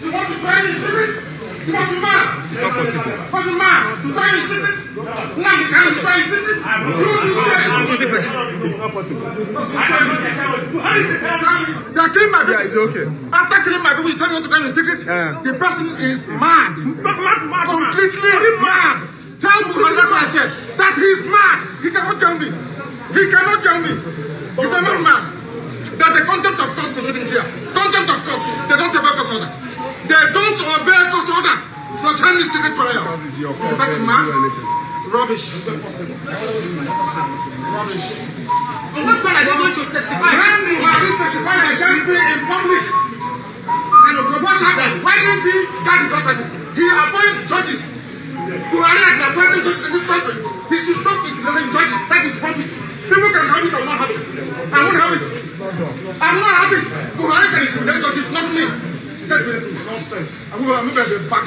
You want to try his secrets? You must be mad. It's not possible. You must be mad to try his secrets. Nnamdi Kanu to try his secrets. It's not possible. They are killing my people. Yeah, it's okay. After killing my people, you tell me to try his secrets? The person is mad. Completely mad. Tell Buhari, that's what I said. That he's mad. He cannot join me. He cannot join me. He's a madman. There's a contempt of court proceedings here. Contempt of court. They don't obey court order. They don't obey court order. No Chinese secret prayer. The person mad. Rubbish. Rubbish. On what ground are they going to testify? When Buhari testified against me in public, and what happened? Why didn't he guard his offices? He appoints judges. Buhari has been appointing judges in this country. He should stop interviewing judges. That is public. People can have it or not have it. I won't have it. I will not have it. Buhari can intimidate judges, not me. That's nonsense. I'm going to be back.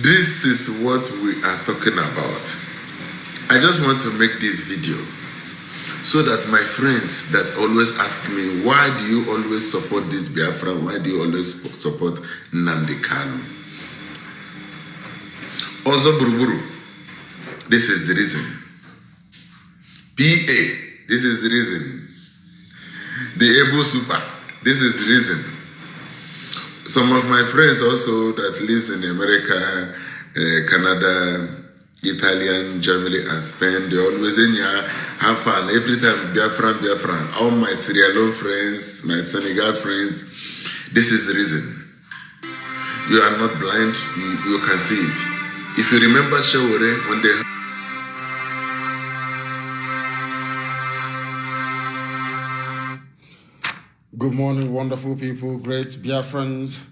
This is what we are talking about. I just want to make this video so that my friends that always ask me, why do you always support this Biafra? Why do you always support Nnamdi Kanu? Also, Buruburu, this is the reason. PA, this is the reason. The Ebo Super, this is the reason. Some of my friends also that lives in America, Canada, Italian, Germany, and Spain, they always in here have fun. Every time Biafran. All my Sierra Leone friends, my Senegal friends, this is the reason. You are not blind, you can see it. If you remember Shawore, when they Good morning, wonderful people, great Biafrans,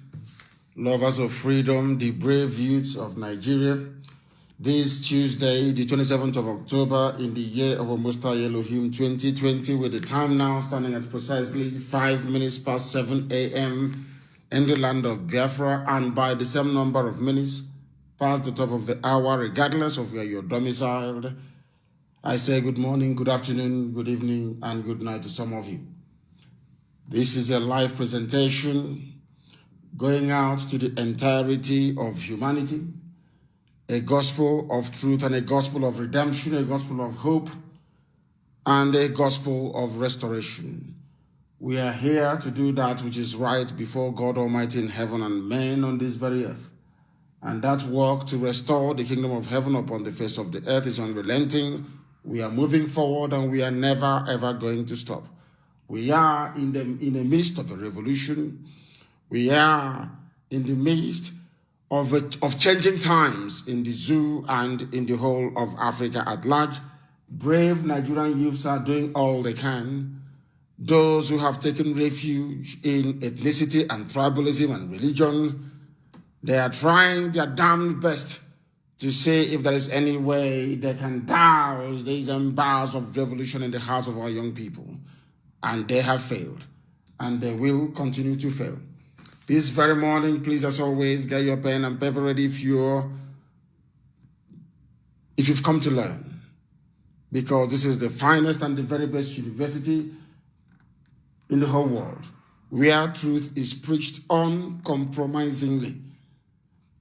lovers of freedom, the brave youths of Nigeria. This Tuesday, the 27th of October, in the year of Almost Elohim 2020, with the time now standing at precisely 5 minutes past 7 a.m. in the land of Biafra, and by the same number of minutes past the top of the hour, regardless of where you're domiciled, I say good morning, good afternoon, good evening, and good night to some of you. This is a live presentation going out to the entirety of humanity, a gospel of truth and a gospel of redemption, a gospel of hope, and a gospel of restoration. We are here to do that which is right before God Almighty in heaven and men on this very earth. And that work to restore the kingdom of heaven upon the face of the earth is unrelenting. We are moving forward and we are never ever going to stop. We are in the midst of a revolution. We are in the midst of changing times in the zoo and in the whole of Africa at large. Brave Nigerian youths are doing all they can. Those who have taken refuge in ethnicity and tribalism and religion, they are trying their damned best to see if there is any way they can douse these embers of revolution in the hearts of our young people. And they have failed, and they will continue to fail. This very morning, please, as always, get your pen and paper ready if you've come to learn, because this is the finest and the very best university in the whole world, where truth is preached uncompromisingly.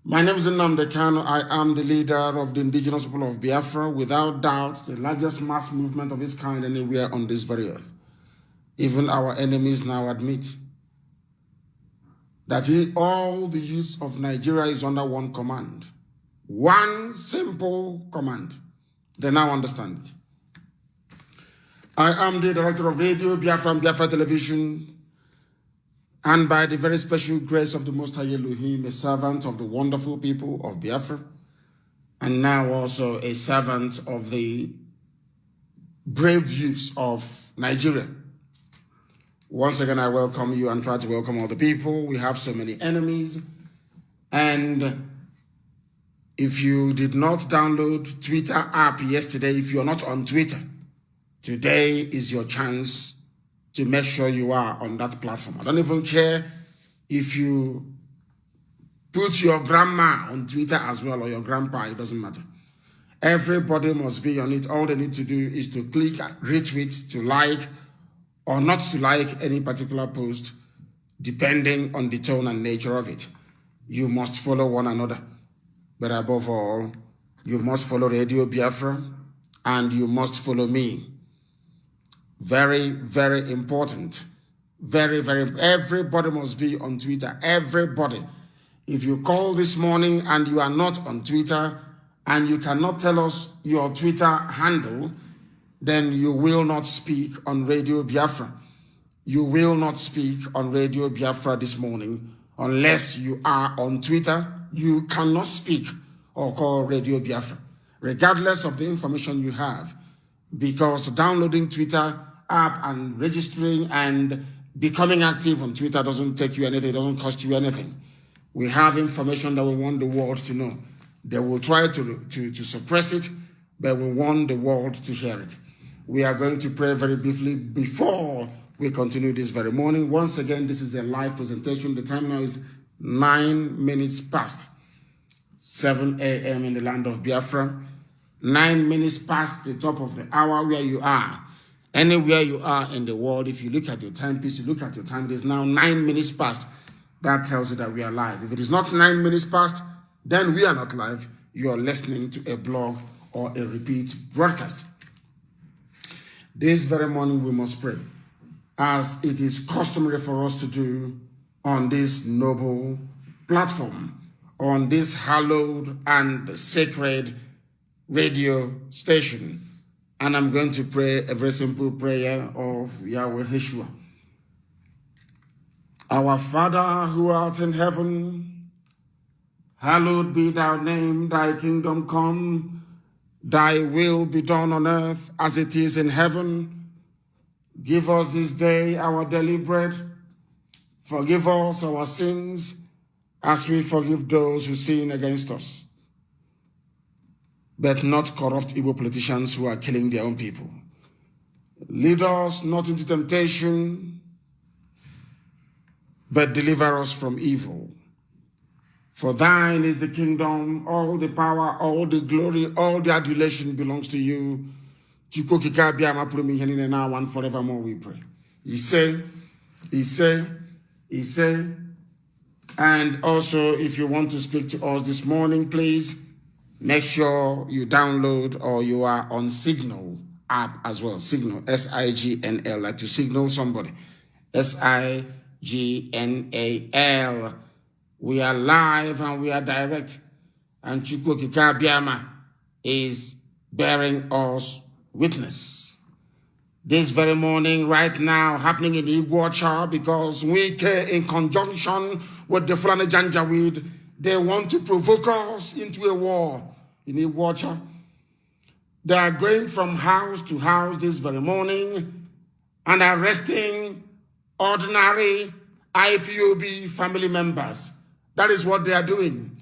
My name is Nnamdi Kanu. I am the leader of the indigenous people of Biafra, without doubt the largest mass movement of its kind anywhere on this very earth. Even our enemies now admit that all the youth of Nigeria is under one command. One simple command. They now understand it. I am the director of radio, Biafra Television, and by the very special grace of the Most High Elohim, a servant of the wonderful people of Biafra, and now also a servant of the brave youths of Nigeria. Once again, I welcome you and try to welcome all the people. We have so many enemies, and If you did not download Twitter app yesterday, if you're not on Twitter, today is your chance to make sure you are on that platform. I don't even care if you put your grandma on Twitter as well or your grandpa, it doesn't matter. Everybody must be on it. All they need to do is to click retweet, to like or not to like any particular post, depending on the tone and nature of it. You must follow one another. But above all, you must follow Radio Biafra and you must follow me. Very, very important. Very, very, everybody must be on Twitter. Everybody. If you call this morning and you are not on Twitter and you cannot tell us your Twitter handle, then you will not speak on Radio Biafra. You will not speak on Radio Biafra this morning unless you are on Twitter. You cannot speak or call Radio Biafra, regardless of the information you have, because downloading Twitter app and registering and becoming active on Twitter doesn't take you anything, it doesn't cost you anything. We have information that we want the world to know. They will try to suppress it, but we want the world to hear it. We are going to pray very briefly before we continue this very morning. Once again, this is a live presentation. The time now is 9 minutes past 7 a.m. in the land of Biafra. 9 minutes past the top of the hour where you are. Anywhere you are in the world, if you look at your timepiece, you look at your time, it is now 9 minutes past. That tells you that we are live. If it is not 9 minutes past, then we are not live. You are listening to a blog or a repeat broadcast. This very morning we must pray, as it is customary for us to do on this noble platform, on this hallowed and sacred radio station. And I'm going to pray a very simple prayer of Yahweh Yeshua. Our Father who art in heaven, hallowed be thy name, thy kingdom come, thy will be done on earth as it is in heaven. Give us this day our daily bread. Forgive us our sins as we forgive those who sin against us. But not corrupt evil politicians who are killing their own people. Lead us not into temptation, but deliver us from evil. For thine is the kingdom, all the power, all the glory, all the adulation belongs to you. Now and forevermore we pray. He say. And also, if you want to speak to us this morning, please make sure you download or you are on Signal app as well. Signal, S-I-G-N-L, like to signal somebody. S-I-G-N-A-L. We are live and we are direct. And Chukwukika Biama is bearing us witness. This very morning, right now, happening in Iguacha, because we in conjunction with the Fulani Janjaweed, they want to provoke us into a war in Iguacha. They are going from house to house this very morning and arresting ordinary IPOB family members. That is what they are doing.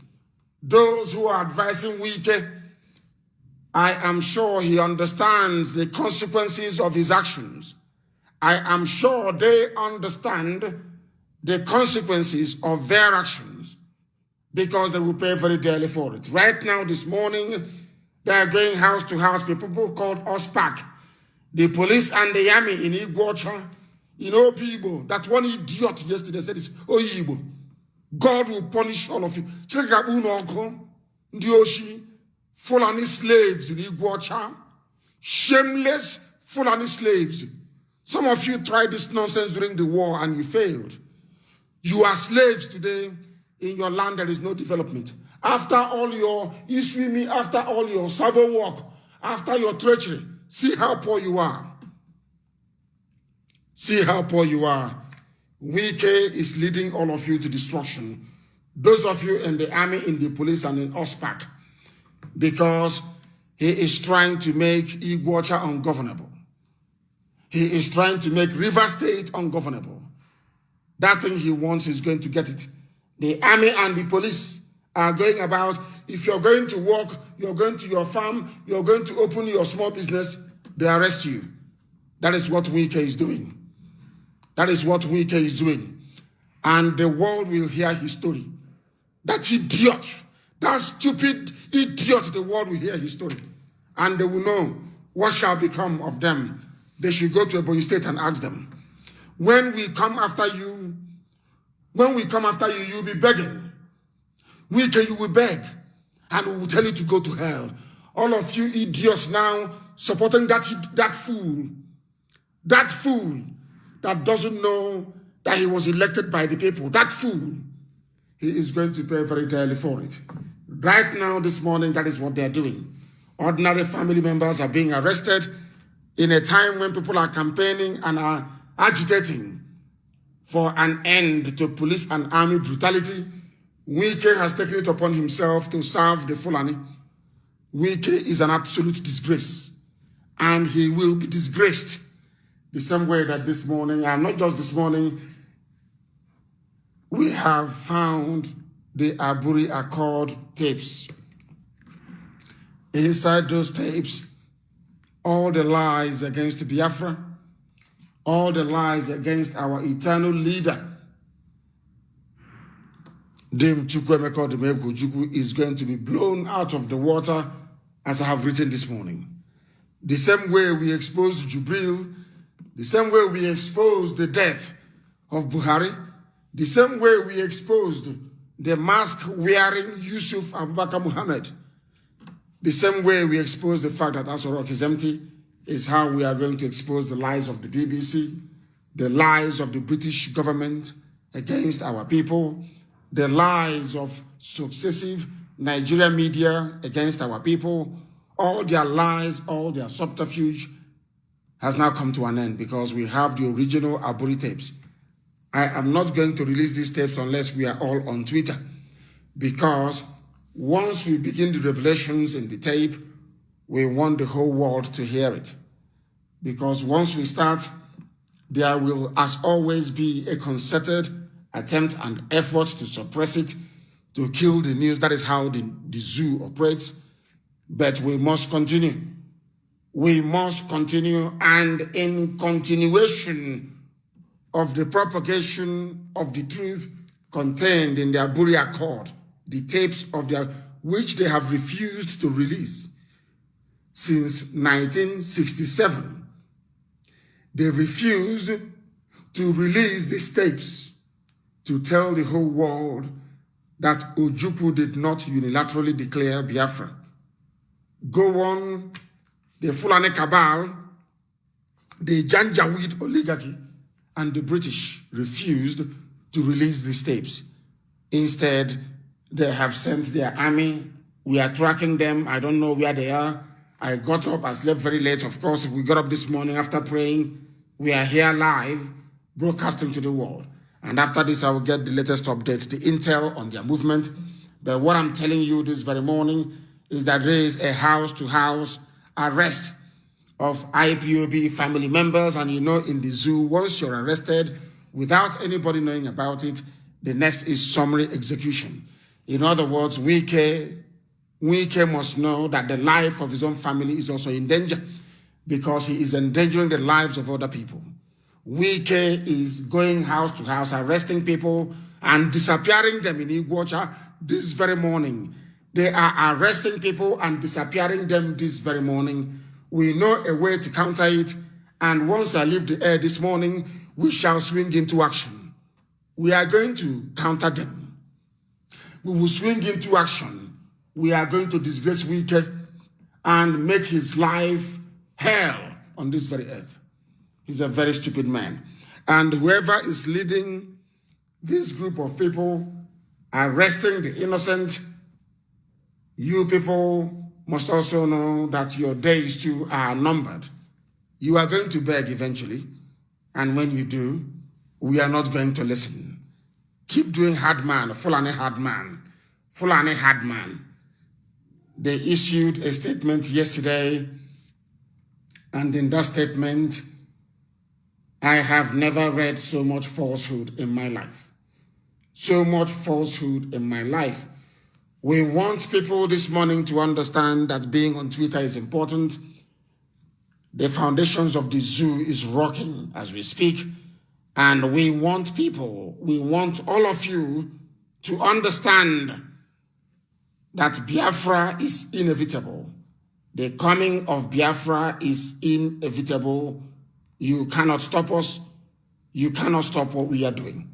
Those who are advising Wike, I am sure he understands the consequences of his actions. I am sure they understand the consequences of their actions, because they will pay very dearly for it. Right now, this morning, they are going house to house. People called OSPAC, the police and the army in Iguacha, in Obibo. That one idiot yesterday said, it's Oyibo. God will punish all of you. Fulani slaves in Iguacha, shameless Fulani slaves. Some of you tried this nonsense during the war and you failed. You are slaves today. In your land, there is no development. After all your iswimi, after all your cyber work, after your treachery, see how poor you are. See how poor you are. Wike is leading all of you to destruction. Those of you in the army, in the police, and in OSPAC, because he is trying to make Iguacha ungovernable. He is trying to make River State ungovernable. That thing he wants is going to get it. The army and the police are going about. If you're going to work, you're going to your farm, you're going to open your small business, they arrest you. That is what Wike is doing. That is what Wike is doing. And the world will hear his story. That idiot, that stupid idiot, the world will hear his story. And they will know what shall become of them. They should go to Ebonyi State and ask them. When we come after you, you'll be begging. Wike, you will beg. And we will tell you to go to hell. All of you idiots now supporting that fool that doesn't know that he was elected by the people, that fool, he is going to pay very dearly for it. Right now, this morning, that is what they are doing. Ordinary family members are being arrested in a time when people are campaigning and are agitating for an end to police and army brutality. Wike has taken it upon himself to serve the Fulani. Wike is an absolute disgrace, and he will be disgraced the same way that this morning, and not just this morning, we have found the Aburi Accord tapes. Inside those tapes, all the lies against Biafra, all the lies against our eternal leader, Dim Chukwemeko Demeko Chukwu, is going to be blown out of the water, as I have written this morning. The same way we exposed Jubril, the same way we exposed the death of Buhari, the same way we exposed the mask-wearing Yusuf Abubakar Muhammad, the same way we exposed the fact that Aso Rock is empty, is how we are going to expose the lies of the BBC, the lies of the British government against our people, the lies of successive Nigerian media against our people. All their lies, all their subterfuge has now come to an end because we have the original Aburi tapes. I am not going to release these tapes unless we are all on Twitter, because once we begin the revelations in the tape, we want the whole world to hear it. Because once we start, there will, as always, be a concerted attempt and effort to suppress it, to kill the news. That is how the zoo operates. But we must continue. We must continue, and in continuation of the propagation of the truth contained in the Aburi Accord, the tapes of their, which they have refused to release since 1967. They refused to release these tapes to tell the whole world that Ojukwu did not unilaterally declare Biafra. Go on, the Fulani cabal, the Janjaweed oligarchy, and the British refused to release these tapes. Instead, they have sent their army. We are tracking them. I don't know where they are. I got up, I slept very late. Of course, we got up this morning after praying. We are here live, broadcasting to the world. And after this, I will get the latest updates, the intel on their movement. But what I'm telling you this very morning is that there is a house-to-house arrest of IPOB family members. And you know, in the zoo, once you're arrested without anybody knowing about it, the next is summary execution. In other words, Wike must know that the life of his own family is also in danger, because he is endangering the lives of other people. Wike is going house to house, arresting people and disappearing them in Iguacha this very morning. They are arresting people and disappearing them this very morning. We know a way to counter it, and once I leave the air this morning, we shall swing into action. We are going to counter them. We will swing into action. We are going to disgrace Wike and make his life hell on this very earth. He's a very stupid man. And whoever is leading this group of people, arresting the innocent, you people must also know that your days too are numbered. You are going to beg eventually. And when you do, we are not going to listen. Keep doing hard man, Fulani hard man. Fulani hard man. They issued a statement yesterday, and in that statement, I have never read so much falsehood in my life. So much falsehood in my life. We want people this morning to understand that being on Twitter is important. The foundations of the zoo is rocking as we speak. And we want all of you to understand that Biafra is inevitable. The coming of Biafra is inevitable. You cannot stop us. You cannot stop what we are doing.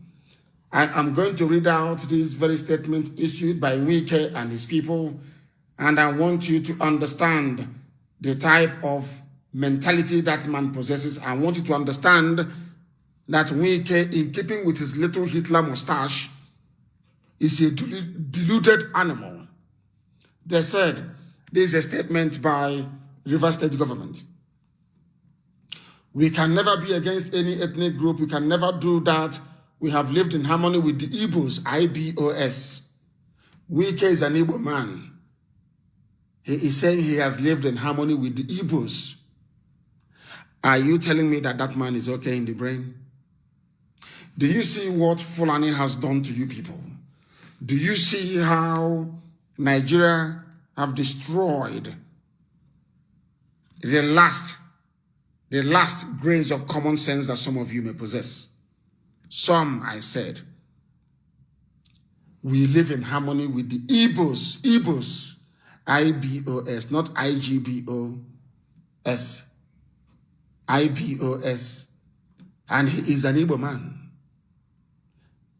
I am going to read out this very statement issued by Wike and his people, and I want you to understand the type of mentality that man possesses. I want you to understand that Wike, in keeping with his little Hitler mustache, is a deluded animal. They said, this is a statement by River State government. We can never be against any ethnic group. We can never do that. We have lived in harmony with the Igbos, IBOS. Wike is an Igbo man. He is saying he has lived in harmony with the Igbos. Are you telling me that that man is okay in the brain? Do you see what Fulani has done to you people? Do you see how Nigeria have destroyed the last grains of common sense that some of you may possess? Some, I said. We live in harmony with the Igbos, IBOS, not IGBOS, IBOS, and he is an Igbo man.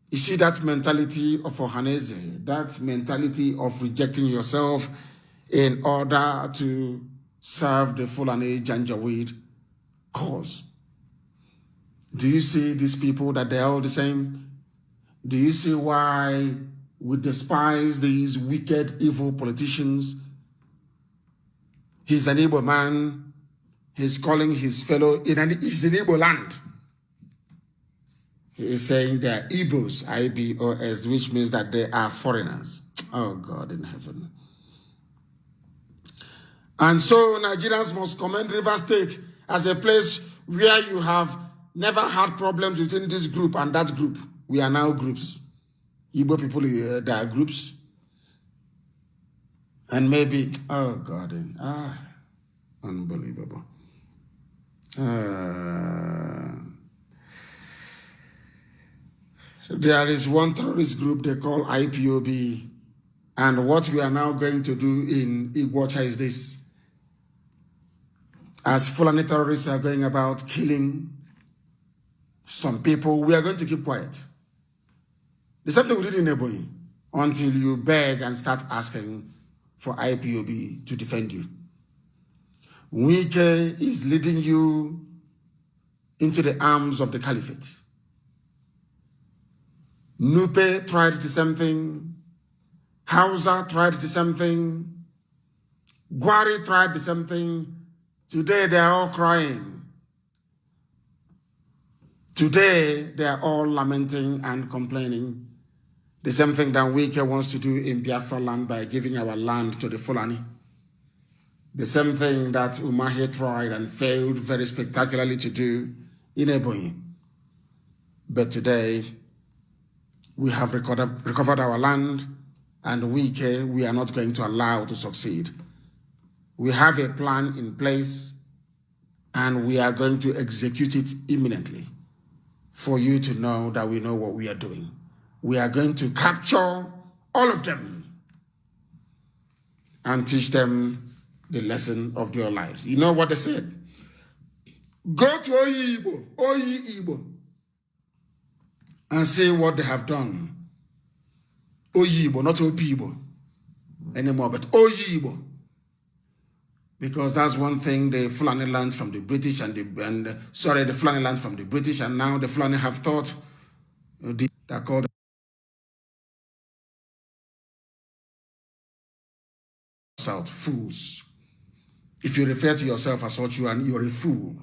You see that mentality of Ohaneze, that mentality of rejecting yourself in order to serve the Fulani Janjaweed cause. Do you see these people that they're all the same? Do you see why we despise these wicked, evil politicians? He's an Igbo man. He's calling his fellow, he's in Igbo land. He is saying they are Igbos, IBOS, which means that they are foreigners. Oh God in heaven. And so Nigerians must commend River State as a place where you have never had problems within this group and that group. We are now groups. Igbo people, there are groups. And maybe, oh God, unbelievable. There is one terrorist group they call IPOB. And what we are now going to do in Iguacha is this. As Fulani terrorists are going about killing some people, we are going to keep quiet. There's something we did in Ebonyi until you beg and start asking for IPOB to defend you. Wike is leading you into the arms of the caliphate. Nupe tried the same thing. Hausa tried the same thing. Gwari tried the same thing. Today they are all crying. Today they are all lamenting and complaining. The same thing that Wike wants to do in Biafra land by giving our land to the Fulani. The same thing that Umahi tried and failed very spectacularly to do in Ebonyi. But today, we have recovered our land, and Wike, we are not going to allow to succeed. We have a plan in place, and we are going to execute it imminently for you to know that we know what we are doing. We are going to capture all of them and teach them the lesson of their lives. You know what they said? Go to Oyi Igbo, and see what they have done. Oyi Igbo, not Obi Igbo anymore, but Oyi Igbo. Because that's one thing the Fulani lands from the British the Fulani lands from the British, and now the Fulani have thought they're called South fools. If you refer to yourself as such, you're a fool.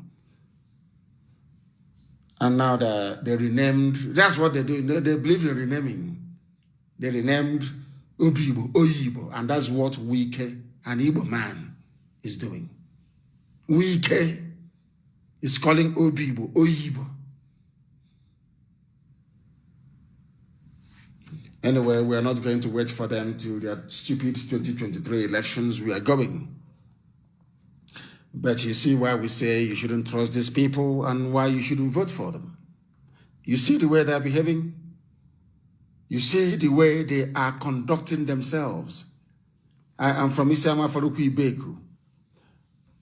And now they renamed. That's what they do. They believe in renaming. They renamed Obibo, Oyibo, and that's what Wike, an Igbo man, is doing. Wike is calling Obibo, Oyibo. Anyway, we are not going to wait for them till their stupid 2023 elections. We are going. But you see why we say you shouldn't trust these people and why you shouldn't vote for them. You see the way they're behaving? You see the way they are conducting themselves. I am from Isiama Faruku Ibeku.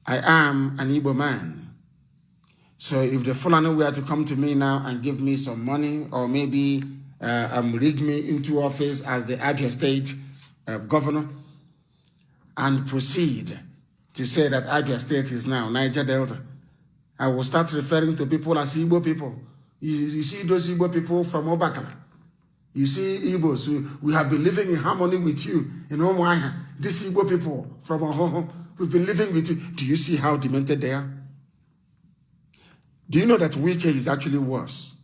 I am an Igbo man. So if the Fulani were to come to me now and give me some money, or maybe rig me into office as the Abia State governor, and proceed to say that Abia State is now Niger Delta, I will start referring to people as Igbo people. You see those Igbo people from Obakala. You see Igbos, we have been living in harmony with you in Omoaha. These Igbo people from Ohoho, we've been living with you. Do you see how demented they are? Do you know that Wike is actually worse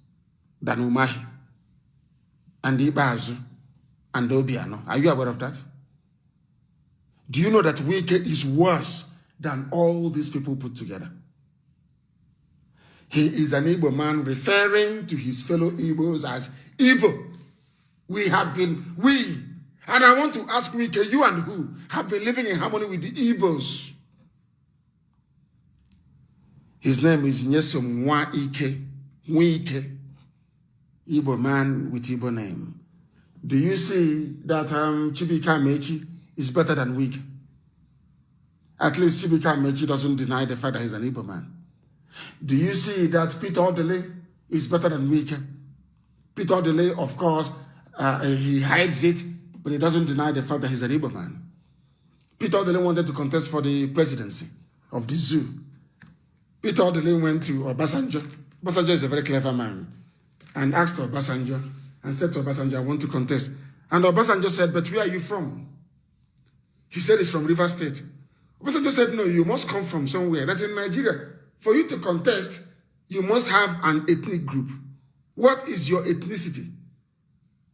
than Umahi and Ibazu and Obiano? Are you aware of that? Do you know that Wike is worse than all these people put together? He is an Igbo man referring to his fellow Igbos as Igbo. And I want to ask Wike, you and who have been living in harmony with the Igbos? His name is Nyesom Wike, Igbo man with Igbo name. Do you see that Chibika Mechi is better than Wike? At least Chibika Mechi doesn't deny the fact that he's an Igbo man. Do you see that Peter Odele is better than Wike? Peter Odele, of course, he hides it, but he doesn't deny the fact that he's an Igbo man. Peter Odele wanted to contest for the presidency of the zoo. Peter Odele went to Obasanjo. Obasanjo is a very clever man, and asked Obasanjo and said to Obasanjo, I want to contest. And Obasanjo said, but where are you from? He said he's from Rivers State. Obasanjo said, no, you must come from somewhere. That's in Nigeria. For you to contest, you must have an ethnic group. What is your ethnicity?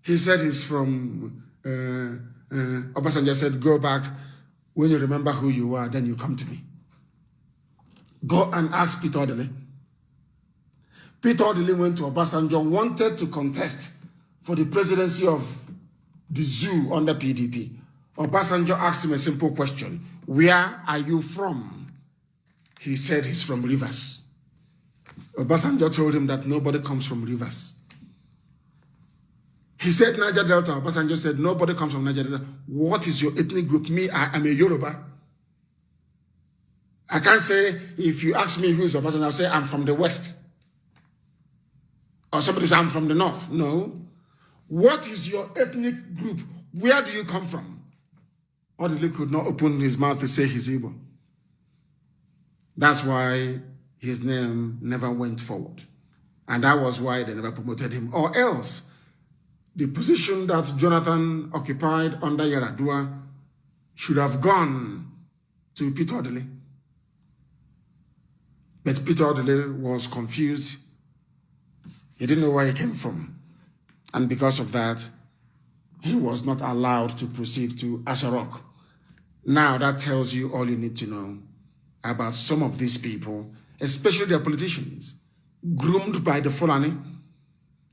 He said he's from, Obasanjo said, go back. When you remember who you are, then you come to me. Go and ask Peter Odele. Peter Odele went to Obasanjo, wanted to contest for the presidency of the zoo under PDP. Obasanjo asked him a simple question. Where are you from? He said he's from Rivers. Obasanjo told him that nobody comes from Rivers. He said Niger Delta. Obasanjo said nobody comes from Niger Delta. What is your ethnic group? Me, I am a Yoruba. I can't say, if you ask me who's Obasanjo, I'll say I'm from the West. Or somebody say I'm from the North. No. What is your ethnic group? Where do you come from? Odele could not open his mouth to say he's Igbo. That's why his name never went forward. And that was why they never promoted him. Or else, the position that Jonathan occupied under Yaradua should have gone to Peter Odele. But Peter Odele was confused. He didn't know where he came from. And because of that, he was not allowed to proceed to Asarok. Now that tells you all you need to know about some of these people, especially their politicians, groomed by the Fulani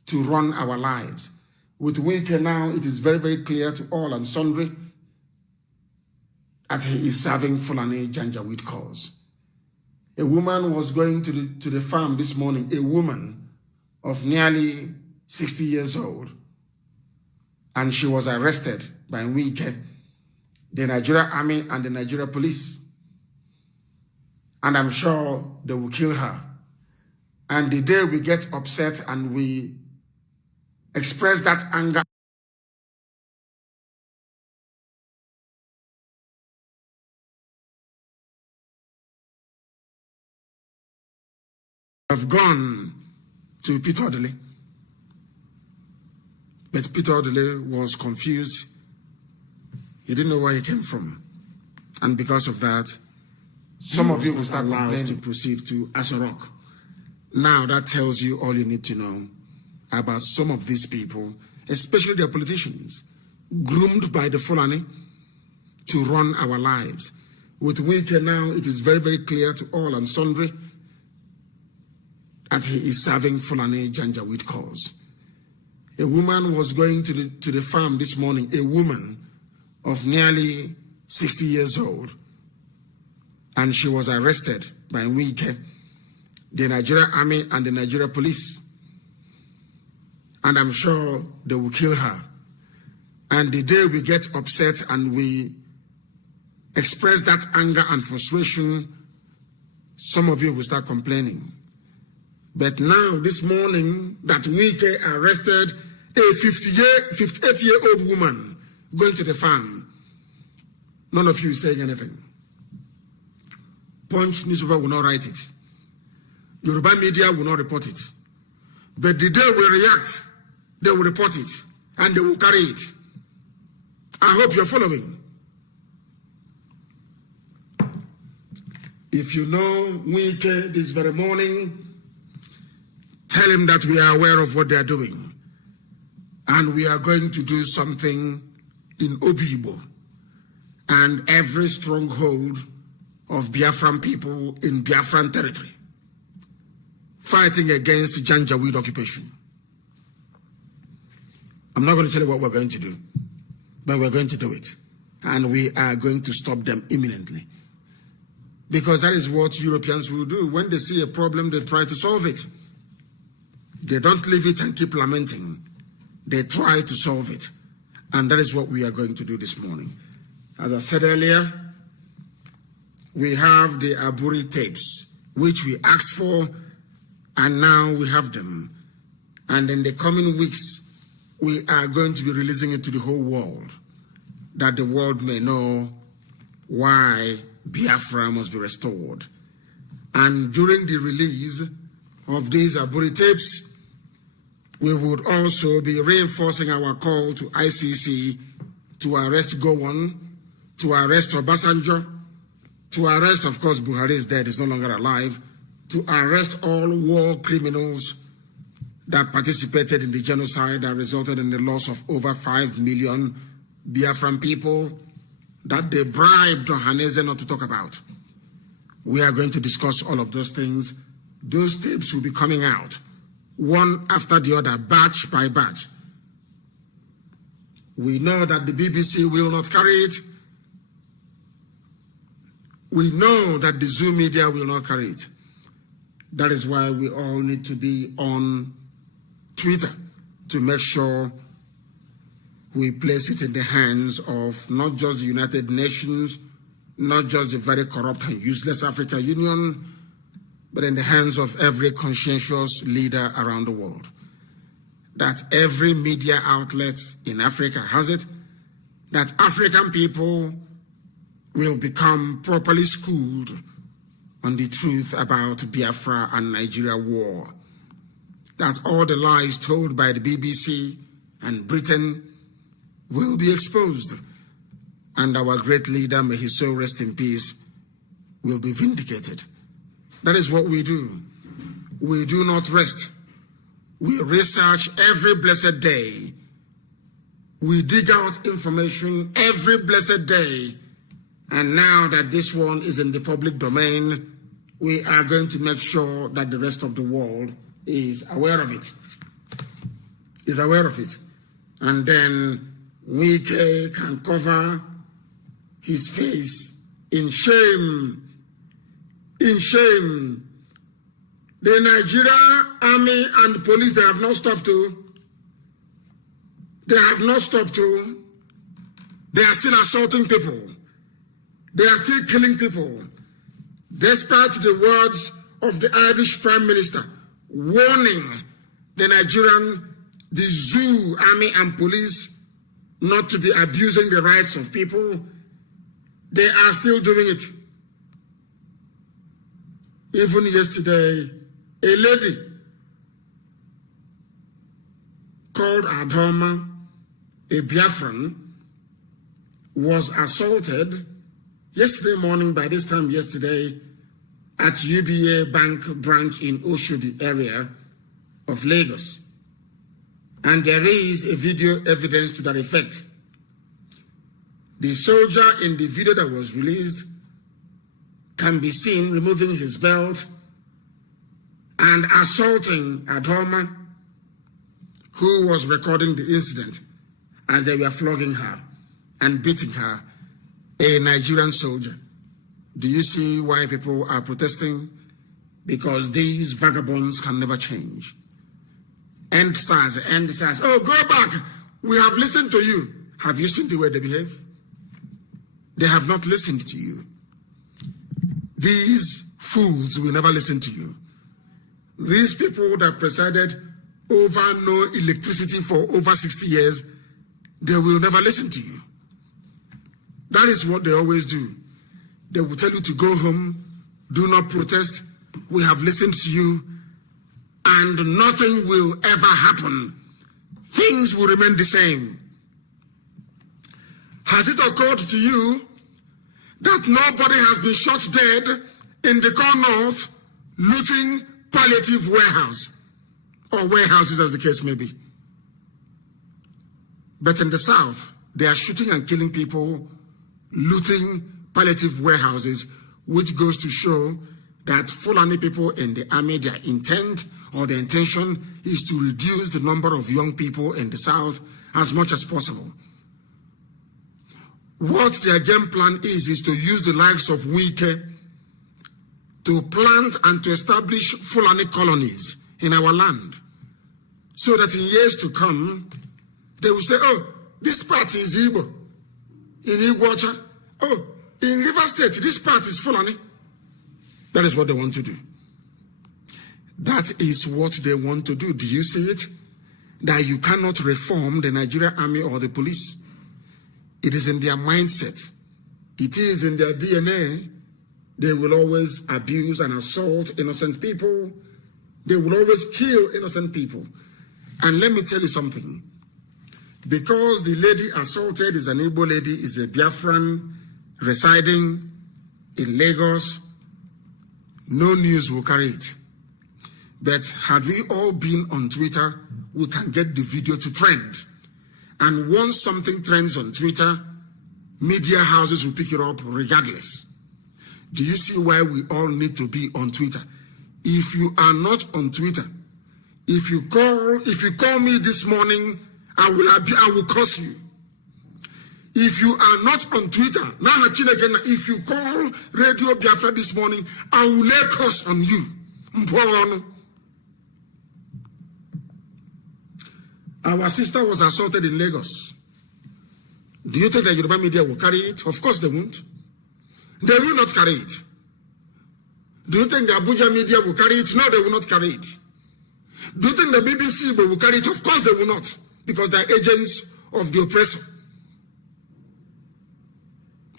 to run our lives. With Wike now, it is very, very clear to all and sundry that he is serving Fulani Janjaweed cause. A woman was going to the farm this morning, a woman of nearly 60 years old, and she was arrested by Wike, the Nigeria Army and the Nigeria Police. And I'm sure they will kill her. And the day we get upset and we express that anger, have gone to Peter Odele. But Peter Odele was confused. He didn't know where he came from. And because of that, some of you will start complaining to proceed to Asarok. Now that tells you all you need to know about some of these people, especially their politicians, groomed by the Fulani to run our lives. With Wike now, it is very, very clear to all and sundry that he is serving Fulani Janjaweed cause. A woman was going to the farm this morning, a woman of nearly 60 years old, and she was arrested by Wike, the Nigeria Army and the Nigeria Police. And I'm sure they will kill her. And the day we get upset and we express that anger and frustration, some of you will start complaining. But now, this morning, that Wike arrested a 58-year-old woman going to the farm. None of you is saying anything. Punch newspaper will not write it. Yoruba media will not report it. But the day we react, they will report it and they will carry it. I hope you're following. If you know Wike this very morning, tell him that we are aware of what they are doing. And we are going to do something in Obibo and every stronghold of Biafran people in Biafran territory, fighting against Janjaweed occupation. I'm not going to tell you what we're going to do, but we're going to do it. And we are going to stop them imminently. Because that is what Europeans will do. When they see a problem, they try to solve it. They don't leave it and keep lamenting. They try to solve it. And that is what we are going to do this morning. As I said earlier, we have the Aburi tapes, which we asked for, and now we have them. And in the coming weeks, we are going to be releasing it to the whole world, that the world may know why Biafra must be restored. And during the release of these Aburi tapes, we would also be reinforcing our call to ICC to arrest Gowon, to arrest Obasanjo, to arrest, of course, Buhari is dead, is no longer alive, to arrest all war criminals that participated in the genocide that resulted in the loss of over 5 million Biafran people that they bribed Johanese not to talk about. We are going to discuss all of those things. Those tapes will be coming out, one after the other, batch by batch. We know that the BBC will not carry it. We know that the Zoom media will not carry it. That is why we all need to be on Twitter to make sure we place it in the hands of not just the United Nations, not just the very corrupt and useless African Union, but in the hands of every conscientious leader around the world. That every media outlet in Africa has it, that African people will become properly schooled on the truth about Biafra and Nigeria war. That all the lies told by the BBC and Britain will be exposed, and our great leader, may his soul rest in peace, will be vindicated. That is what we do. We do not rest. We research every blessed day. We dig out information every blessed day. And now that this one is in the public domain, we are going to make sure that the rest of the world is aware of it. Is aware of it. And then Wike can cover his face in shame. In shame. The Nigeria Army and police, they have not stopped to. They have not stopped to. They are still assaulting people. They are still killing people. Despite the words of the Irish Prime Minister warning the zoo, army and police not to be abusing the rights of people, they are still doing it. Even yesterday, a lady called Adoma, a Biafran, was assaulted yesterday morning, by this time yesterday, at UBA Bank branch in Oshodi area of Lagos. And there is a video evidence to that effect. The soldier in the video that was released can be seen removing his belt and assaulting Adoma, who was recording the incident as they were flogging her and beating her, a Nigerian soldier. Do you see why people are protesting? Because these vagabonds can never change. End SARS, end SARS. Oh, go back. We have listened to you. Have you seen the way they behave? They have not listened to you. These fools will never listen to you. These people that presided over no electricity for over 60 years, they will never listen to you. That is what they always do. They will tell you to go home, do not protest. We have listened to you, and nothing will ever happen. Things will remain the same. Has it occurred to you that nobody has been shot dead in the core north looting palliative warehouse, or warehouses as the case may be? But in the south, they are shooting and killing people, looting palliative warehouses, which goes to show that Fulani people in the army, their intent or their intention is to reduce the number of young people in the south as much as possible. What their game plan is to use the likes of Wike to plant and to establish Fulani colonies in our land, so that in years to come, they will say, oh, this part is Igbo, in Iguacha. Oh, in River State, this part is Fulani. That is what they want to do. That is what they want to do. Do you see it? That you cannot reform the Nigerian army or the police. It is in their mindset. It is in their DNA. They will always abuse and assault innocent people. They will always kill innocent people. And let me tell you something. Because the lady assaulted is an Igbo lady, is a Biafran residing in Lagos, no news will carry it. But had we all been on Twitter, we can get the video to trend. And once something trends on Twitter, media houses will pick it up regardless. Do you see why we all need to be on Twitter? If you are not on Twitter, if you call me this morning, I will curse you. If you are not on Twitter, now if you call Radio Biafra this morning, I will lay curse on you. Our sister was assaulted in Lagos. Do you think the Yoruba media will carry it? Of course they won't. They will not carry it. Do you think the Abuja media will carry it? No, they will not carry it. Do you think the BBC will carry it? Of course they will not, because they are agents of the oppressor,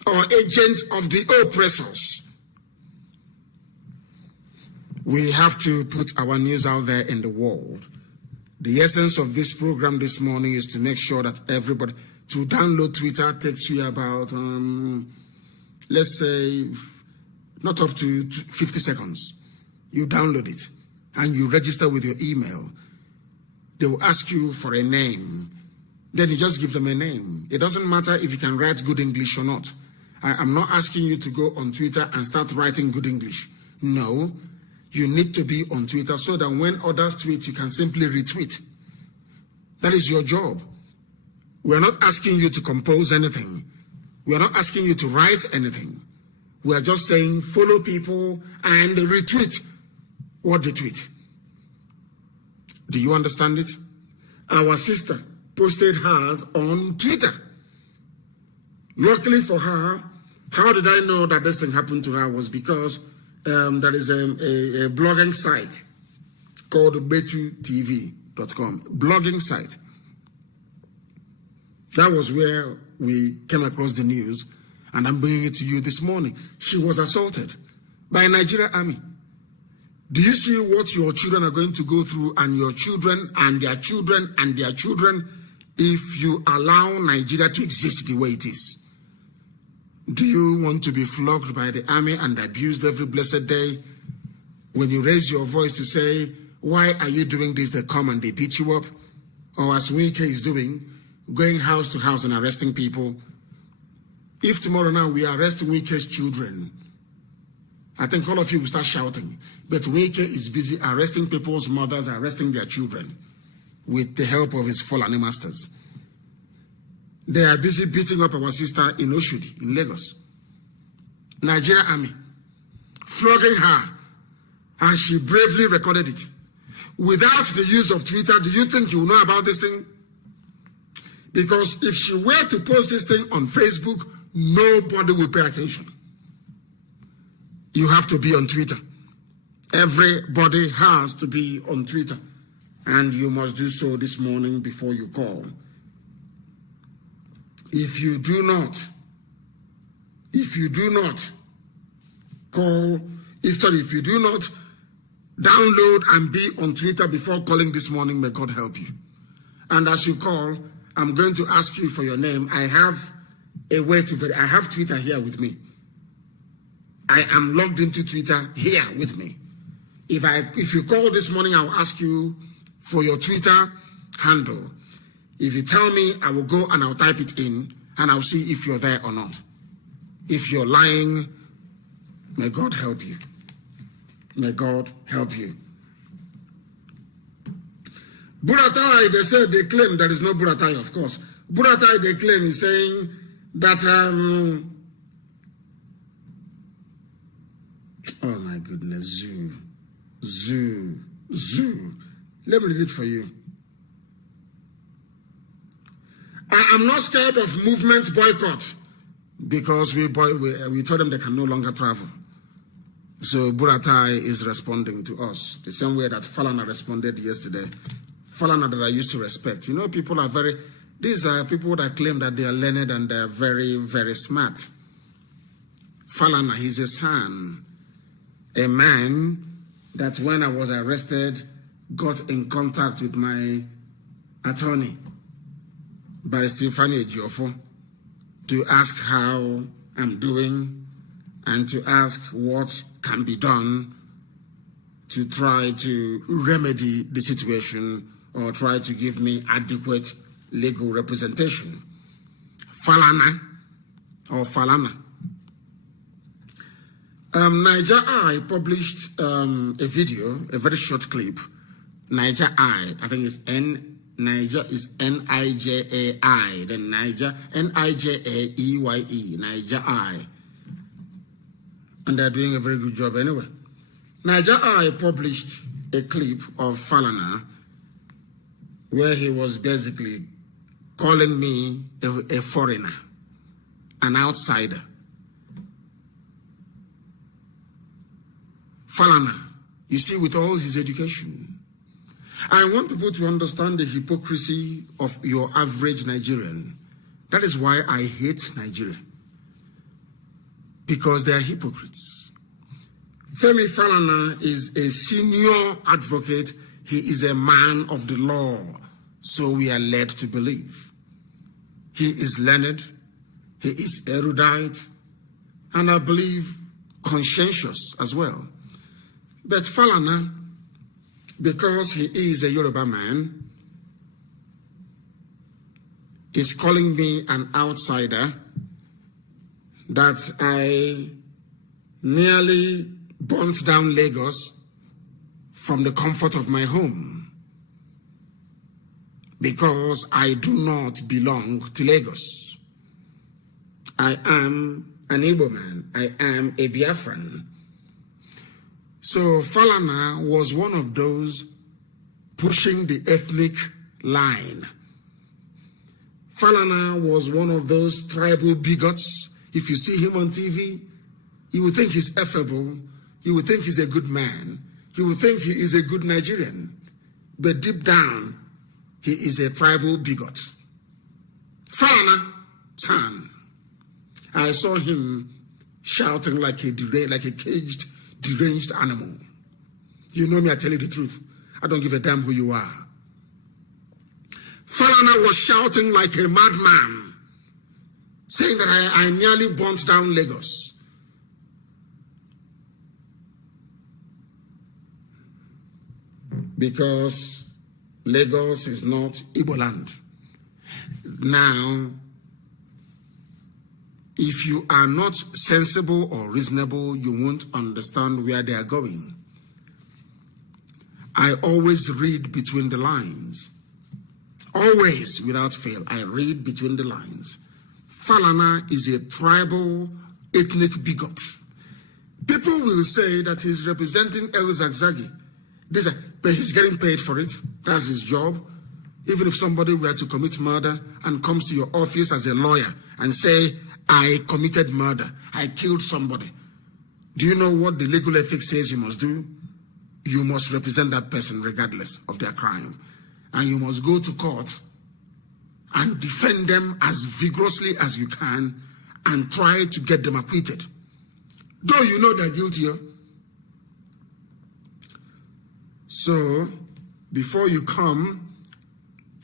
or agent of the oppressors. We have to put our news out there in the world. The essence of this program this morning is to make sure that everybody, to download Twitter takes you about, let's say, not up to 50 seconds. You download it and you register with your email. They will ask you for a name. Then you just give them a name. It doesn't matter if you can write good English or not. I'm not asking you to go on Twitter and start writing good English. No, you need to be on Twitter so that when others tweet, you can simply retweet. That is your job. We are not asking you to compose anything. We are not asking you to write anything. We are just saying follow people and retweet what they tweet. Do you understand it? Our sister posted hers on Twitter. Luckily for her, how did I know that this thing happened to her was because there is a blogging site called betutv.com, blogging site. That was where we came across the news, and I'm bringing it to you this morning. She was assaulted by a Nigerian army. Do you see what your children are going to go through, and your children and their children and their children, if you allow Nigeria to exist the way it is? Do you want to be flogged by the army and abused every blessed day? When you raise your voice to say, why are you doing this? They come and they beat you up. Or as Wike is doing, going house to house and arresting people. If tomorrow now we arrest Wike's children, I think all of you will start shouting. But Wike is busy arresting people's mothers, arresting their children. with the help of his Fulani masters. They are busy beating up our sister in Oshodi, in Lagos. Nigeria army, flogging her, and she bravely recorded it. Without the use of Twitter, do you think you will know about this thing? Because if she were to post this thing on Facebook, nobody will pay attention. You have to be on Twitter. Everybody has to be on Twitter. And you must do so this morning before you call. If you do not call, if you do not download and be on Twitter before calling this morning, may God help you. And as you call, I'm going to ask you for your name. I have a way to I have Twitter here with me. I am logged into Twitter here with me. If you call this morning, I'll ask you for your Twitter handle. If you tell me, I will go and I'll type it in and I'll see if you're there or not. If you're lying, may God help you. May God help you. Buratai, they said, they claim there is no Buratai, of course. Buratai, they claim, is saying that, oh my goodness, Zoo. Let me read it for you. I am not scared of movement boycott because we told them they can no longer travel. So Buratai is responding to us the same way that Falana responded yesterday. Falana that I used to respect. You know, people are these are people that claim that they are learned and they are very, very smart. Falana, he's a son, a man that when I was arrested, got in contact with my attorney, Barrister Fanny Ejiofor, to ask how I'm doing and to ask what can be done to try to remedy the situation or try to give me adequate legal representation. Falana. Niger Eye published a video, a very short clip. Niger Eye, I think it's Niger is N-I-J-A-I, then Niger, N-I-J-A-E-Y-E, Niger Eye. And they're doing a very good job anyway. Niger Eye published a clip of Falana where he was basically calling me a foreigner, an outsider. Falana, you see, with all his education, I want people to understand the hypocrisy of your average Nigerian. That is why I hate Nigeria. Because they are hypocrites. Femi Falana is a senior advocate. He is a man of the law. So we are led to believe. He is learned. He is erudite. And I believe conscientious as well. But Falana, because he is a Yoruba man, is calling me an outsider, that I nearly burnt down Lagos from the comfort of my home because I do not belong to Lagos. I am an Igbo man. I am a Biafran. So Falana was one of those pushing the ethnic line. Falana was one of those tribal bigots. If you see him on TV, you would think he's affable. You would think he's a good man. You would think he is a good Nigerian. But deep down, he is a tribal bigot. Falana, son. I saw him shouting like a caged, deranged animal. You know me, I tell you the truth. I don't give a damn who you are. Falana was shouting like a madman, saying that I nearly burnt down Lagos. Because Lagos is not Igbo land. Now, if you are not sensible or reasonable, you won't understand where they are going. I always read between the lines. always, without fail, I read between the lines. Falana is a tribal, ethnic bigot. People will say that he's representing El Zagzagi. But he's getting paid for it. That's his job. Even if somebody were to commit murder and comes to your office as a lawyer and say, I committed murder, I killed somebody, do you know what the legal ethics says you must do? You must represent that person regardless of their crime. And you must go to court and defend them as vigorously as you can and try to get them acquitted. Though you know they're guilty. So, before you come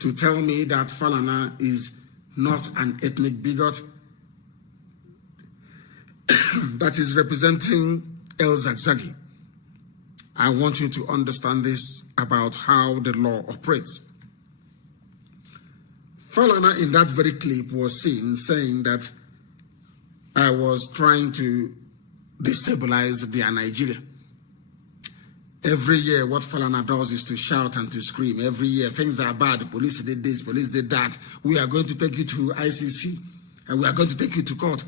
to tell me that Falana is not an ethnic bigot that is representing El Zagzagi, I want you to understand this about how the law operates. Falana in that very clip was seen saying that I was trying to destabilize their Nigeria. Every year, what Falana does is to shout and to scream. Every year, things are bad. The police did this, police did that. We are going to take you to ICC, and we are going to take you to court.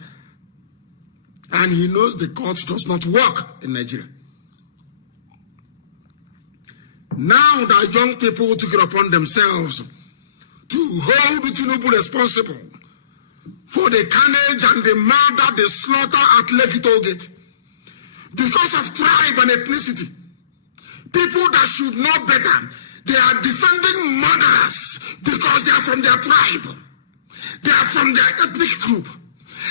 And he knows the court does not work in Nigeria. Now that young people took it upon themselves to hold Tinubu responsible for the carnage and the murder, the slaughter at Lekki Tollgate, because of tribe and ethnicity. People that should know better, they are defending murderers because they are from their tribe. They are from their ethnic group.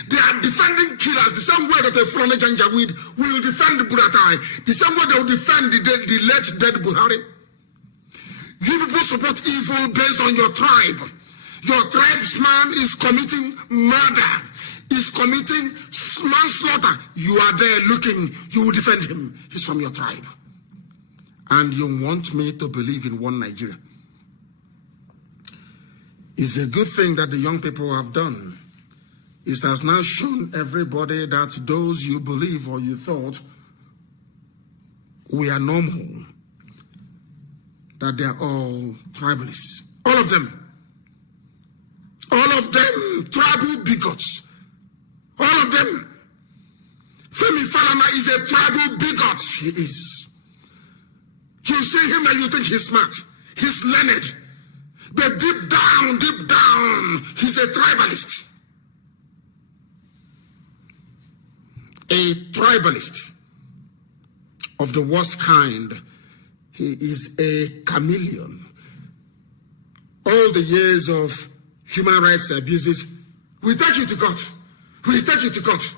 They are defending killers the same way that a Fulani Janjaweed will defend Buratai, the same way they will defend the late dead Buhari. You people support evil based on your tribe. Your tribesman is committing murder, is committing manslaughter. You are there looking, you will defend him. He's from your tribe. And you want me to believe in one Nigeria. It's a good thing that the young people have done. It has now shown everybody that those you believe or you thought we are normal, that they are all tribalists. All of them. All of them tribal bigots. All of them. Femi Falana is a tribal bigot. He is. You see him and you think he's smart. He's learned. But deep down, he's a tribalist. A tribalist of the worst kind. He is a chameleon. All the years of human rights abuses, we take you to court. We take you to court.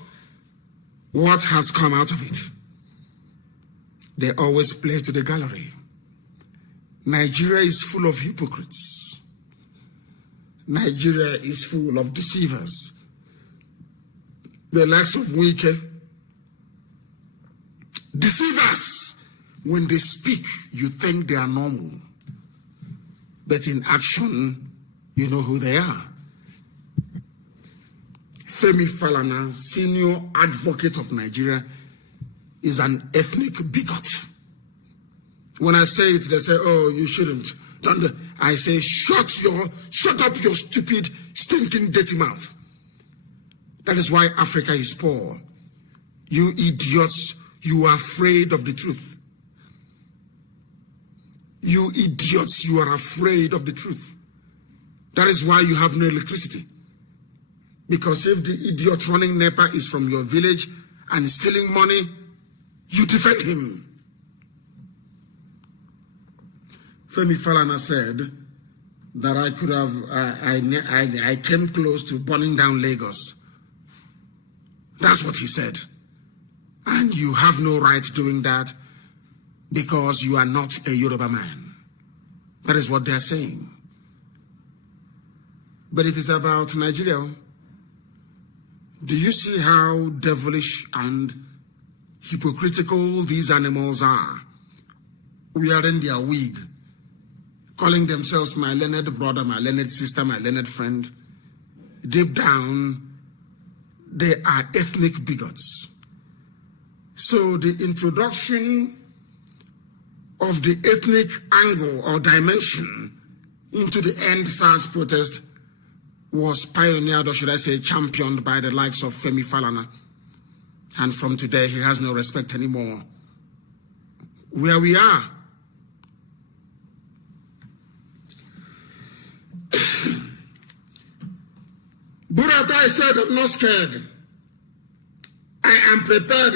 What has come out of it? They always play to the gallery. Nigeria is full of hypocrites. Nigeria is full of deceivers. The likes of Wike. Deceivers. When they speak, you think they are normal. But in action, you know who they are. Femi Falana, senior advocate of Nigeria, is an ethnic bigot. When I say it, they say, oh, you shouldn't. I say, shut up your stupid, stinking, dirty mouth. That is why Africa is poor. You idiots, you are afraid of the truth. You idiots, you are afraid of the truth. That is why you have no electricity. Because if the idiot running NEPA is from your village and stealing money, you defend him. Femi Falana said that I could have, I came close to burning down Lagos. That's what he said. And you have no right doing that because you are not a Yoruba man. That is what they are saying. But it is about Nigeria. Do you see how devilish and hypocritical these animals are? Wearing their wig, calling themselves my learned brother, my learned sister, my learned friend. Deep down, they are ethnic bigots. So the introduction of the ethnic angle or dimension into the End SARS protest was pioneered, or should I say championed, by the likes of Femi Falana. And from today, he has no respect anymore. Where we are. Buratai said, I'm not scared. I am prepared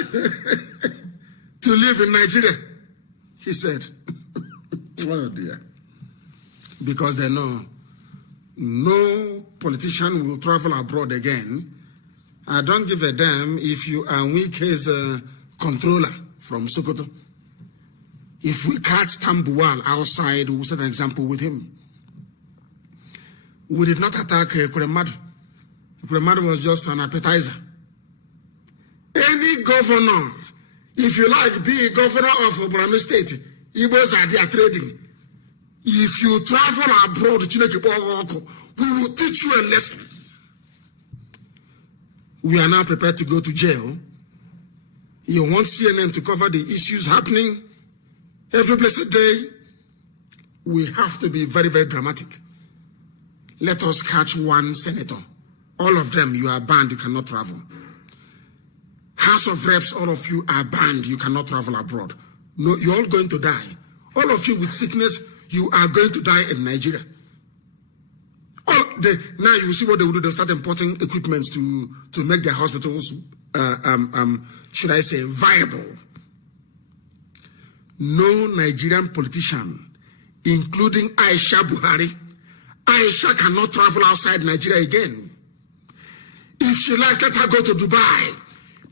to live in Nigeria, he said. Oh dear. Because they know no politician will travel abroad again. I don't give a damn if you are Wike's controller from Sokoto. If we catch Tambuwal outside, we'll set an example with him. We did not attack Kuremadu. Kuremadu was just an appetizer. Any governor, if you like, be a governor of Oborame State, Igbos are there trading. If you travel abroad, we will teach you a lesson. We are now prepared to go to jail. You want CNN to cover the issues happening every blessed day? We have to be very, very dramatic. Let us catch one senator. All of them, you are banned, you cannot travel. House of Reps, all of you are banned, you cannot travel abroad. No, you're all going to die. All of you with sickness, you are going to die in Nigeria. Now you see what they will do. They'll start importing equipment to make their hospitals, should I say, viable. No Nigerian politician, including Aisha Buhari, Aisha cannot travel outside Nigeria again. If she likes, let her go to Dubai.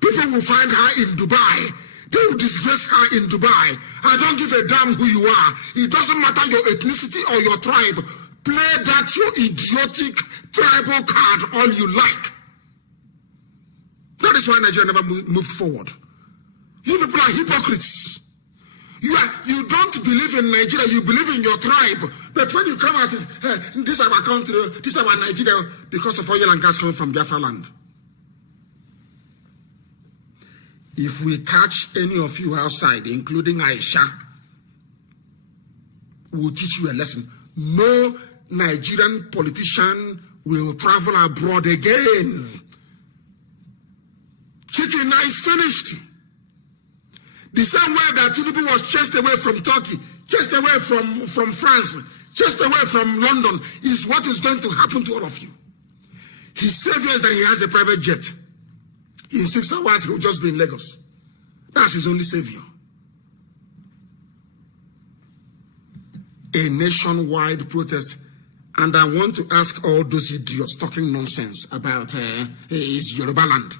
People will find her in Dubai. They will disgrace her in Dubai. I don't give a damn who you are. It doesn't matter your ethnicity or your tribe. Play that your idiotic tribal card all you like. That is why Nigeria never moved forward. You people are hypocrites. You don't believe in Nigeria, you believe in your tribe. But when you come out, this is our country, this is our Nigeria, because of oil and gas coming from Biafra land. If we catch any of you outside, including Aisha, we'll teach you a lesson. No Nigerian politician will travel abroad again. Chicken is finished. The same way that Tinubu was chased away from Turkey, chased away from France, chased away from London, is what is going to happen to all of you. His savior is that he has a private jet. In 6 hours, he will just be in Lagos. That's his only savior. A nationwide protest. And I want to ask all those idiots talking nonsense about his Yoruba land.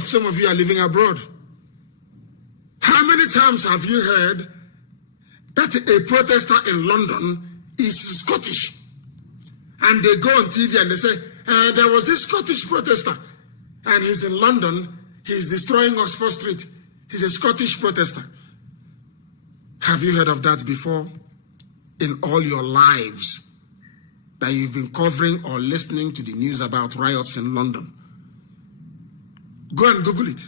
Some of you are living abroad. How many times have you heard that a protester in London is Scottish? And they go on TV and they say, there was this Scottish protester, and he's in London, he's destroying Oxford Street. He's a Scottish protester. Have you heard of that before? In all your lives that you've been covering or listening to the news about riots in London? Go and Google it.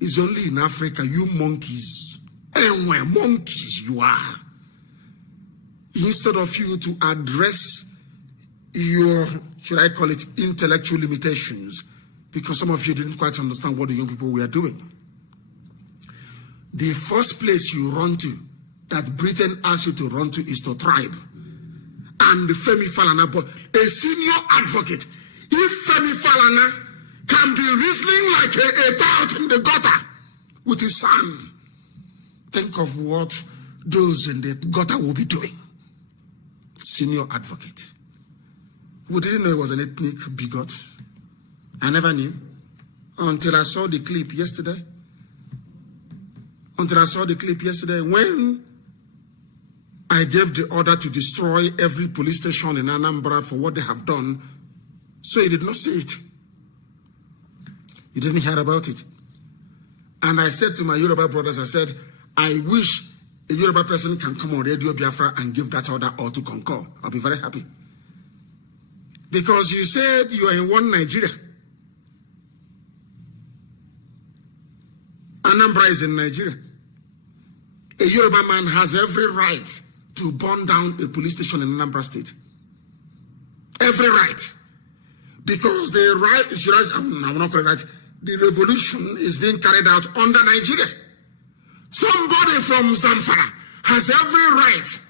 It's only in Africa, you monkeys. Anywhere, monkeys you are. Instead of you to address your, should I call it, intellectual limitations, because some of you didn't quite understand what the young people were doing. The first place you run to, that Britain asks you to run to, is to tribe. And Femi Falana, a senior advocate, if Femi Falana can be reasoning like a tout in the gutter with his son, think of what those in the gutter will be doing. Senior advocate. We didn't know he was an ethnic bigot. I never knew until I saw the clip yesterday. When I gave the order to destroy every police station in Anambra for what they have done, so he did not see it. He didn't hear about it. And I said to my Yoruba brothers, I said, I wish a Yoruba person can come on Radio Biafra and give that order or to concur. I'll be very happy. Because you said you are in one Nigeria. Anambra is in Nigeria. A Yoruba man has every right to burn down a police station in Anambra State. Every right. Because the right, I'm not correct, right? The revolution is being carried out under Nigeria. Somebody from Zamfara has every right.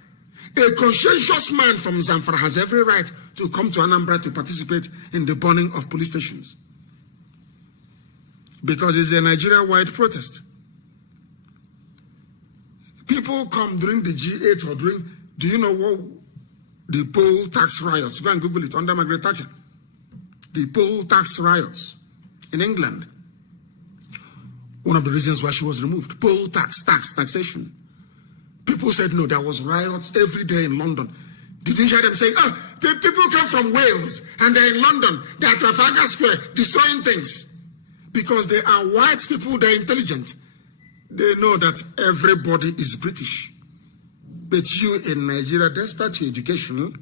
A conscientious man from Zamfara has every right to come to Anambra to participate in the burning of police stations. Because it's a Nigeria-wide protest. People come during the G8 or during, do you know what the poll tax riots? Go and Google it under Margaret Thatcher. The poll tax riots in England. One of the reasons why she was removed. Poll taxation. People said no, there was riots every day in London. Did you hear them saying, oh, the people come from Wales and they're in London, they're at Trafalgar Square destroying things. Because they are white people, they're intelligent. They know that everybody is British. But you in Nigeria, despite your education,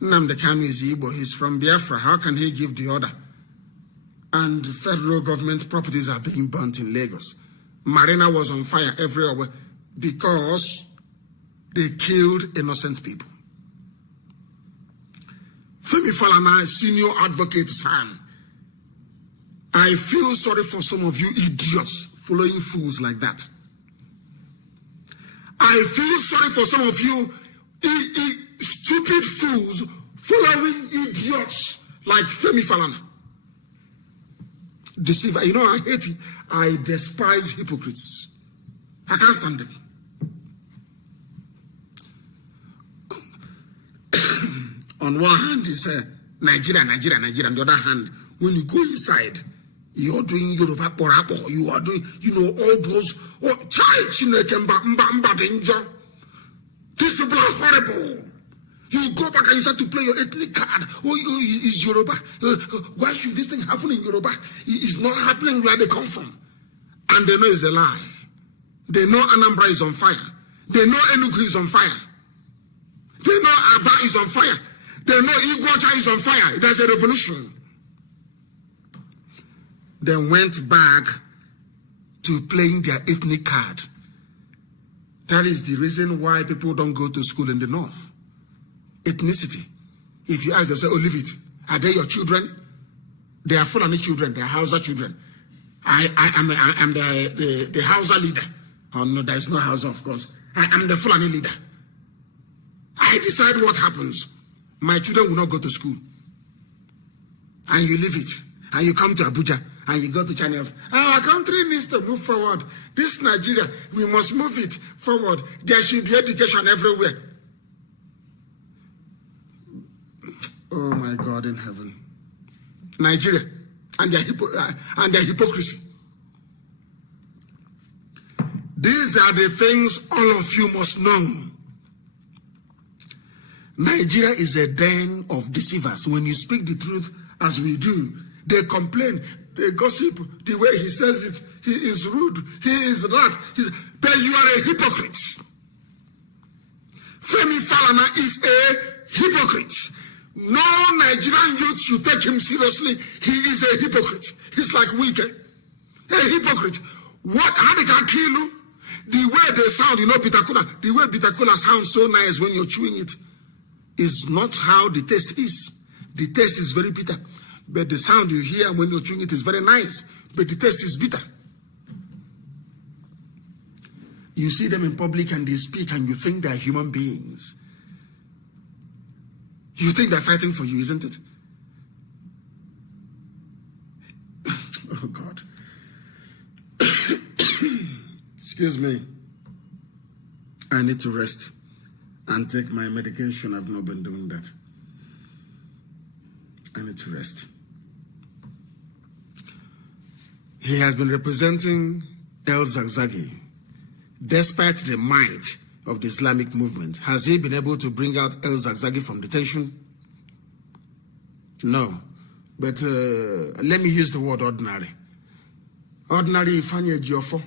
Nnamdi Kanu is Igbo, he's from Biafra. How can he give the order? And federal government properties are being burnt in Lagos. Marina was on fire everywhere because they killed innocent people. Femi Falana, senior advocate, son. I feel sorry for some of you idiots following fools like that. I feel sorry for some of you stupid fools following idiots like Femi Falana. Deceiver. You know, I hate it. I despise hypocrites. I can't stand them. On one hand, it's Nigeria. On the other hand, when you go inside, you're doing Yoruba Porapo. You are doing, all those. These people are horrible. You go back and you start to play your ethnic card. Oh, is Yoruba. Why should this thing happen in Yoruba? It's not happening where they come from. And they know it's a lie. They know Anambra is on fire. They know Enugu is on fire. They know Aba is on fire. They know Iguacha is on fire. There's a revolution. They went back to playing their ethnic card. That is the reason why people don't go to school in the north. Ethnicity. If you ask them, say, oh, leave it. Are they your children? They are Fulani children. They are Hausa children. I'm the Hausa leader. Oh, no, there is no Hausa, of course. I am the Fulani leader. I decide what happens. My children will not go to school. And you leave it. And you come to Abuja. And you go to channels. Our country needs to move forward. This Nigeria, we must move it forward. There should be education everywhere. Oh my God in heaven. Nigeria and their hypocrisy. These are the things all of you must know. Nigeria is a den of deceivers. When you speak the truth as we do, they complain, they gossip, the way he says it, he is rude, he is that. But you are a hypocrite. Femi Falana is a hypocrite. No Nigerian youth should take him seriously. He is a hypocrite. He's like Wike. A hypocrite. What? How they can kill you? The way they sound, Bitakula, the way Bitakula sounds so nice when you're chewing it is not how the taste is. The taste is very bitter. But the sound you hear when you're chewing it is very nice. But the taste is bitter. You see them in public and they speak and you think they're human beings. You think they're fighting for you, isn't it? Oh, God. Excuse me. I need to rest and take my medication. I've not been doing that. I need to rest. He has been representing El Zagzagi. Despite the might of the Islamic movement, has he been able to bring out El Zagzagi from detention? No. But let me use the word ordinary. Ordinary Ifanye Jiofo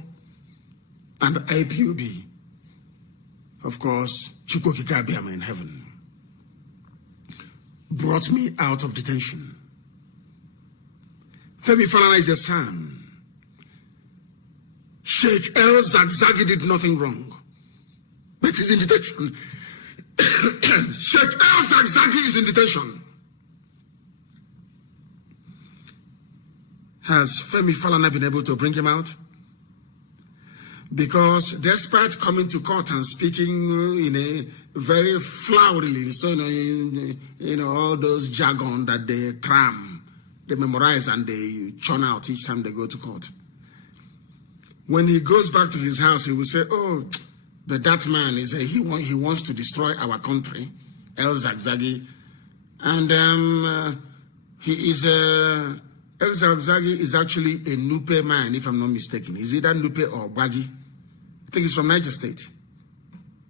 and IPOB. Of course, Chukwokika Abiyama in heaven brought me out of detention. Femi Falana is a son. Sheikh El Zagzagi did nothing wrong. but he's in detention. Sheikh El Zakzaki is in detention. Has Femi Falana been able to bring him out? Because despite coming to court and speaking in a very flowery, so all those jargon that they cram, they memorize and they churn out each time they go to court. When he goes back to his house, he will say, "Oh, but that man is he wants to destroy our country, El Zakzaki, and he is El Zakzaki is actually a Nupe man, if I'm not mistaken. Is either Nupe or Bagi? I think he's from Niger State,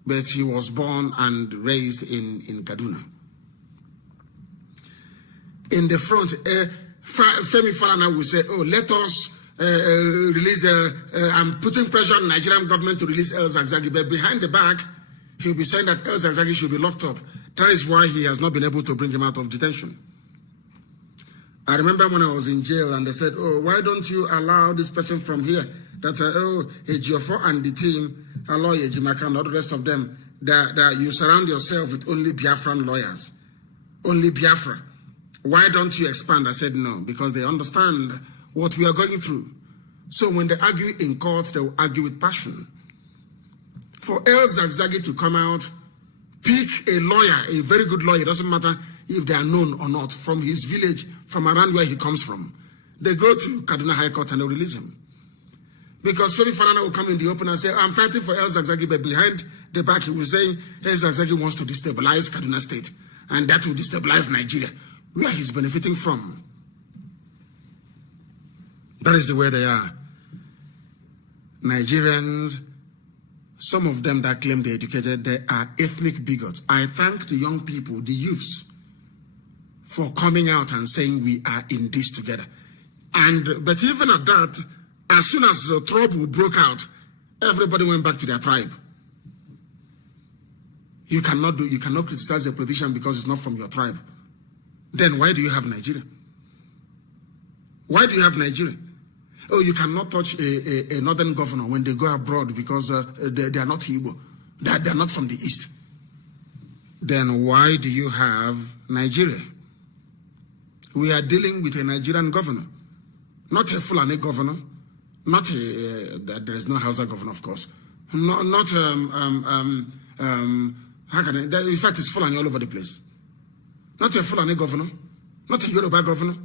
but he was born and raised in Kaduna." In the front, Femi Falana will say, "Oh, let us release, I'm putting pressure on the Nigerian government to release El Zakzaki," but behind the back, he'll be saying that El Zakzaki should be locked up. That is why he has not been able to bring him out of detention. I remember when I was in jail and they said, "Oh, why don't you allow this person from here?" That, Ejiofor and the team, lawyer Ejimaka and all the rest of them, that you surround yourself with only Biafran lawyers, only Biafra. Why don't you expand? I said no, because they understand what we are going through. So when they argue in court, they will argue with passion. For El Zakzaki to come out, pick a lawyer, a very good lawyer, it doesn't matter if they are known or not, from his village, from around where he comes from. They go to Kaduna High Court and they release him. Because Femi Falana will come in the open and say, "I'm fighting for El Zakzaki," but behind the back he will say, El Zakzaki wants to destabilize Kaduna State, and that will destabilize Nigeria, where he's benefiting from. That is the way they are. Nigerians, some of them that claim they're educated, they are ethnic bigots. I thank the young people, the youths, for coming out and saying we are in this together. But even at that, as soon as the trouble broke out, everybody went back to their tribe. You cannot criticize a politician because it's not from your tribe. Then why do you have Nigeria? Why do you have Nigeria? Oh, you cannot touch a northern governor when they go abroad because they are not Igbo. They are not from the east. Then why do you have Nigeria? We are dealing with a Nigerian governor, not a Fulani governor, not there is no Hausa governor, of course. Not how can I, in fact, it's Fulani all over the place. Not a Fulani governor, not a Yoruba governor,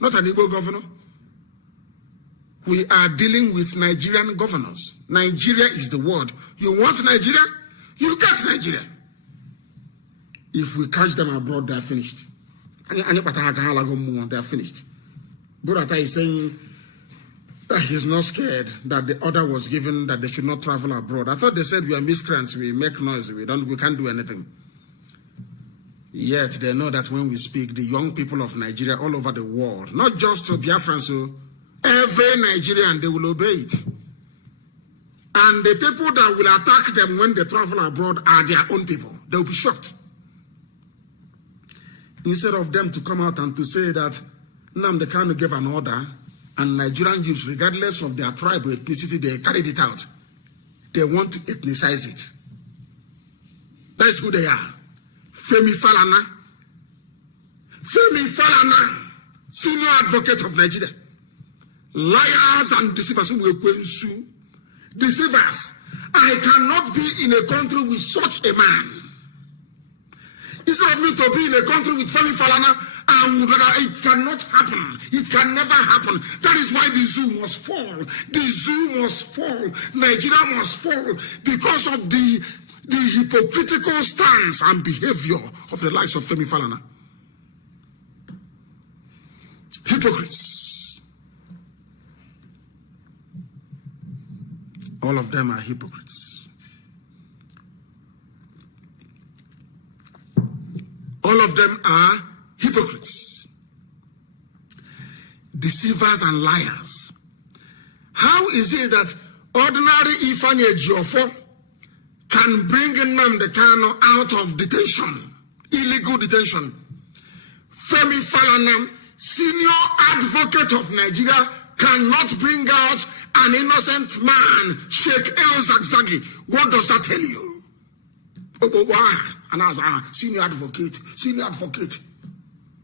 not an Igbo governor. We are dealing with Nigerian governors. Nigeria is the word. You want Nigeria? You get Nigeria. If we catch them abroad, they are finished. They are finished. Burata is saying that he's not scared that the order was given that they should not travel abroad. I thought they said we are miscreants, we make noise, we can't do anything. Yet they know that when we speak, the young people of Nigeria all over the world, not just to Biafrans, so every Nigerian, they will obey it. And the people that will attack them when they travel abroad are their own people. They will be shocked. Instead of them to come out and to say that Nnamdi Kanu gave an order and Nigerian youths, regardless of their tribe or ethnicity, they carried it out. They want to ethnicize it. That's who they are. Femi Falana, senior advocate of Nigeria. Liars and deceivers. Deceivers. I cannot be in a country with such a man. Instead of me to be in a country with Femi Falana, I would rather, it cannot happen. It can never happen. That is why the zoo must fall. The zoo must fall. Nigeria must fall because of the hypocritical stance and behavior of the likes of Femi Falana. Hypocrites. All of them are hypocrites. All of them are hypocrites, deceivers and liars. How is it that ordinary Ifeanyi Ejiofor can bring Nnamdi Kanu out of detention, illegal detention? Femi Falana, senior advocate of Nigeria, cannot bring out an innocent man, Sheikh El Zakzaki. What does that tell you? And I was senior advocate.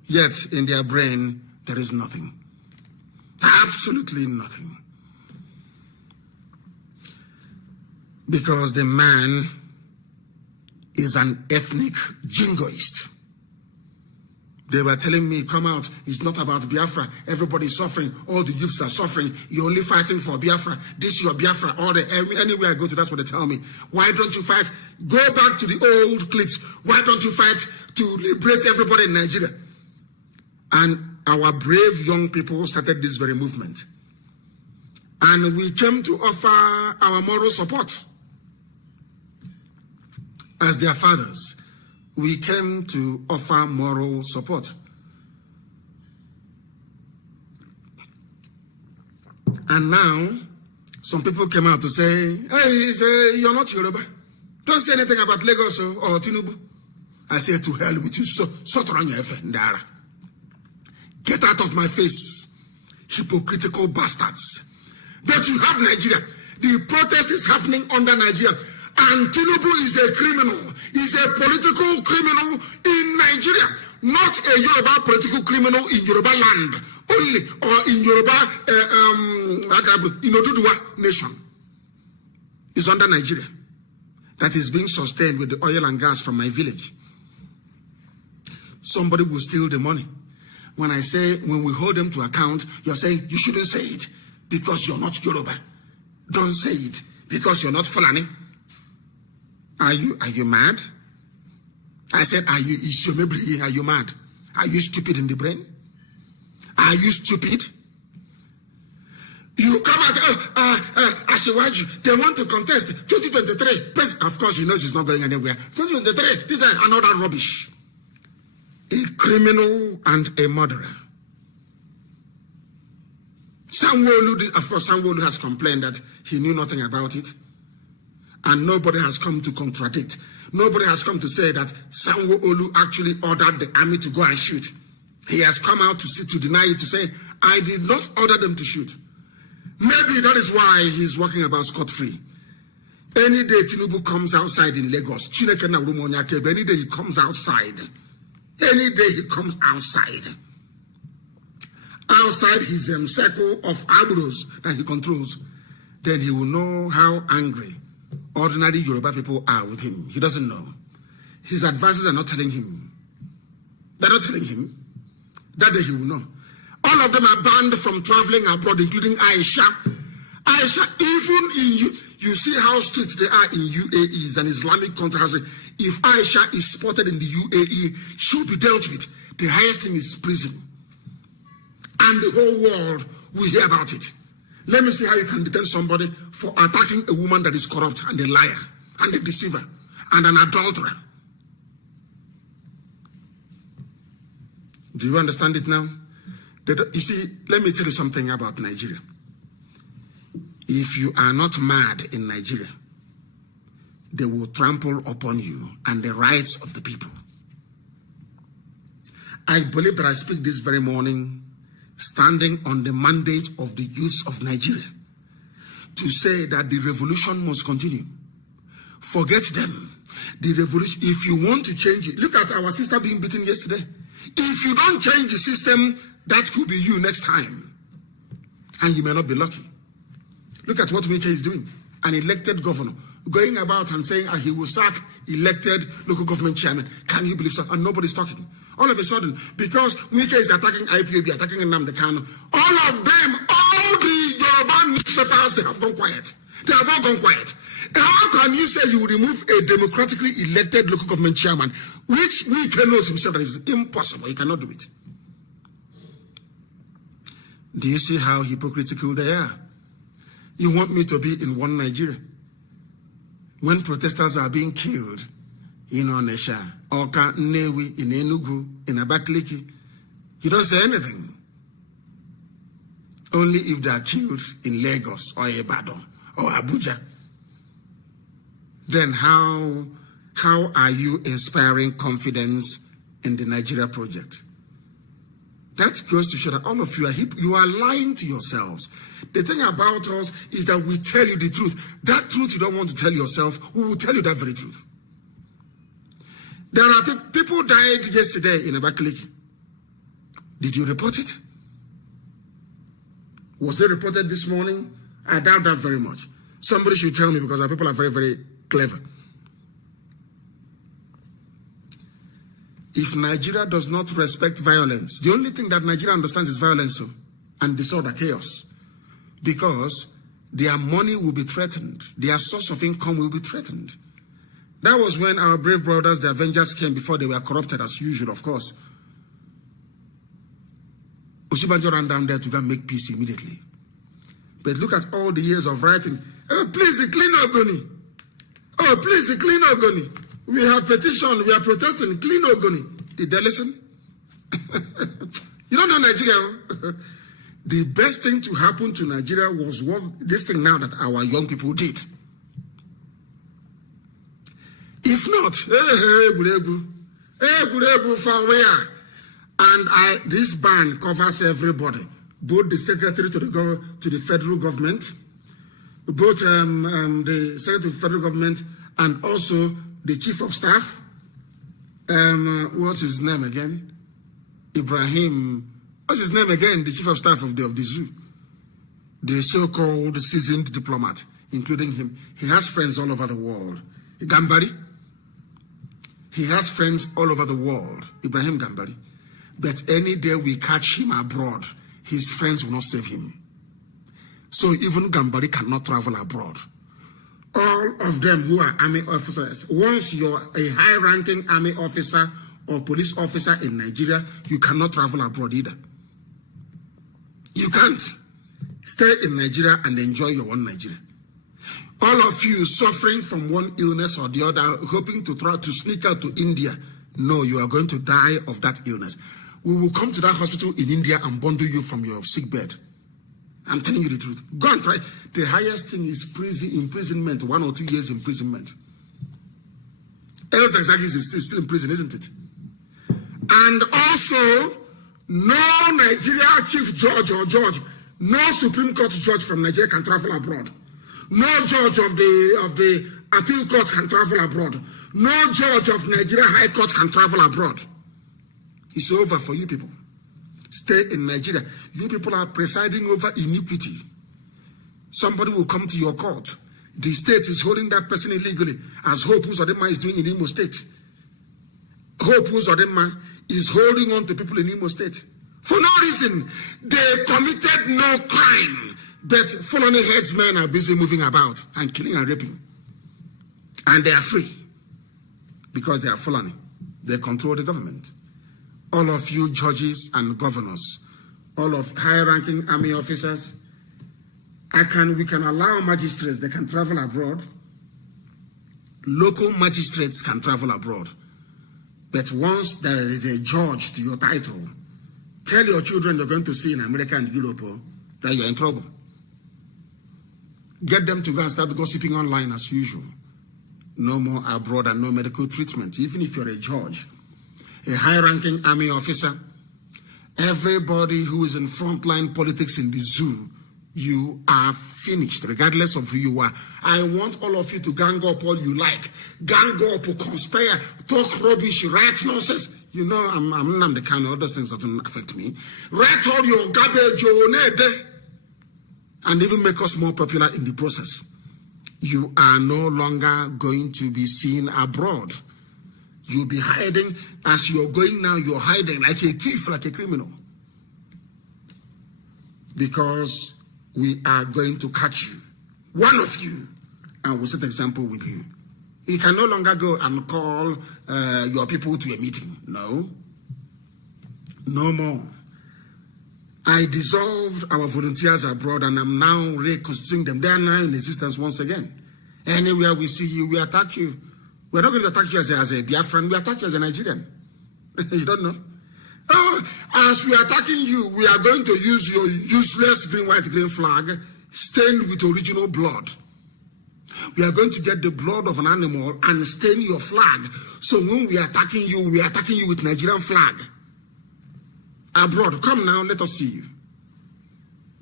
Yet in their brain, there is nothing. Absolutely nothing. Because the man is an ethnic jingoist. They were telling me, come out, it's not about Biafra. Everybody's suffering. All the youths are suffering. You're only fighting for Biafra. This is your Biafra. Anywhere I go to, that's what they tell me. Why don't you fight? Go back to the old clips. Why don't you fight to liberate everybody in Nigeria? And our brave young people started this very movement. And we came to offer our moral support. As their fathers, we came to offer moral support. And now, some people came out to say, hey, you're not Yoruba. Don't say anything about Lagos or Tinubu. I say, to hell with you, Ndara. Get out of my face, hypocritical bastards. But you have Nigeria. The protest is happening under Nigeria. And Tinubu is a criminal. He's a political criminal in Nigeria. Not a Yoruba political criminal in Yoruba land. Only, or in Yoruba, in Oduduwa nation. It's under Nigeria. That is being sustained with the oil and gas from my village. Somebody will steal the money. When I say, when we hold them to account, you're saying, you shouldn't say it because you're not Yoruba. Don't say it because you're not Fulani. Are you mad? I said, are you mad? Are you stupid in the brain? Are you stupid? You come out, Asiwaju, they want to contest 2023. Of course, he knows he's not going anywhere. 2023, this is another rubbish. A criminal and a murderer. Of course, Sanwo-Olu has complained that he knew nothing about it. And nobody has come to contradict. Nobody has come to say that Sanwo-Olu actually ordered the army to go and shoot. He has come out to deny it, to say, I did not order them to shoot. Maybe that is why he's walking about scot-free. Any day Tinubu comes outside in Lagos, any day he comes outside. Any day he comes outside his circle of abros that he controls, then he will know how angry ordinary Yoruba people are with him. He doesn't know. His advisors are not telling him. They're not telling him. That day he will know. All of them are banned from traveling abroad, including Aisha. Aisha, even in you see how strict they are in UAE, is an Islamic country. If Aisha is spotted in the UAE, she'll be dealt with. The highest thing is prison. And the whole world will hear about it. Let me see how you can detain somebody for attacking a woman that is corrupt and a liar and a deceiver and an adulterer. Do you understand it now? You see, let me tell you something about Nigeria. If you are not mad in Nigeria, they will trample upon you and the rights of the people. I believe that I speak this very morning standing on the mandate of the youth of Nigeria to say that the revolution must continue. Forget them. The revolution, if you want to change it, look at our sister being beaten yesterday. If you don't change the system, that could be you next time. And you may not be lucky. Look at what Wike is doing. An elected governor going about and saying he will sack elected local government chairman. Can you believe so? And nobody's talking. All of a sudden, because Wike is attacking IPOB, attacking Nnamdi Kanu, all of them, all the Yoruba newspapers, they have gone quiet. They have all gone quiet. How can you say you will remove a democratically elected local government chairman, which Wike knows himself that is impossible? He cannot do it. Do you see how hypocritical they are? You want me to be in one Nigeria? When protesters are being killed in Onesha, Oka, Nnewi, in Enugu, in Abakaliki, you don't say anything. Only if they are killed in Lagos or Ibadan or Abuja. Then how are you inspiring confidence in the Nigeria project? That goes to show that all of you are lying to yourselves. The thing about us is that we tell you the truth. That truth you don't want to tell yourself, we will tell you that very truth. There are people died yesterday in Abakaliki. Did you report it? Was it reported this morning? I doubt that very much. Somebody should tell me because our people are very, very clever. If Nigeria does not respect violence, the only thing that Nigeria understands is violence and disorder, chaos. Because their money will be threatened. Their source of income will be threatened. That was when our brave brothers, the Avengers, came before they were corrupted as usual, of course. Osibanjo ran down there to go and make peace immediately. But look at all the years of writing. Oh, please, clean Ogoni. Oh, please, clean Ogoni. We have petition, we are protesting, clean Ogoni. Did they listen? You don't know Nigeria. The best thing to happen to Nigeria was this thing now that our young people did. If not, for where? And this ban covers everybody, both the secretary to the federal government, both the secretary to the federal government, and also the chief of staff. What's his name again? Ibrahim. What's his name again? The chief of staff of the zoo, the so-called seasoned diplomat, including him. He has friends all over the world. Gambari. He has friends all over the world. Ibrahim Gambari. But any day we catch him abroad, his friends will not save him. So even Gambari cannot travel abroad. All of them who are army officers, once you're a high-ranking army officer or police officer in Nigeria, you cannot travel abroad either. You can't. Stay in Nigeria and enjoy your own Nigeria. All of you suffering from one illness or the other, hoping to try to sneak out to India, no, you are going to die of that illness. We will come to that hospital in India and bundle you from your sick bed. I'm telling you the truth. Go and try. The highest thing is imprisonment, 1 or 2 years imprisonment. Else exactly is still in prison, isn't it? And also, no Nigeria chief judge or judge, no Supreme Court judge from Nigeria can travel abroad. No judge of the appeal court can travel abroad. No judge of Nigeria High Court can travel abroad. It's over for you people. Stay in Nigeria. You people are presiding over iniquity. Somebody will come to your court. The state is holding that person illegally, as Hope Uzodinma is doing in Imo State. Hope Uzodinma is holding on to people in Imo State. For no reason. They committed no crime. But Fulani headsmen are busy moving about and killing and raping. And they are free. Because they are Fulani. They control the government. All of you judges and governors, all of high-ranking army officers, we can allow magistrates, they can travel abroad. Local magistrates can travel abroad. But once there is a judge to your title, tell your children you're going to see in America and Europe that you're in trouble. Get them to go and start gossiping online as usual. No more abroad and no medical treatment, even if you're a judge. A high-ranking army officer, everybody who is in frontline politics in the zoo, you are finished, regardless of who you are. I want all of you to gang up all you like. Gang up, conspire, talk rubbish, write nonsense. You know, I'm Nnamdi Kanu, all those things doesn't affect me. Write all your garbage, and even make us more popular in the process. You are no longer going to be seen abroad. You'll be hiding. As you're going now, you're hiding like a thief, like a criminal. Because we are going to catch you, one of you, and we'll set example with you. You can no longer go and call your people to a meeting. No. No more. I dissolved our volunteers abroad and I'm now reconstituting them. They are now in existence once again. Anywhere we see you, we attack you. We're not going to attack you as a Biafran, we attack you as a Nigerian. You don't know? Oh, as we are attacking you, we are going to use your useless green, white, green flag stained with original blood. We are going to get the blood of an animal and stain your flag. So when we are attacking you with Nigerian flag. Abroad, come now, let us see you.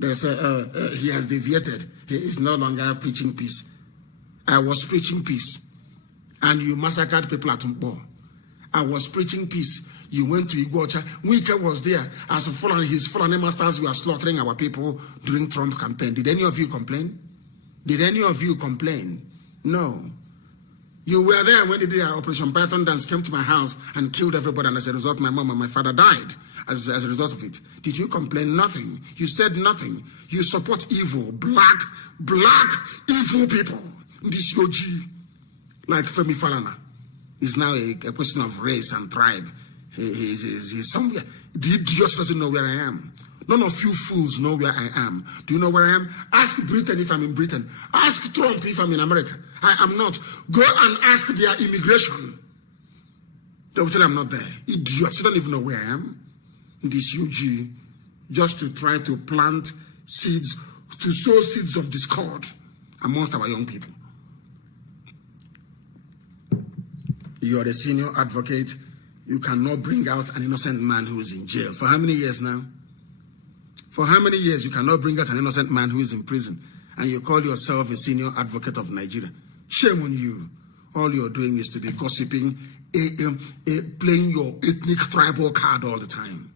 They say, he has deviated. He is no longer preaching peace. I was preaching peace. And you massacred people at Mpo. I was preaching peace. You went to Iguacha. Wike was there. As his Fulani masters were slaughtering our people during Trump campaign. Did any of you complain? Did any of you complain? No. You were there when they did Operation Python Dance, came to my house and killed everybody, and as a result, my mom and my father died as a result of it. Did you complain? Nothing. You said nothing. You support evil, black evil people. This OG, like Femi Falana, is now a question of race and tribe. He's somewhere. The idiot doesn't know where I am. None of you fools know where I am. Do you know where I am? Ask Britain if I'm in Britain. Ask Trump if I'm in America. I am not. Go and ask their immigration. They will tell you I'm not there. Idiots, you don't even know where I am. This UG, just to try to plant seeds, to sow seeds of discord amongst our young people. You are a senior advocate. You cannot bring out an innocent man who is in jail. For how many years now? For how many years you cannot bring out an innocent man who is in prison, and you call yourself a senior advocate of Nigeria? Shame on you. All you're doing is to be gossiping, playing your ethnic tribal card all the time.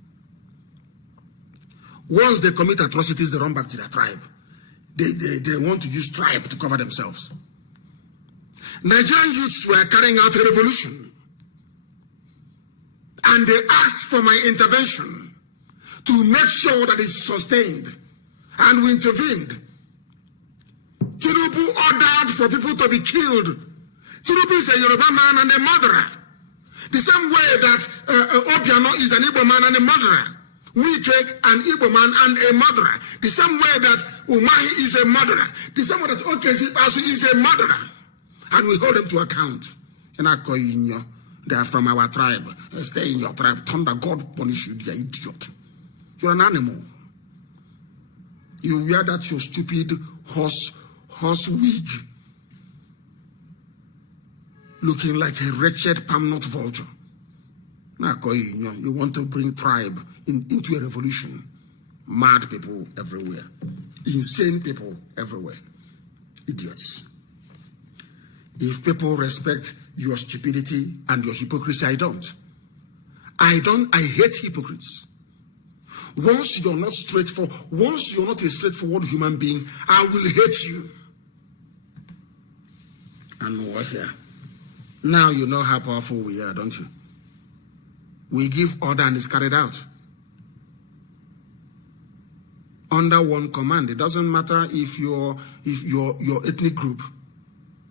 Once they commit atrocities, they run back to their tribe. They want to use tribe to cover themselves. Nigerian youths were carrying out a revolution, and they asked for my intervention to make sure that it's sustained, and we intervened. Tinubu ordered for people to be killed. Tinubu is a Yoruba man and a murderer. The same way that Obiano is an Igbo man and a murderer. Wike, an Igbo man and a murderer. The same way that Umahi is a murderer. The same way that Okezi Asu is a murderer. And we hold them to account. They are from our tribe. Stay in your tribe. Thunder, God punish you, you idiot. You're an animal. You wear that your stupid horse wig, looking like a wretched palm nut vulture. You want to bring tribe into a revolution. Mad people everywhere. Insane people everywhere. Idiots. If people respect your stupidity and your hypocrisy, I don't. I hate hypocrites. Once you're not straightforward, once you're not a straightforward human being, I will hate you. And we're here. Now you know how powerful we are, don't you? We give order and it's carried out. Under one command. It doesn't matter if your ethnic group,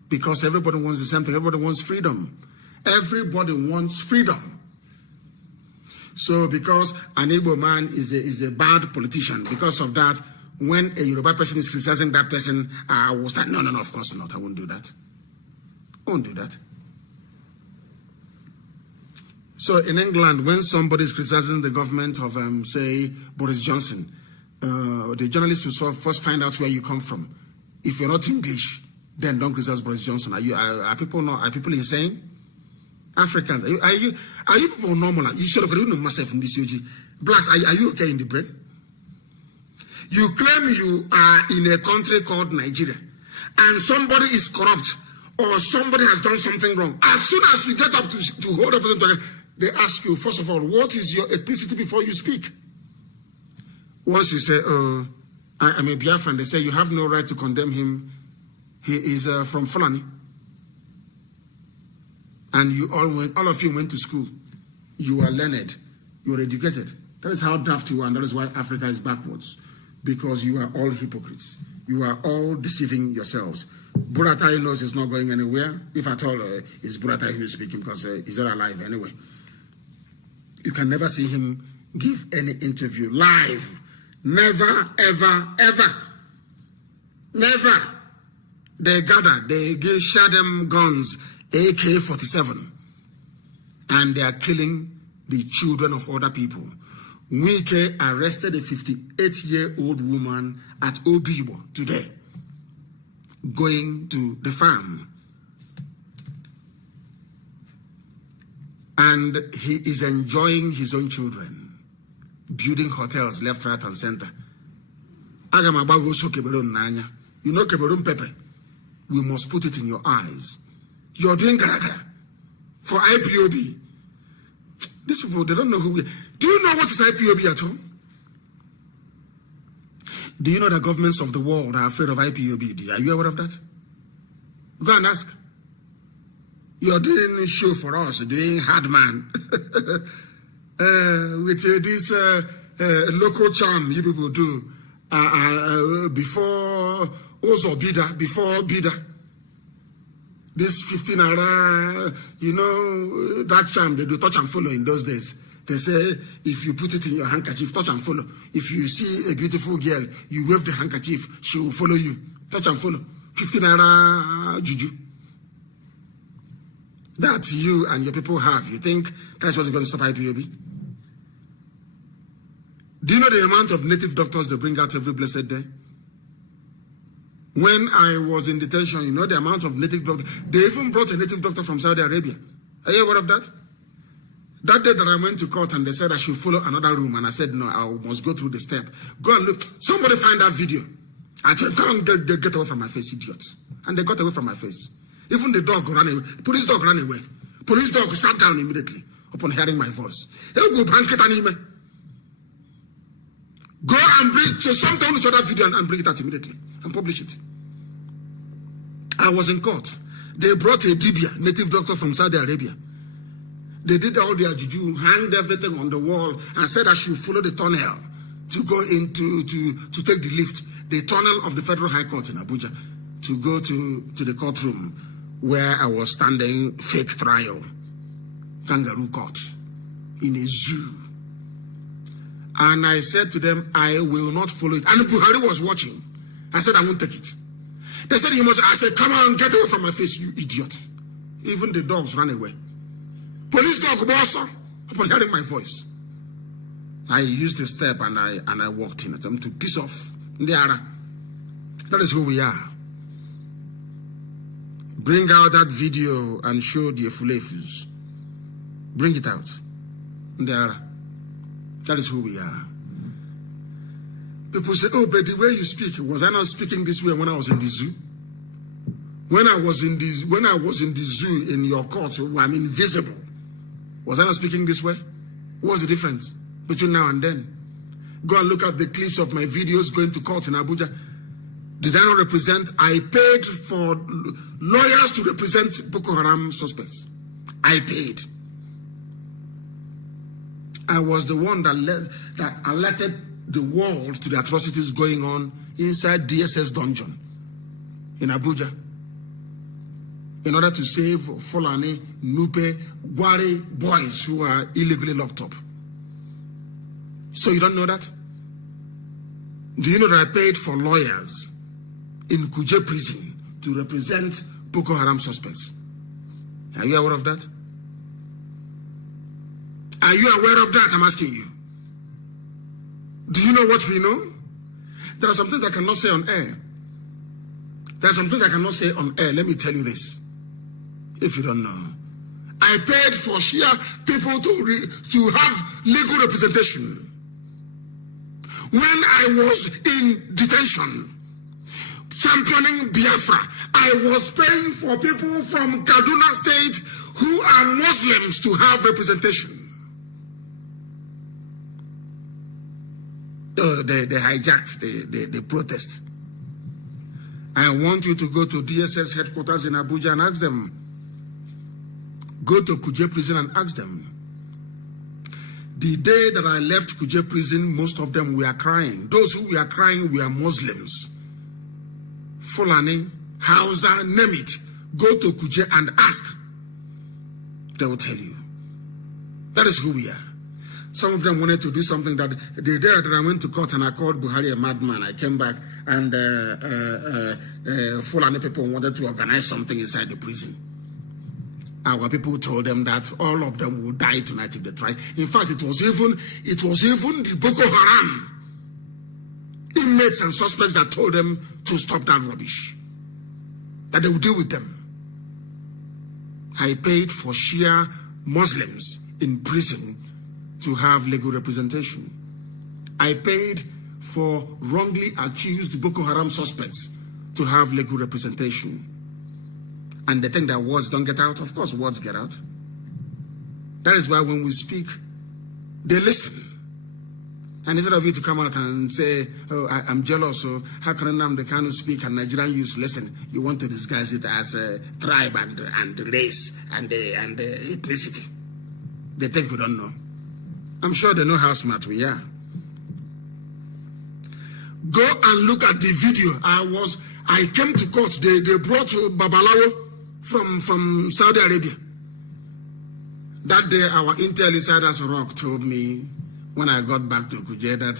because everybody wants the same thing. Everybody wants freedom. Everybody wants freedom. So because an Igbo man is a bad politician, because of that, when a Yoruba person is criticizing that person, I will start, no, of course not. I won't do that. I won't do that. So in England, when somebody is criticizing the government of, say, Boris Johnson, the journalists will first find out where you come from. If you're not English, then don't criticize Boris Johnson. Are people insane? Africans, are you people normal? You should have known myself in this UG. Blacks, are you okay in the brain? You claim you are in a country called Nigeria, and somebody is corrupt, or somebody has done something wrong. As soon as you get up to hold a person together, they ask you, first of all, what is your ethnicity before you speak? Once you say, I'm a Biafran, they say you have no right to condemn him. He is from Fulani. And you all of you went to school. You are learned. You are educated. That is how daft you are, and that is why Africa is backwards. Because you are all hypocrites. You are all deceiving yourselves. Buratai knows it's not going anywhere. If at all, it's Buratai who is speaking, because he's not alive anyway. You can never see him give any interview live. Never, ever, ever. Never. They gather, they share them guns, AK-47, and they are killing the children of other people. Wike arrested a 58-year-old woman at Obibo today, going to the farm. And he is enjoying his own children, building hotels left, right, and center. You know Cameroon pepper. We must put it in your eyes. You're doing gara for IPOB. These people, they don't know who we are. Do you know what is IPOB at all? Do you know that governments of the world are afraid of IPOB? Are you aware of that? Go and ask. You're doing a show for us, doing hard man. With this local charm you people do before also before bidder. This 15 naira, you know, that charm they do touch and follow in those days. They say if you put it in your handkerchief, touch and follow. If you see a beautiful girl, you wave the handkerchief, she will follow you. Touch and follow. 15 naira juju. That you and your people have. You think that's what's going to stop IPOB? Do you know the amount of native doctors they bring out every blessed day? When I was in detention, you know the amount of native doctors. They even brought a native doctor from Saudi Arabia. Are you aware of that? That day that I went to court and they said I should follow another room, and I said no, I must go through the step. Go and look. Somebody find that video. I told them, come on, get away from my face, idiots. And they got away from my face. Even the dog ran away. Police dog ran away. Police dog sat down immediately upon hearing my voice. Go and bring something to that video and bring it out immediately and publish it. I was in court. They brought a Dibia, native doctor from Saudi Arabia. They did all their juju, hanged everything on the wall, and said I should follow the tunnel to go into to take the lift, the tunnel of the Federal High Court in Abuja, to go to the courtroom where I was standing, fake trial, kangaroo court, in a zoo. And I said to them, I will not follow it. And Buhari was watching. I said, I won't take it. They said, you must. I said, come on, get away from my face, you idiot. Even the dogs ran away. Police dog, boss, upon hearing my voice. I used the step and I walked in at them to piss off. That is who we are. Bring out that video and show the Efulefus. Bring it out. That is who we are. People say, oh, but the way you speak, was I not speaking this way when I was in the zoo? When I was in the zoo in your court, I'm invisible. Was I not speaking this way? What's the difference between now and then? Go and look at the clips of my videos going to court in Abuja. Did I not represent? I paid for lawyers to represent Boko Haram suspects. I paid. I was the one that alerted the world to the atrocities going on inside DSS dungeon in Abuja in order to save Fulani, Nupe, Gwari boys who are illegally locked up. So you don't know that? Do you know that I paid for lawyers in Kuje prison to represent Boko Haram suspects? Are you aware of that? Are you aware of that? I'm asking you. Do you know what we know? There are some things I cannot say on air. There are some things I cannot say on air. Let me tell you this, if you don't know. I paid for Shia people to have legal representation. When I was in detention, championing Biafra, I was paying for people from Kaduna State who are Muslims to have representation. They hijacked the protest. I want you to go to DSS headquarters in Abuja and ask them. Go to Kuje prison and ask them. The day that I left Kuje prison, most of them were crying. Those who were crying were Muslims. Fulani, Hausa, name it. Go to Kuje and ask. They will tell you. That is who we are. Some of them wanted to do something that the day that I went to court and I called Buhari a madman. I came back and Fulani people wanted to organize something inside the prison. Our people told them that all of them will die tonight if they try. In fact, it was even the Boko Haram inmates and suspects that told them to stop that rubbish, that they would deal with them. I paid for Shia Muslims in prison to have legal representation. I paid for wrongly accused Boko Haram suspects to have legal representation. And they think that words don't get out. Of course, words get out. That is why when we speak, they listen. And instead of you to come out and say, oh, I'm jealous, so how can Nnamdi Kanu speak and Nigerian youth listen? You want to disguise it as a tribe and race and ethnicity. They think we don't know. I'm sure they know how smart we are. Go and look at the video. I came to court. They brought Babalawo from Saudi Arabia. That day, our intel insiders Rock told me when I got back to Kuje that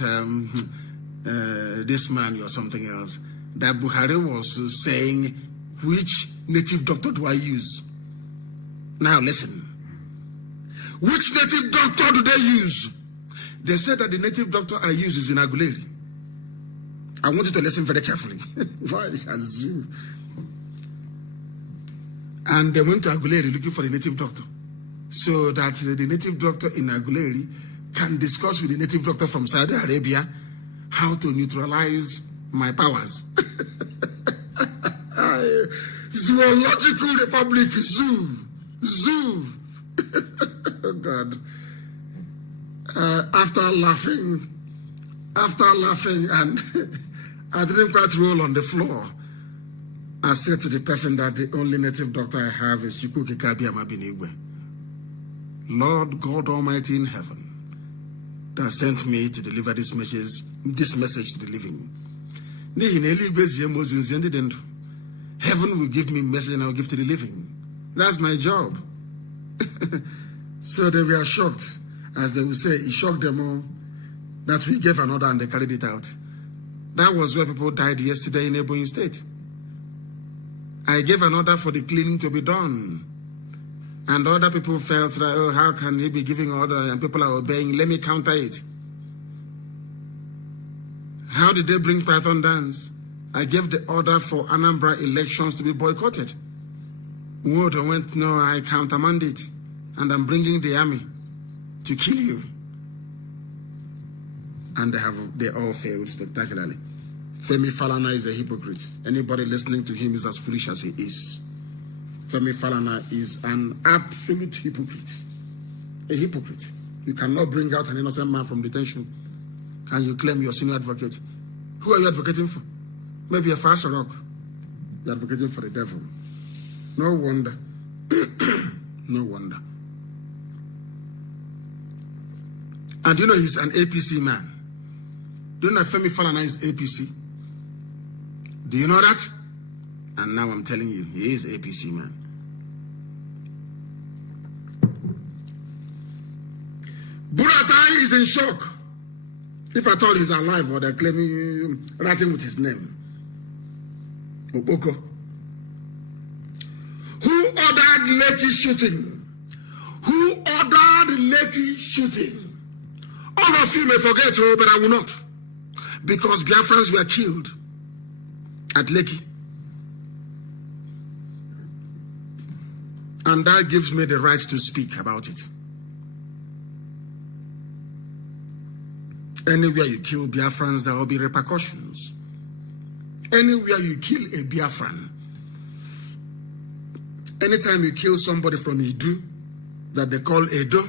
this man or something else, that Buhari was saying, which native doctor do I use? Now listen. Which native doctor do they use? They said that the native doctor I use is in Aguleri. I want you to listen very carefully. And they went to Aguleri looking for the native doctor, so that the native doctor in Aguleri can discuss with the native doctor from Saudi Arabia how to neutralize my powers. Zoological Republic, zoo. Oh God. After laughing, and I didn't quite roll on the floor, I said to the person that the only native doctor I have is Chukwuke Kabiamabinigwe. Lord God Almighty in heaven, that sent me to deliver this message to the living. Heaven will give me message and I'll give to the living. That's my job. So they were shocked, as they would say, it shocked them all that we gave an order and they carried it out. That was where people died yesterday in Ebonyi State. I gave an order for the cleaning to be done. And other people felt that, oh, how can he be giving order and people are obeying? Let me counter it. How did they bring Python dance? I gave the order for Anambra elections to be boycotted. Wodo went, no, I countermand it. And I'm bringing the army to kill you. And they all failed spectacularly. Femi Falana is a hypocrite. Anybody listening to him is as foolish as he is. Femi Falana is an absolute hypocrite. A hypocrite. You cannot bring out an innocent man from detention and you claim you're senior advocate. Who are you advocating for? Maybe a fast rock. You're advocating for the devil. No wonder. No wonder. And you know he's an APC man. Do you know Femi Falana is APC? Do you know that? And now I'm telling you, he is APC man. Buratai is in shock. If I told he's alive or they're claiming, writing with his name. Oboko. Who ordered Lekki shooting? Who ordered Lekki shooting? All of you may forget, but I will not. Because Biafrans were killed at Lekki. And that gives me the right to speak about it. Anywhere you kill Biafrans, there will be repercussions. Anywhere you kill a Biafran, anytime you kill somebody from Idu, that they call Edo,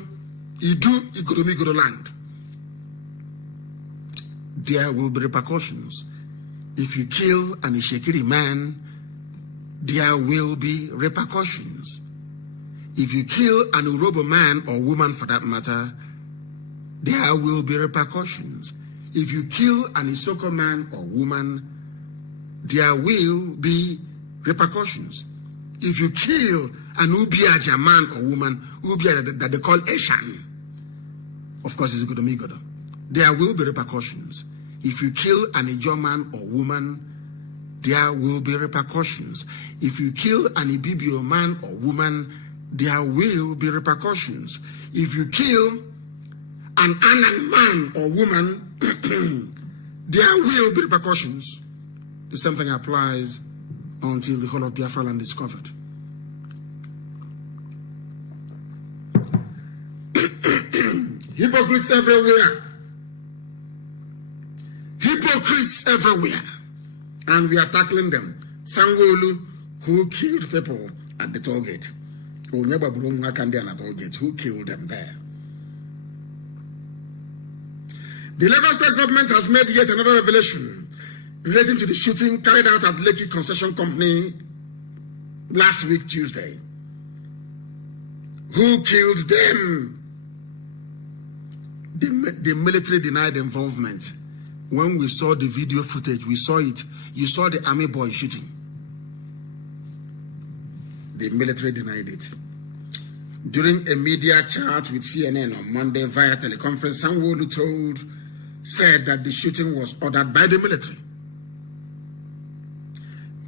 Ikodomigodo land, there will be repercussions. If you kill an Ishekiri man, there will be repercussions. If you kill an Urobo man or woman for that matter, there will be repercussions. If you kill an Isoko man or woman, there will be repercussions. If you kill an Ubiaja man or woman, Ubia that they call Eshan, of course it's Ikodomigodo, there will be repercussions. If you kill an Ijo man or woman, there will be repercussions. If you kill an Ibibio man or woman, there will be repercussions. If you kill an Anan man or woman, there will be repercussions. The same thing applies until the whole of Biafra land is covered. Hypocrites everywhere. Hypocrites everywhere. And we are tackling them. Sanwo-Olu, who killed people at the toll gate. Who killed them there? The Lagos State government has made yet another revelation relating to the shooting carried out at Lekki Concession Company last week, Tuesday. Who killed them? The military denied involvement. When we saw the video footage, we saw it. You saw the army boy shooting. The military denied it. During a media chat with CNN on Monday via teleconference, Sanwo-Olu said that the shooting was ordered by the military.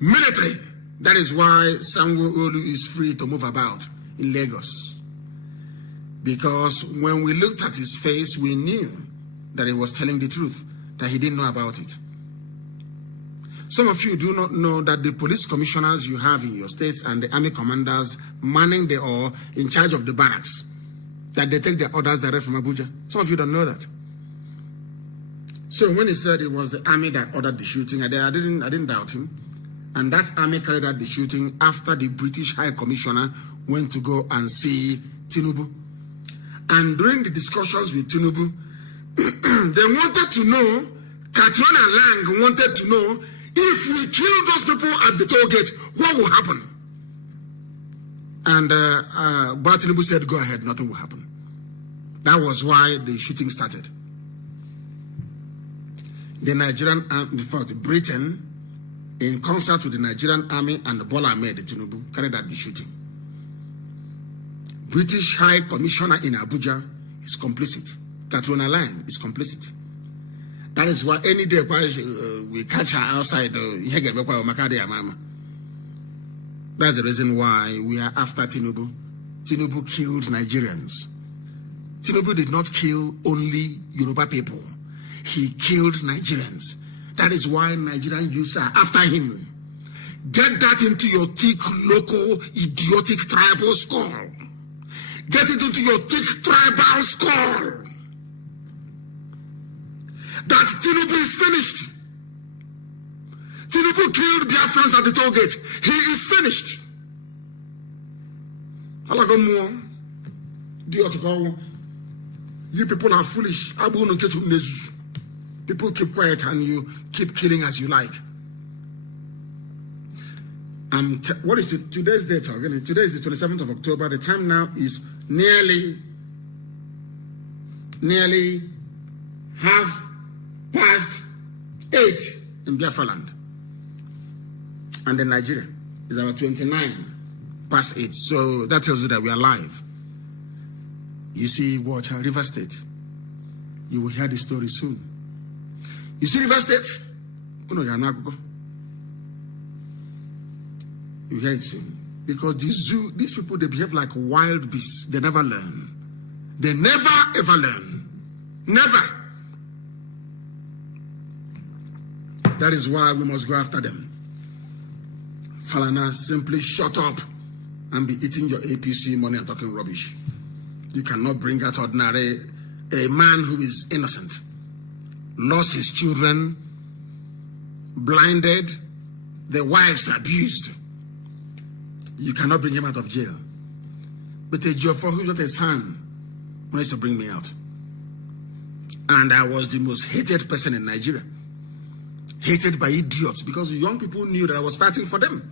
Military. That is why Sanwo-Olu is free to move about in Lagos. Because when we looked at his face, we knew that he was telling the truth, that he didn't know about it. Some of you do not know that the police commissioners you have in your states and the army commanders manning the or in charge of the barracks, that they take their orders direct from Abuja. Some of you don't know that. So when he said it was the army that ordered the shooting, I didn't doubt him. And that army carried out the shooting after the British High Commissioner went to go and see Tinubu. And during the discussions with Tinubu, they wanted to know, Katrina Lang wanted to know, if we kill those people at the toll gate, what will happen? And Bola Tinubu said, go ahead, nothing will happen. That was why the shooting started. The Nigerian, in fact, Britain, in concert with the Nigerian army and Bola Ahmed Tinubu, carried out the shooting. British High Commissioner in Abuja is complicit. Katrina Lang is complicit. That is why any day we catch her outside, that's the reason why we are after Tinubu. Tinubu killed Nigerians. Tinubu did not kill only Yoruba people. He killed Nigerians. That is why Nigerian youths are after him. Get that into your thick, local, idiotic tribal skull. Get it into your thick tribal skull. That Tinubu is finished. Tinubu killed Biafrans at the toll gate. He is finished. You people are foolish. People keep quiet and you keep killing as you like. What is today's date? Today is the 27th of October. The time now is nearly 8:30 in Biafra land. And in Nigeria is about 8:29. So that tells you that we are live. You see, watch River State. You will hear the story soon. You see River State? You hear it soon. Because these people, they behave like wild beasts. They never learn. They never ever learn. Never. That is why we must go after them. Falana, simply shut up and be eating your APC money and talking rubbish. You cannot bring out ordinary a man who is innocent, lost his children, blinded, the wives abused. You cannot bring him out of jail. But a Joffo who got a son managed to bring me out. And I was the most hated person in Nigeria. Hated by idiots because the young people knew that I was fighting for them.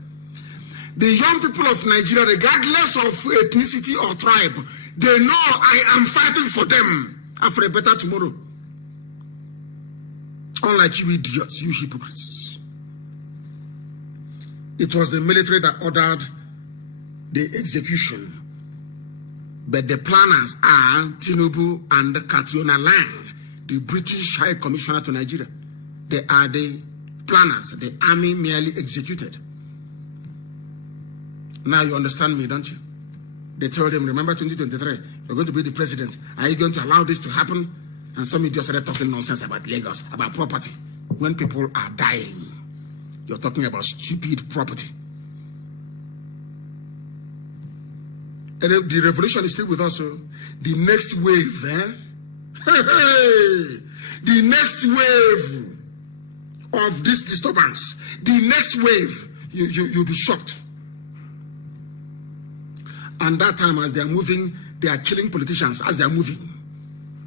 The young people of Nigeria, regardless of ethnicity or tribe, they know I am fighting for them and for a better tomorrow. Unlike you idiots, you hypocrites. It was the military that ordered the execution. But the planners are Tinubu and Katrina Lang, the British High Commissioner to Nigeria. They are the planners. The army merely executed. Now you understand me, don't you? They told him, remember 2023, you're going to be the president. Are you going to allow this to happen? And some idiots started talking nonsense about Lagos, about property. When people are dying, you're talking about stupid property. And the revolution is still with us. So the next wave, the next wave of this disturbance, the next wave, you'll be shocked. And that time, as they are moving, they are killing politicians as they are moving.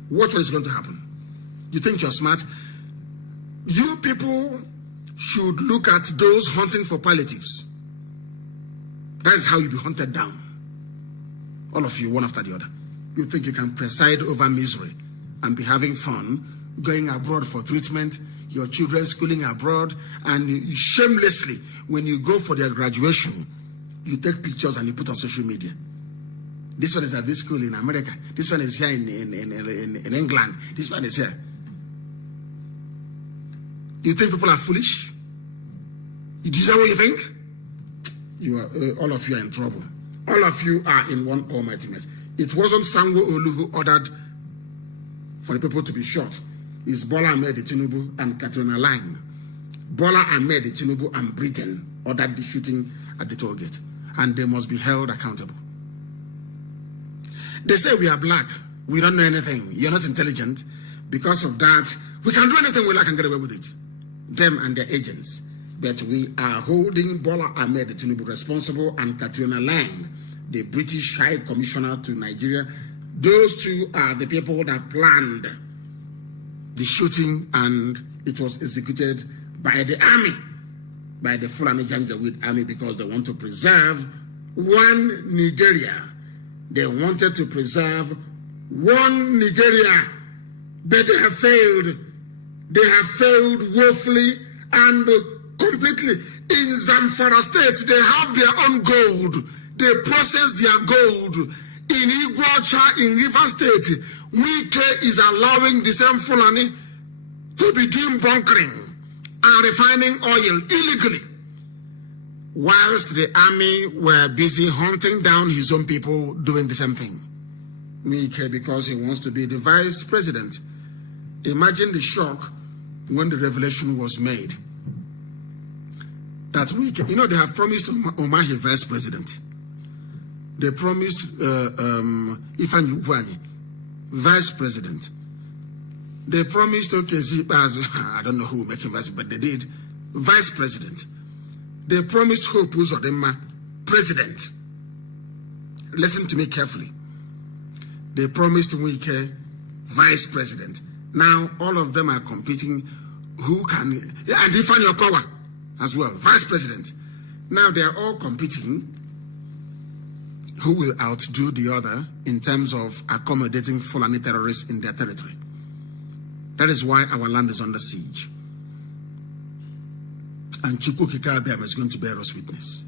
Watch what is going to happen. You think you're smart? You people should look at those hunting for palliatives. That is how you be hunted down. All of you, one after the other. You think you can preside over misery and be having fun, going abroad for treatment, your children schooling abroad, and you shamelessly, when you go for their graduation, you take pictures and you put on social media. This one is at this school in America. This one is here in England. This one is here. You think people are foolish? Is that what you think? You are, all of you are in trouble. All of you are in one almightiness. It wasn't Sango Olu who ordered for the people to be shot. It's Bola Ahmed Tinubu and Katrina Lang. Bola Ahmed Tinubu and Britain ordered the shooting at the toll gate, and they must be held accountable. They say we are black. We don't know anything. You're not intelligent. Because of that, we can do anything we like and get away with it. Them and their agents. But we are holding Bola Ahmed Tinubu responsible and Katrina Lang, the British High Commissioner to Nigeria. Those two are the people that planned the shooting, and it was executed by the army, by the Fulani Janjaweed army, because they want to preserve one Nigeria. They wanted to preserve one Nigeria, but they have failed. They have failed woefully and completely. In Zamfara State, they have their own gold. They process their gold. In Iguacha, in River State, Wike is allowing the same Fulani to be doing bunkering and refining oil illegally, whilst the army were busy hunting down his own people doing the same thing. Wike, because he wants to be the vice president. Imagine the shock when the revelation was made that Wike, you know, they have promised Umahi vice president. They promised Ifeanyi Ugwuanyi vice president. They promised Okezi as I don't know who will make him vice, but they did vice president. They promised Hope Uzodinma president. Listen to me carefully. They promised Wike vice president. Now all of them are competing. Who can, and Ifeanyi Okowa as well, vice president. Now they are all competing. Who will outdo the other in terms of accommodating Fulani terrorists in their territory? That is why our land is under siege. And Chukwu Kikabiam is going to bear us witness.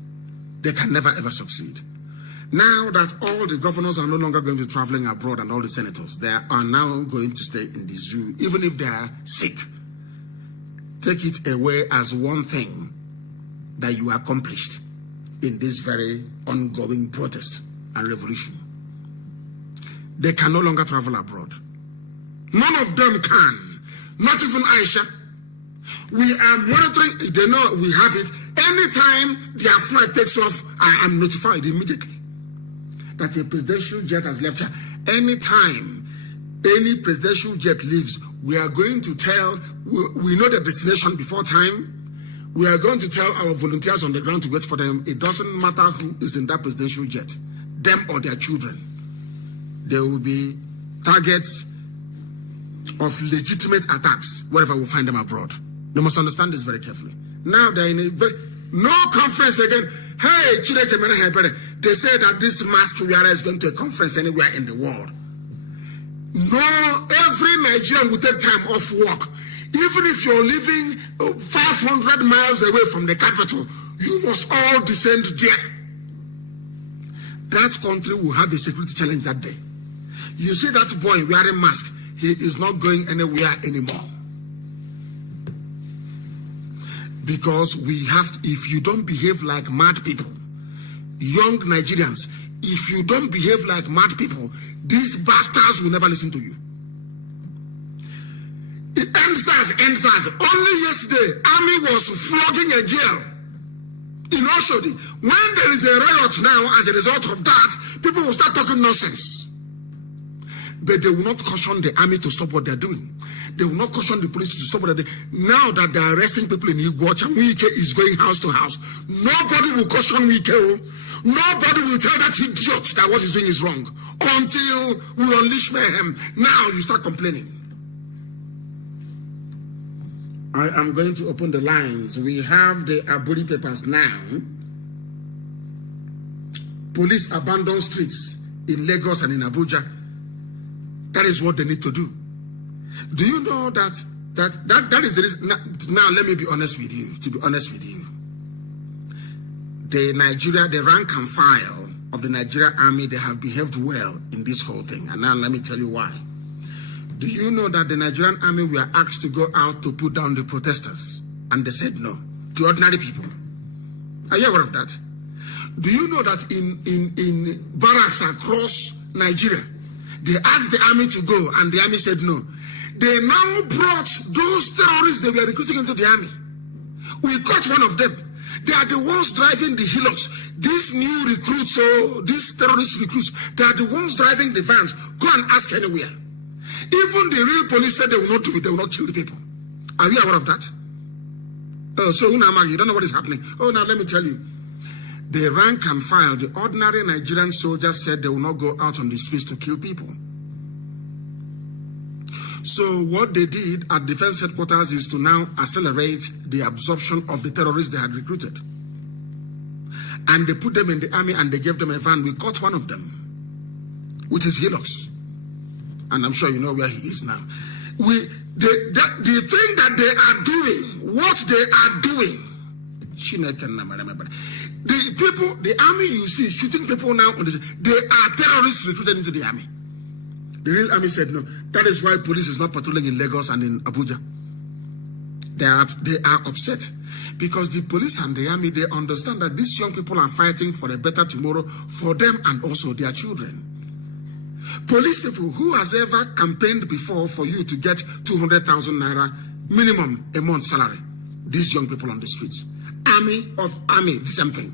They can never ever succeed. Now that all the governors are no longer going to be traveling abroad and all the senators, they are now going to stay in the zoo, even if they are sick. Take it away as one thing that you accomplished in this very ongoing protest and revolution. They can no longer travel abroad. None of them can. Not even Aisha. We are monitoring. They know we have it. Anytime their flight takes off, I am notified immediately that a presidential jet has left here. Anytime any presidential jet leaves, we are going to tell, we know the destination before time. We are going to tell our volunteers on the ground to wait for them. It doesn't matter who is in that presidential jet, them or their children. There will be targets of legitimate attacks wherever we find them abroad. You must understand this very carefully. Now they're in a very, no conference again. Hey, they say that this mask wearer is going to a conference anywhere in the world. No, every Nigerian will take time off work. Even if you're living 500 miles away from the capital, you must all descend there. That country will have a security challenge that day. You see that boy wearing mask, he is not going anywhere anymore. Because we have to, if you don't behave like mad people, young Nigerians, if you don't behave like mad people, these bastards will never listen to you. NSAS. Only yesterday, army was flogging a girl in Oshodi. When there is a riot now, as a result of that, people will start talking nonsense. But they will not caution the army to stop what they're doing. They will not caution the police to stop what they're doing. Now that they're arresting people in Iguacha, Wike is going house to house. Nobody will caution Wike. Nobody will tell that idiot that what he's doing is wrong until we unleash mayhem. Now you start complaining. I am going to open the lines. We have the Aburi papers now. Police abandon streets in Lagos and in Abuja. That is what they need to do. Do you know that is the reason? Now let me be honest with you. To be honest with you, the rank and file of the Nigerian army, they have behaved well in this whole thing. And now let me tell you why. Do you know that the Nigerian army were asked to go out to put down the protesters? And they said no. The ordinary people. Are you aware of that? Do you know that in barracks across Nigeria, they asked the army to go and the army said no? They now brought those terrorists they were recruiting into the army. We caught one of them. They are the ones driving the Hilux. These new recruits, these terrorist recruits, they are the ones driving the vans. Go and ask anywhere. Even the real police said they will not do it, they will not kill the people. Are you aware of that? So Unamag, you don't know what is happening. Oh, now let me tell you. The rank and file, the ordinary Nigerian soldiers said they will not go out on the streets to kill people. So what they did at defense headquarters is to now accelerate the absorption of the terrorists they had recruited. And they put them in the army and they gave them a van. We caught one of them with his Hilux. And I'm sure you know where he is now. The thing that they are doing, what they are doing, the people, the army you see shooting people now, they are terrorists recruited into the army. The real army said no. That is why police is not patrolling in Lagos and in Abuja. They are upset because the police and the army, they understand that these young people are fighting for a better tomorrow for them and also their children. Police people, who has ever campaigned before for you to get 200,000 naira minimum a month salary? These young people on the streets. Army, the same thing.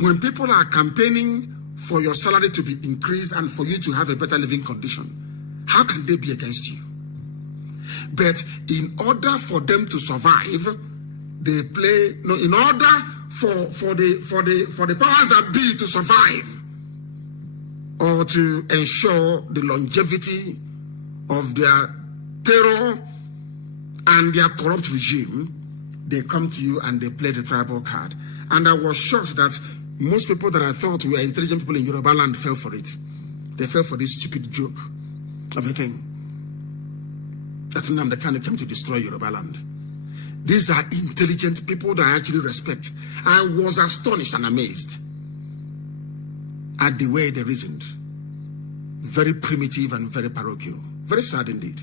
When people are campaigning for your salary to be increased and for you to have a better living condition, how can they be against you? But in order for them to survive, they play. No, in order for the powers that be to survive or to ensure the longevity of their terror and their corrupt regime, they come to you and they play the tribal card. And I was shocked that most people that I thought were intelligent people in Yoruba land fell for it. They fell for this stupid joke of a thing. That Nnamdi Kanu came to destroy Yoruba land. These are intelligent people that I actually respect. I was astonished and amazed at the way they reasoned. Very primitive and very parochial. Very sad indeed.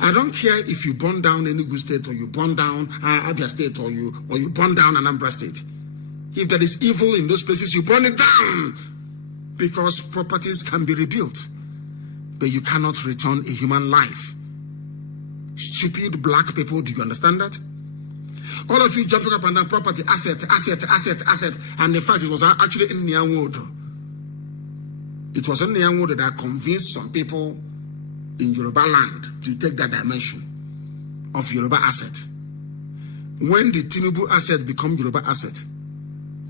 I don't care if you burn down Enugu State or you burn down Abia State or you burn down Anambra State. If there is evil in those places, you burn it down because properties can be rebuilt. But you cannot return a human life. Stupid black people, do you understand that? All of you jumping up and down property, asset. And in fact, it was actually in Nyanwodo. It was in Nyanwodo that convinced some people in Yoruba land to take that dimension of Yoruba asset. When the Tinubu asset become Yoruba asset,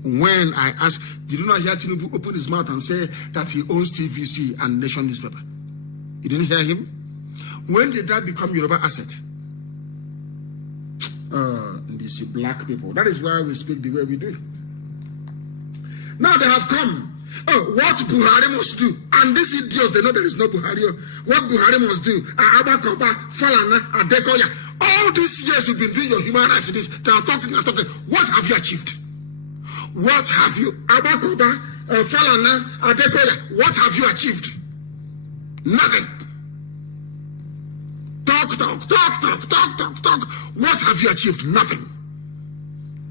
when I asked, did you not hear Tinubu open his mouth and say that he owns TVC and Nation newspaper? You didn't hear him? When did that become Yoruba asset? These black people. That is why we speak the way we do. Now they have come. What Buhari must do, and these idiots, they know there is no Buhari. What Buhari must do, Abakoba, Falana, Adekoya, all these years you've been doing your human rights, they are talking and talking. What have you achieved? What have you, Abakoba, Falana, Adekoya, what have you achieved? Nothing. Talk. What have you achieved? Nothing.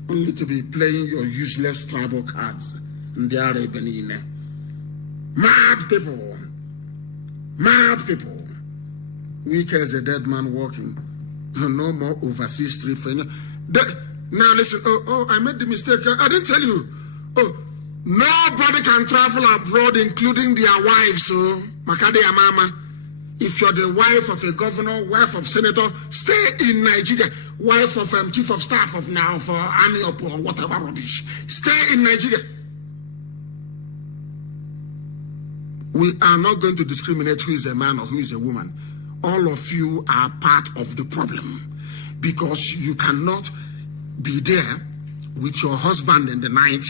Only to be playing your useless tribal cards. Mad people. Weak as a dead man walking. No more overseas trip. Now listen. I made the mistake. I didn't tell you. Nobody can travel abroad, including their wives. Makade Mama. If you're the wife of a governor, wife of senator, stay in Nigeria. Wife of chief of staff of now for army or whatever rubbish, stay in Nigeria. We are not going to discriminate who is a man or who is a woman. All of you are part of the problem, because you cannot be there with your husband in the night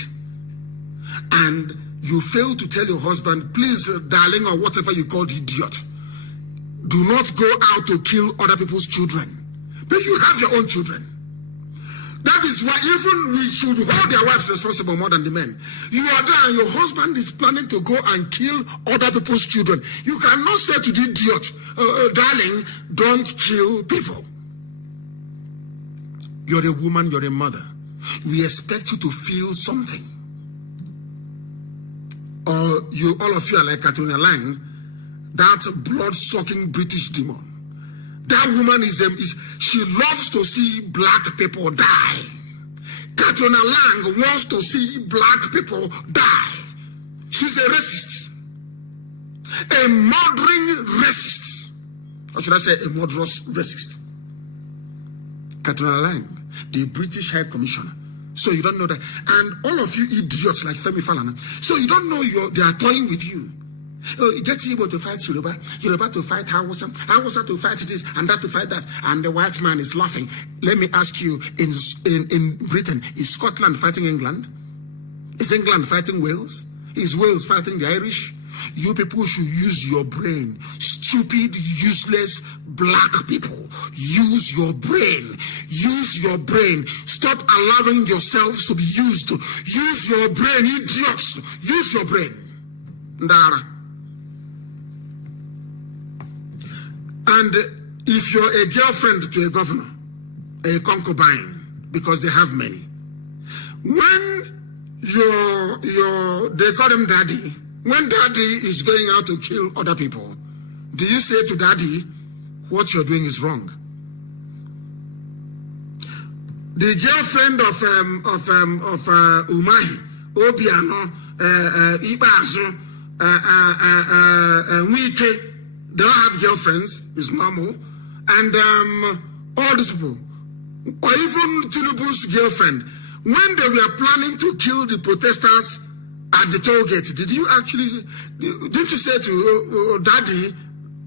and you fail to tell your husband, please, darling, or whatever you call the idiot, do not go out to kill other people's children. But you have your own children. That is why even we should hold their wives responsible more than the men. You are there and your husband is planning to go and kill other people's children. You cannot say to the idiot, darling, don't kill people. You're a woman, you're a mother. We expect you to feel something. Or you, all of you are like Katrina Lang, that blood-sucking British demon. That woman she loves to see black people die. Katrina Lang wants to see black people die. She's a racist. A murdering racist. Or should I say a murderous racist? Katrina Lang, the British High Commissioner. So you don't know that. And all of you idiots like Femi Falana. So you don't know they are toying with you. Oh, you get able to fight Yoruba, Yoruba to fight Hausa, Hausa to fight this and that to fight that, and the white man is laughing. Let me ask you, in Britain, is Scotland fighting England? Is England fighting Wales? Is Wales fighting the Irish? You people should use your brain. Stupid, useless, black people. Use your brain. Use your brain. Stop allowing yourselves to be used. Use your brain, idiots. Use your brain. Ndara. And if you're a girlfriend to a governor, a concubine, because they have many, when they call them daddy, when daddy is going out to kill other people, do you say to daddy, what you're doing is wrong? The girlfriend of Umahi, Obiano, Ibazu, Wike, they all have girlfriends, it's normal. And all these people, or even Tinubu's girlfriend, when they were planning to kill the protesters at the toll gate, didn't you say to daddy,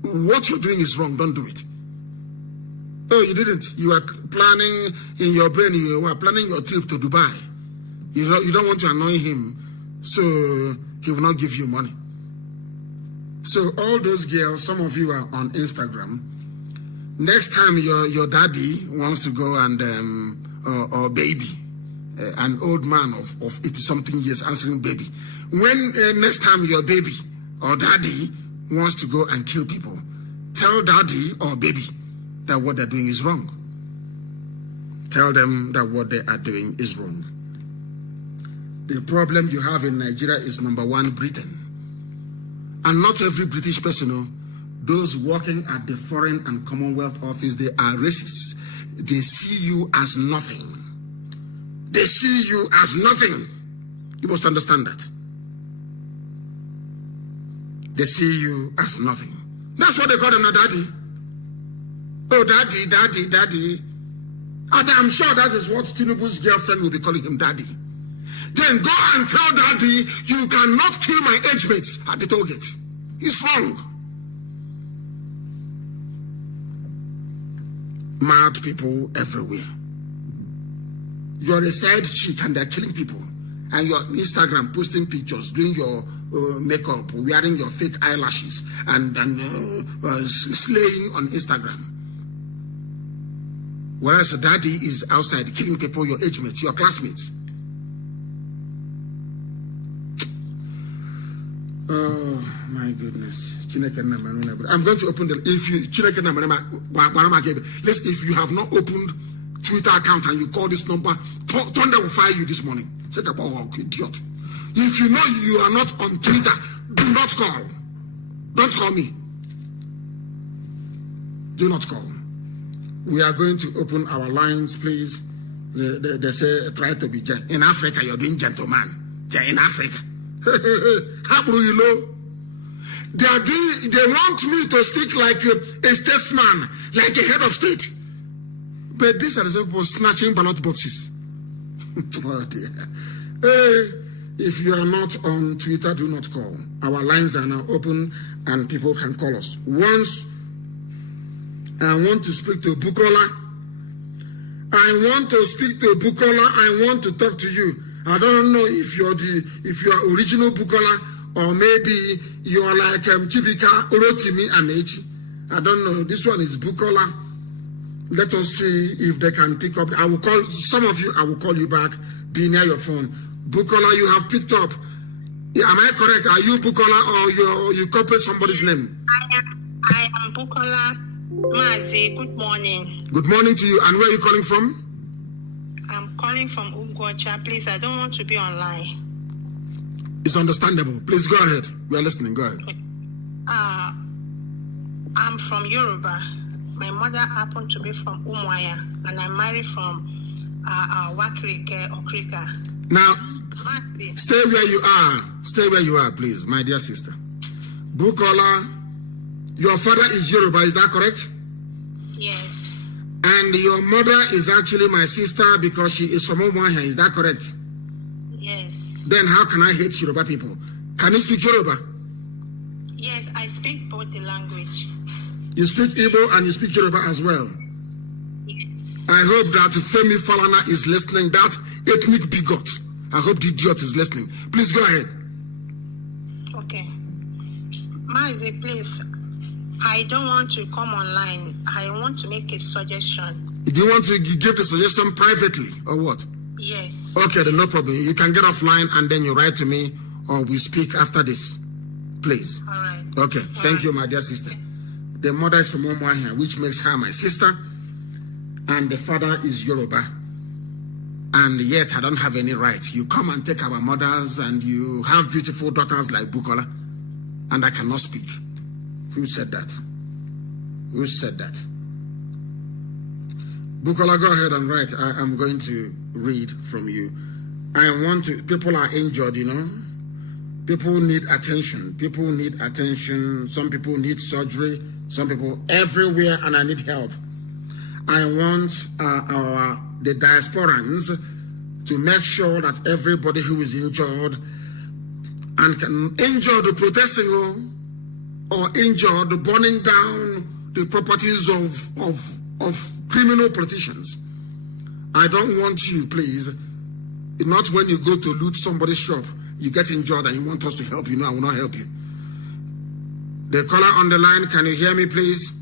what you're doing is wrong, don't do it? Oh, you didn't. You are planning in your brain, you were planning your trip to Dubai. You don't want to annoy him, so he will not give you money. So all those girls, some of you are on Instagram. Next time your daddy wants to go and or baby, an old man of 80-something years answering baby. When next time your baby or daddy wants to go and kill people, tell daddy or baby that what they're doing is wrong. Tell them that what they are doing is wrong. The problem you have in Nigeria is number one, Britain. And not every British person, those working at the Foreign and Commonwealth Office, they are racists. They see you as nothing. They see you as nothing. You must understand that. They see you as nothing. That's what they call them now, daddy. Oh, daddy, daddy, daddy. And I'm sure that is what Tinubu's girlfriend will be calling him daddy. Then go and tell daddy, you cannot kill my age mates at the toll gate. It's wrong. Mad people everywhere. You're a side chick and they're killing people. And you're on Instagram posting pictures, doing your makeup, wearing your fake eyelashes, and slaying on Instagram. Whereas daddy is outside killing people, your age mates, your classmates. Oh my goodness. I'm going to open if you have not opened Twitter account and you call this number, Thunder will fire you this morning. Check up, idiot. If you know you are not on Twitter, do not call. Don't call me. Do not call. We are going to open our lines, please. They say try to be in Africa. You're doing gentleman. In Africa. How do you know? They want me to speak like a statesman, like a head of state. But these are the people snatching ballot boxes. Oh dear. Hey, if you are not on Twitter, do not call. Our lines are now open and people can call us. Once I want to speak to Bukola. I want to speak to Bukola. I want to talk to you. I don't know if you are original Bukola or maybe you are like Chibika Orotimi Amechi. I don't know. This one is Bukola. Let us see if they can pick up. I will call some of you. I will call you back. Be near your phone. Bukola, you have picked up. Am I correct? Are you Bukola or you copy somebody's name? I am Bukola. Mazi, good morning. Good morning to you. And where are you calling from? I'm calling from Ugwocha. Please, I don't want to be online. It's understandable. Please go ahead. We are listening. Go ahead. I'm from Yoruba. My mother happened to be from Umuaya, and I'm married from Wakirike or Krika. Now, stay where you are. Stay where you are, please, my dear sister. Bukola, your father is Yoruba, is that correct? Yes. And your mother is actually my sister because she is from Umuahia, is that correct? Yes. Then how can I hate Yoruba people? Can you speak Yoruba? Yes, I speak both the language. You speak Igbo and you speak Yoruba as well? Yes. I hope that Femi Falana is listening, that ethnic bigot. I hope the idiot is listening. Please go ahead. Okay. Mazi, please. I don't want to come online. I want to make a suggestion. Do you want to give the suggestion privately or what? Yes. Okay, then no problem. You can get offline and then you write to me or we speak after this. Please. All right. Okay. Thank you, my dear sister. The mother is from Umuahia, which makes her my sister. And the father is Yoruba. And yet I don't have any right. You come and take our mothers and you have beautiful daughters like Bukola. And I cannot speak. Who said that? Who said that? Bukola, go ahead and write. I am going to read from you. People are injured, you know. People need attention. People need attention. Some people need surgery. Some people everywhere, and I need help. I want the diasporans to make sure that everybody who is injured and injured protesting or injured burning down the properties of criminal politicians. I don't want you, please, not when you go to loot somebody's shop, you get injured and you want us to help you. No, I will not help you. The caller on the line, can you hear me, please?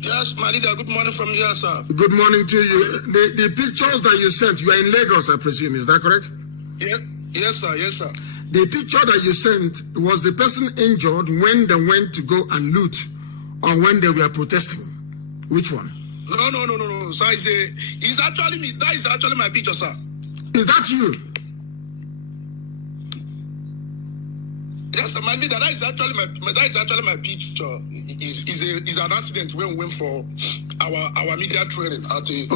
Yes, my leader, good morning from here, sir. Good morning to you. The pictures that you sent, you are in Lagos, I presume, is that correct? Yes, sir, yes, sir. The picture that you sent, was the person injured when they went to go and loot or when they were protesting? Which one? No. Sir, it's actually me. That is actually my picture, sir. Is that you? Yes, sir, my leader, that is actually my picture. It's an accident when we went for our media training at the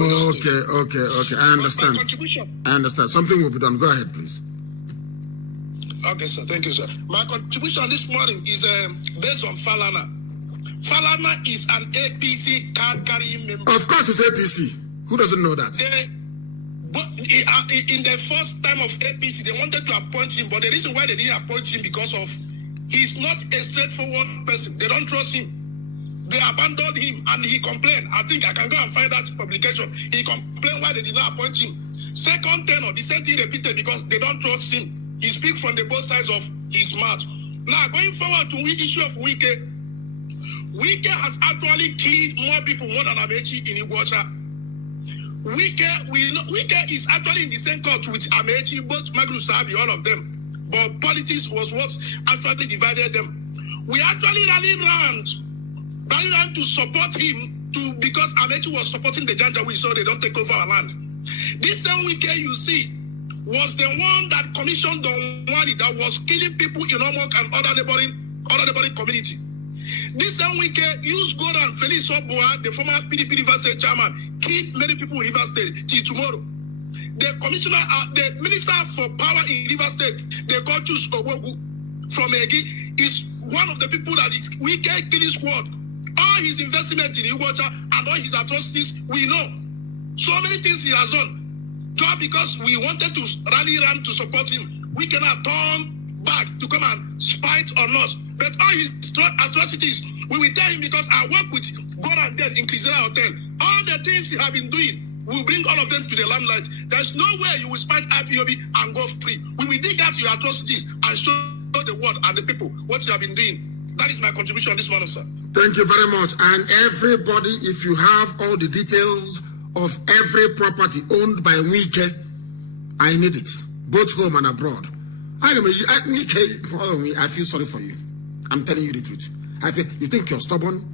Okay. I understand. My contribution. I understand. Something will be done. Go ahead, please. Okay, sir. Thank you, sir. My contribution this morning is based on Falana. Falana is an APC card-carrying member. Of course it's APC. Who doesn't know that? In the first time of APC, they wanted to appoint him, but the reason why they didn't appoint him because of he's not a straightforward person. They don't trust him. They abandoned him and he complained. I think I can go and find that publication. He complained why they did not appoint him. Second tenor, the same thing repeated because they don't trust him. He speaks from the both sides of his mouth. Now, going forward to the issue of Wike has actually killed more people more than Amechi in Iguacha. Wike is actually in the same court with Amechi, both Maglu Sabi, all of them. But politics was what actually divided them. We actually rallied around to support him because Amechi was supporting the Janjaweed so they don't take over our land. This same Wike you see was the one that commissioned Don Wani that was killing people in Omok and other neighboring community. This same Wike used Goran Felix Oboa, the former PDP River State chairman, killed many people in River State till tomorrow. The minister for power in River State, they called Chus Owogu from Egi. is one of the people that is wicked killing squad. All his investment in Uganda and all his atrocities, we know. So many things he has done. Just because we wanted to rally around to support him, we cannot turn back to come and spite on us. But all his atrocities, we will tell him, because I work with God and Dead in Christian Hotel. All the things he have been doing, we will bring all of them to the limelight. There's no way you will spite IPOB and go free. We will dig out your atrocities and show the world and the people what you have been doing. That is my contribution this morning, sir. Thank you very much. And everybody, if you have all the details of every property owned by Wike, I need it, both home and abroad. I feel sorry for you. I'm telling you the truth. You think you're stubborn?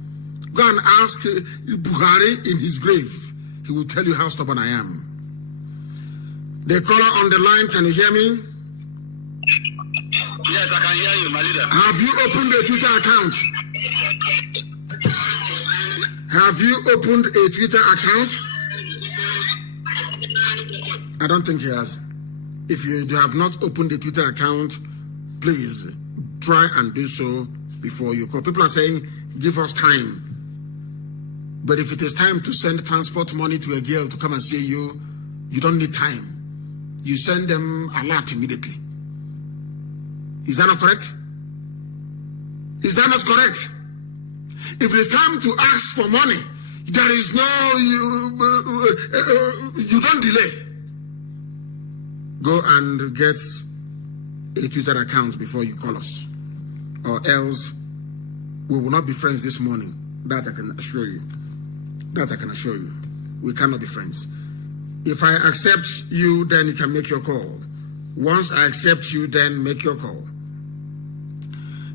Go and ask Buhari in his grave. He will tell you how stubborn I am. The caller on the line, can you hear me? Yes, I can hear you, my leader. Have you opened a Twitter account? Have you opened a Twitter account? I don't think he has. If you have not opened a Twitter account, please try and do so before you call. People are saying, give us time. But if it is time to send transport money to a girl to come and see you, you don't need time. You send them a lot immediately. Is that not correct? Is that not correct? If it is time to ask for money, there is no, you don't delay. Go and get a Twitter account before you call us, or else we will not be friends this morning. That I can assure you. That I can assure you. We cannot be friends. If I accept you, then you can make your call. Once I accept you, then make your call.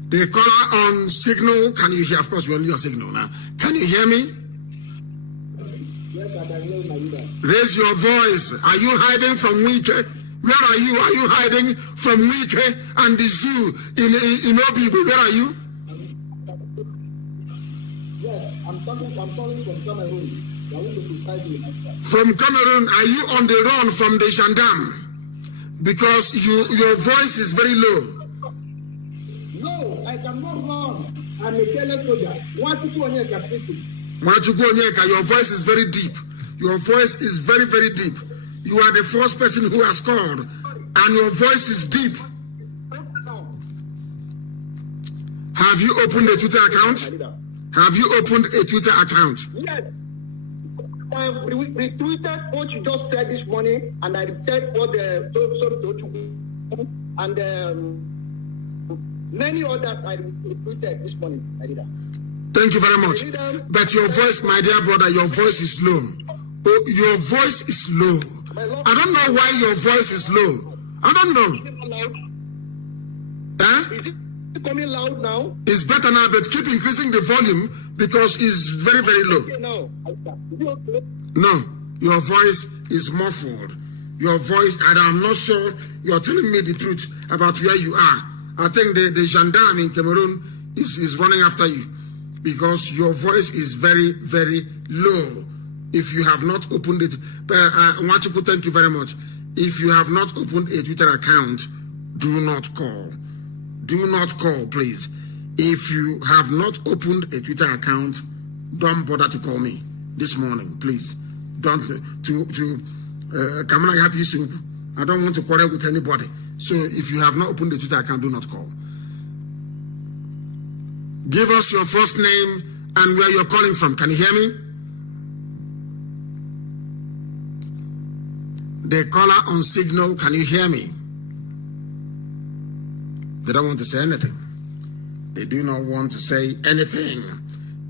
The caller on Signal, can you hear? Of course, we're only on Signal now. Can you hear me? Yes, I can hear my leader. Raise your voice. Are you hiding from Wike? Where are you? Are you hiding from Wike and the zoo in Obi? Where are you? Yes, I'm calling from Cameroon. From Cameroon, are you on the run from the gendarme? Because your voice is very low. No, I cannot run. I'm a careless soldier. Machuku Onyeka, your voice is very deep. Your voice is very, very deep. You are the first person who has called, and your voice is deep. Have you opened a Twitter account? Have you opened a Twitter account? Yes. I retweeted what you just said this morning, and I retweeted what the and many others I retweeted this morning. Thank you very much. But your voice, my dear brother, your voice is low. Oh, your voice is low. I don't know why your voice is low. I don't know. Is it coming loud now? It's better now, but keep increasing the volume because it's very, very low. No, your voice is muffled. Your voice, and I'm not sure you're telling me the truth about where you are. I think the gendarme in Cameroon is running after you because your voice is very, very low. If you have not opened it, Wachuku, thank you very much. If you have not opened a Twitter account, do not call. Do not call, please. If you have not opened a Twitter account, don't bother to call me this morning, please. Don't come on, happy soup. I don't want to quarrel with anybody. So if you have not opened a Twitter account, do not call. Give us your first name and where you're calling from. Can you hear me? The caller on Signal, can you hear me? They don't want to say anything. They do not want to say anything.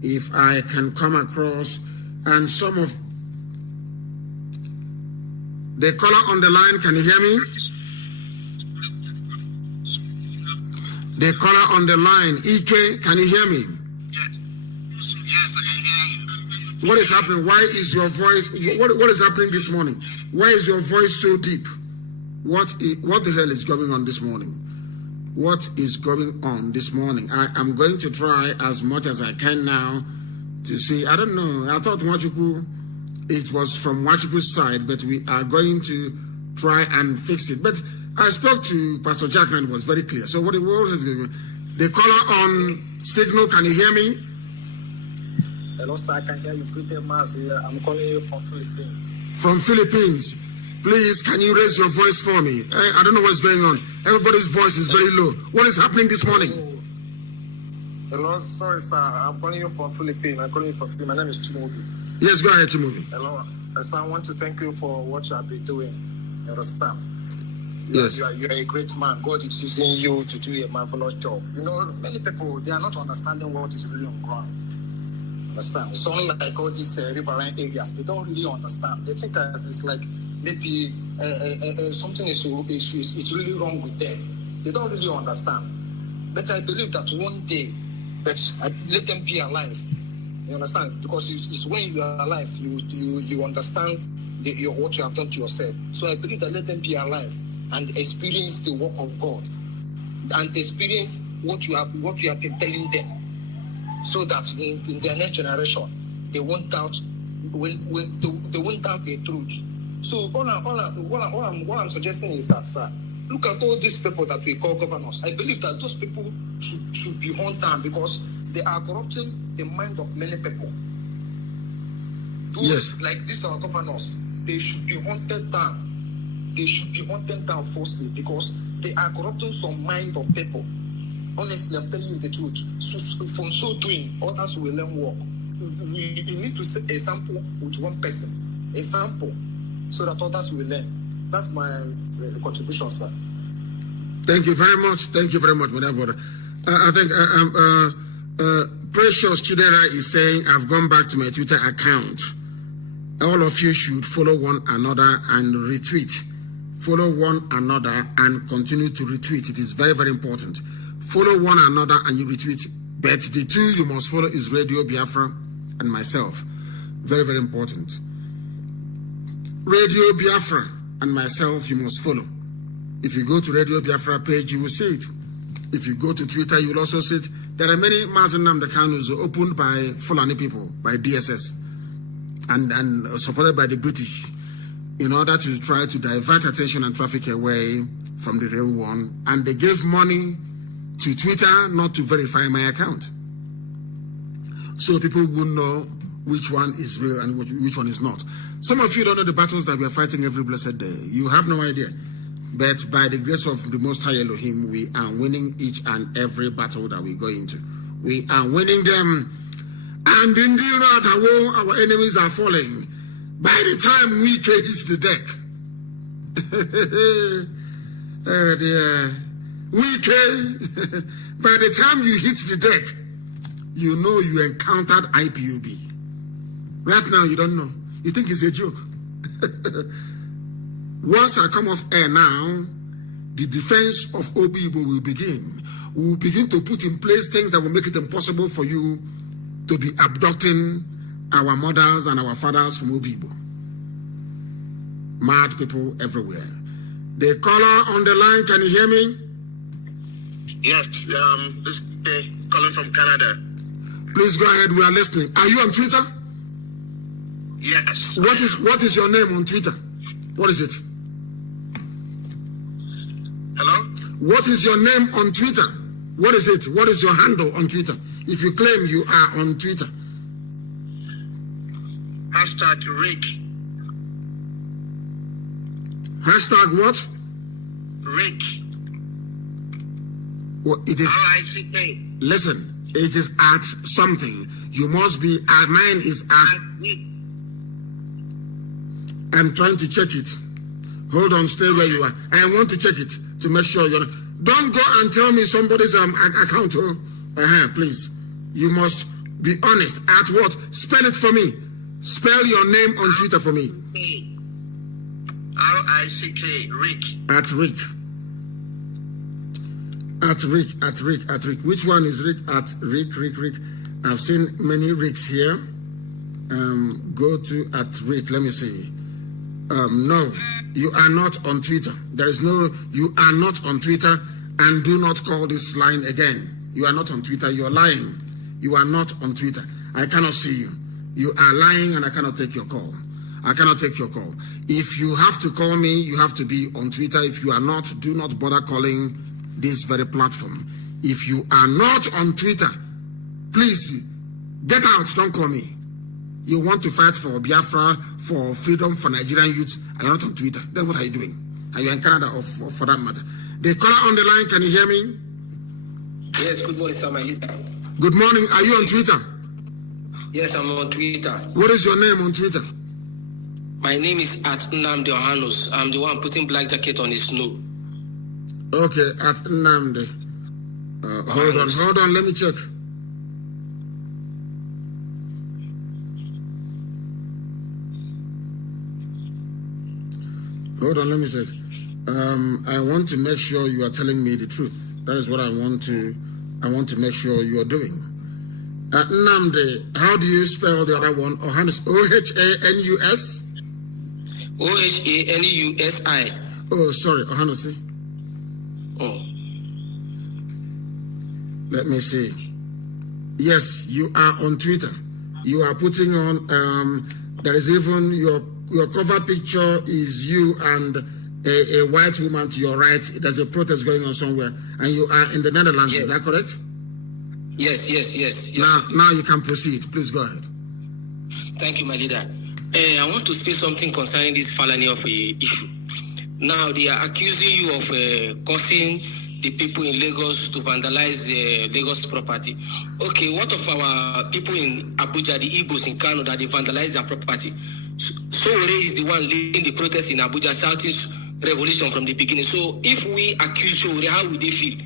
If I can come across, and some of the caller on the line, can you hear me? The caller on the line, EK, can you hear me? Yes, I can hear you. What is happening? Why is your voice, what is happening this morning? Why is your voice so deep? What the hell is going on this morning? What is going on this morning? I'm going to try as much as I can now to see. I don't know. I thought Wachuku, it was from Wachuku's side, but we are going to try and fix it. But I spoke to Pastor Jack and it was very clear. So what is going on? The caller on Signal, can you hear me? Hello, sir. I can hear you. Good day, Mazi. I'm calling you from Philippines. From Philippines. Please, can you raise your voice for me? I don't know what's going on. Everybody's voice is very low. What is happening this morning? Hello, sorry, sir. I'm calling you from Philippines. I'm calling you from Philippines. My name is Chimobi. Yes, go ahead, Chimobi. Hello. Sir, I want to thank you for what you have been doing. You understand? Yes. You are a great man. God is using you to do a marvelous job. You know, many people, they are not understanding what is really on ground. Understand? Some like all these riverine areas, they don't really understand. They think it's like maybe something is really wrong with them. They don't really understand. But I believe that one day, let them be alive. You understand? Because it's when you are alive, you understand what you have done to yourself. So I believe that let them be alive and experience the work of God and experience what you have been telling them, so that in their next generation they won't doubt the truth. So what I'm suggesting is that, sir, look at all these people that we call governors. I believe that those people should be on time because they are corrupting the mind of many people. Those, like these are governors, they should be hunted down. They should be hunted down firstly because they are corrupting some mind of people. Honestly, I'm telling you the truth. So from so doing, others will learn work. We need to set a sample with one person. A sample so that others will learn. That's my contribution, sir. Thank you very much. Thank you very much, my brother. I think Precious Chidera is saying, I've gone back to my Twitter account. All of you should follow one another and retweet. Follow one another and continue to retweet. It is very, very important. Follow one another and you retweet. But the two you must follow is Radio Biafra and myself. Very, very important. Radio Biafra and myself you must follow. If you go to Radio Biafra page, you will see it. If you go to Twitter, you will also see it. There are many Mazi Nnamdi Kanus opened by Fulani people, by DSS, and supported by the British, in order to try to divert attention and traffic away from the real one. And they gave money to Twitter not to verify my account. So people won't know which one is real and which one is not. Some of you don't know the battles that we are fighting every blessed day. You have no idea. But by the grace of the Most High Elohim, we are winning each and every battle that we go into. We are winning them. And indeed, our enemies are falling. By the time we hits the deck, oh dear, by the time you hit the deck, you know you encountered IPOB. Right now, you don't know. You think it's a joke. Once I come off air now, the defense of Obibo will begin. We will begin to put in place things that will make it impossible for you to be abducting our mothers and our fathers from Obibo. Mad people everywhere. The caller on the line, can you hear me? Yes, this is calling from Canada. Please go ahead, we are listening. Are you on Twitter? Yes. What is your name on Twitter? What is it? Hello? What is your name on Twitter? What is it? What is your handle on Twitter? If you claim you are on Twitter. Hashtag Rick. Hashtag what? Rick. Well, it is R-I-C-K. Listen, it is at something. You must be at mine is at. I'm trying to check it. Hold on, stay where you are. I want to check it to make sure you're not. Don't go and tell me somebody's account. Please. You must be honest. At what? Spell it for me. Spell your name on Twitter for me. R-I-C-K. Rick. At Rick. At Rick. Which one is Rick? At Rick. I've seen many Ricks here. Go to at Rick. Let me see. No, you are not on Twitter. You are not on Twitter, and do not call this line again. You are not on Twitter. You are lying. You are not on Twitter. I cannot see you. You are lying, and I cannot take your call. I cannot take your call. If you have to call me, you have to be on Twitter. If you are not, do not bother calling this very platform. If you are not on Twitter, please get out, don't call me. You want to fight for Biafra, for freedom, for Nigerian youths, and you're not on Twitter. Then what are you doing? Are you in Canada or for that matter? The caller on the line, can you hear me? Yes, good morning, sir, my leader. Good morning. Are you on Twitter? Yes, I'm on Twitter. What is your name on Twitter? My name is at Nnamdi. I'm the one putting black jacket on his snow. Okay, at Nnamdi. Hold on, let me check. Hold on, let me check. I want to make sure you are telling me the truth. That is what I want to make sure you are doing. Nnamdi, how do you spell the other one? Ohanus, O-H-A-N-U-S? O-H-A-N-U-S-I. Oh, sorry, Ohanus. Oh. Let me see. Yes, you are on Twitter. You are putting on, there is even your cover picture is you and a white woman to your right. There's a protest going on somewhere, and you are in the Netherlands. Yes. Is that correct? Yes. Now you can proceed. Please go ahead. Thank you, my leader. I want to say something concerning this felony of a issue. Now they are accusing you of causing the people in Lagos to vandalize Lagos property. Okay, what of our people in Abuja, the Igbos in Kanu, that they vandalize their property? Sowore is the one leading the protest in Abuja, shouting revolution from the beginning. So if we accuse Sowore, how would they feel?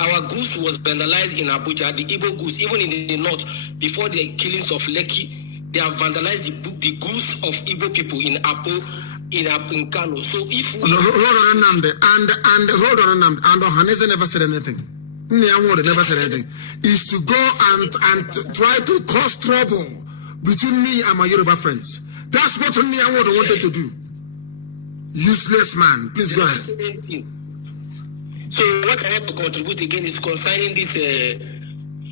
Our goose was vandalized in Abuja, the Igbo goose, even in the north, before the killings of Lekki, they have vandalized the goose of Igbo people in Apo, in Kano. So if we... Hold on, Nnamdi. And hold on, Nnamdi. And Ohanese never said anything. Nyamwode never said anything. Is to go and try to cause trouble between me and my Yoruba friends. That's what Nyamwode wanted to do. Useless man. Please go ahead. So what I want to contribute again is concerning this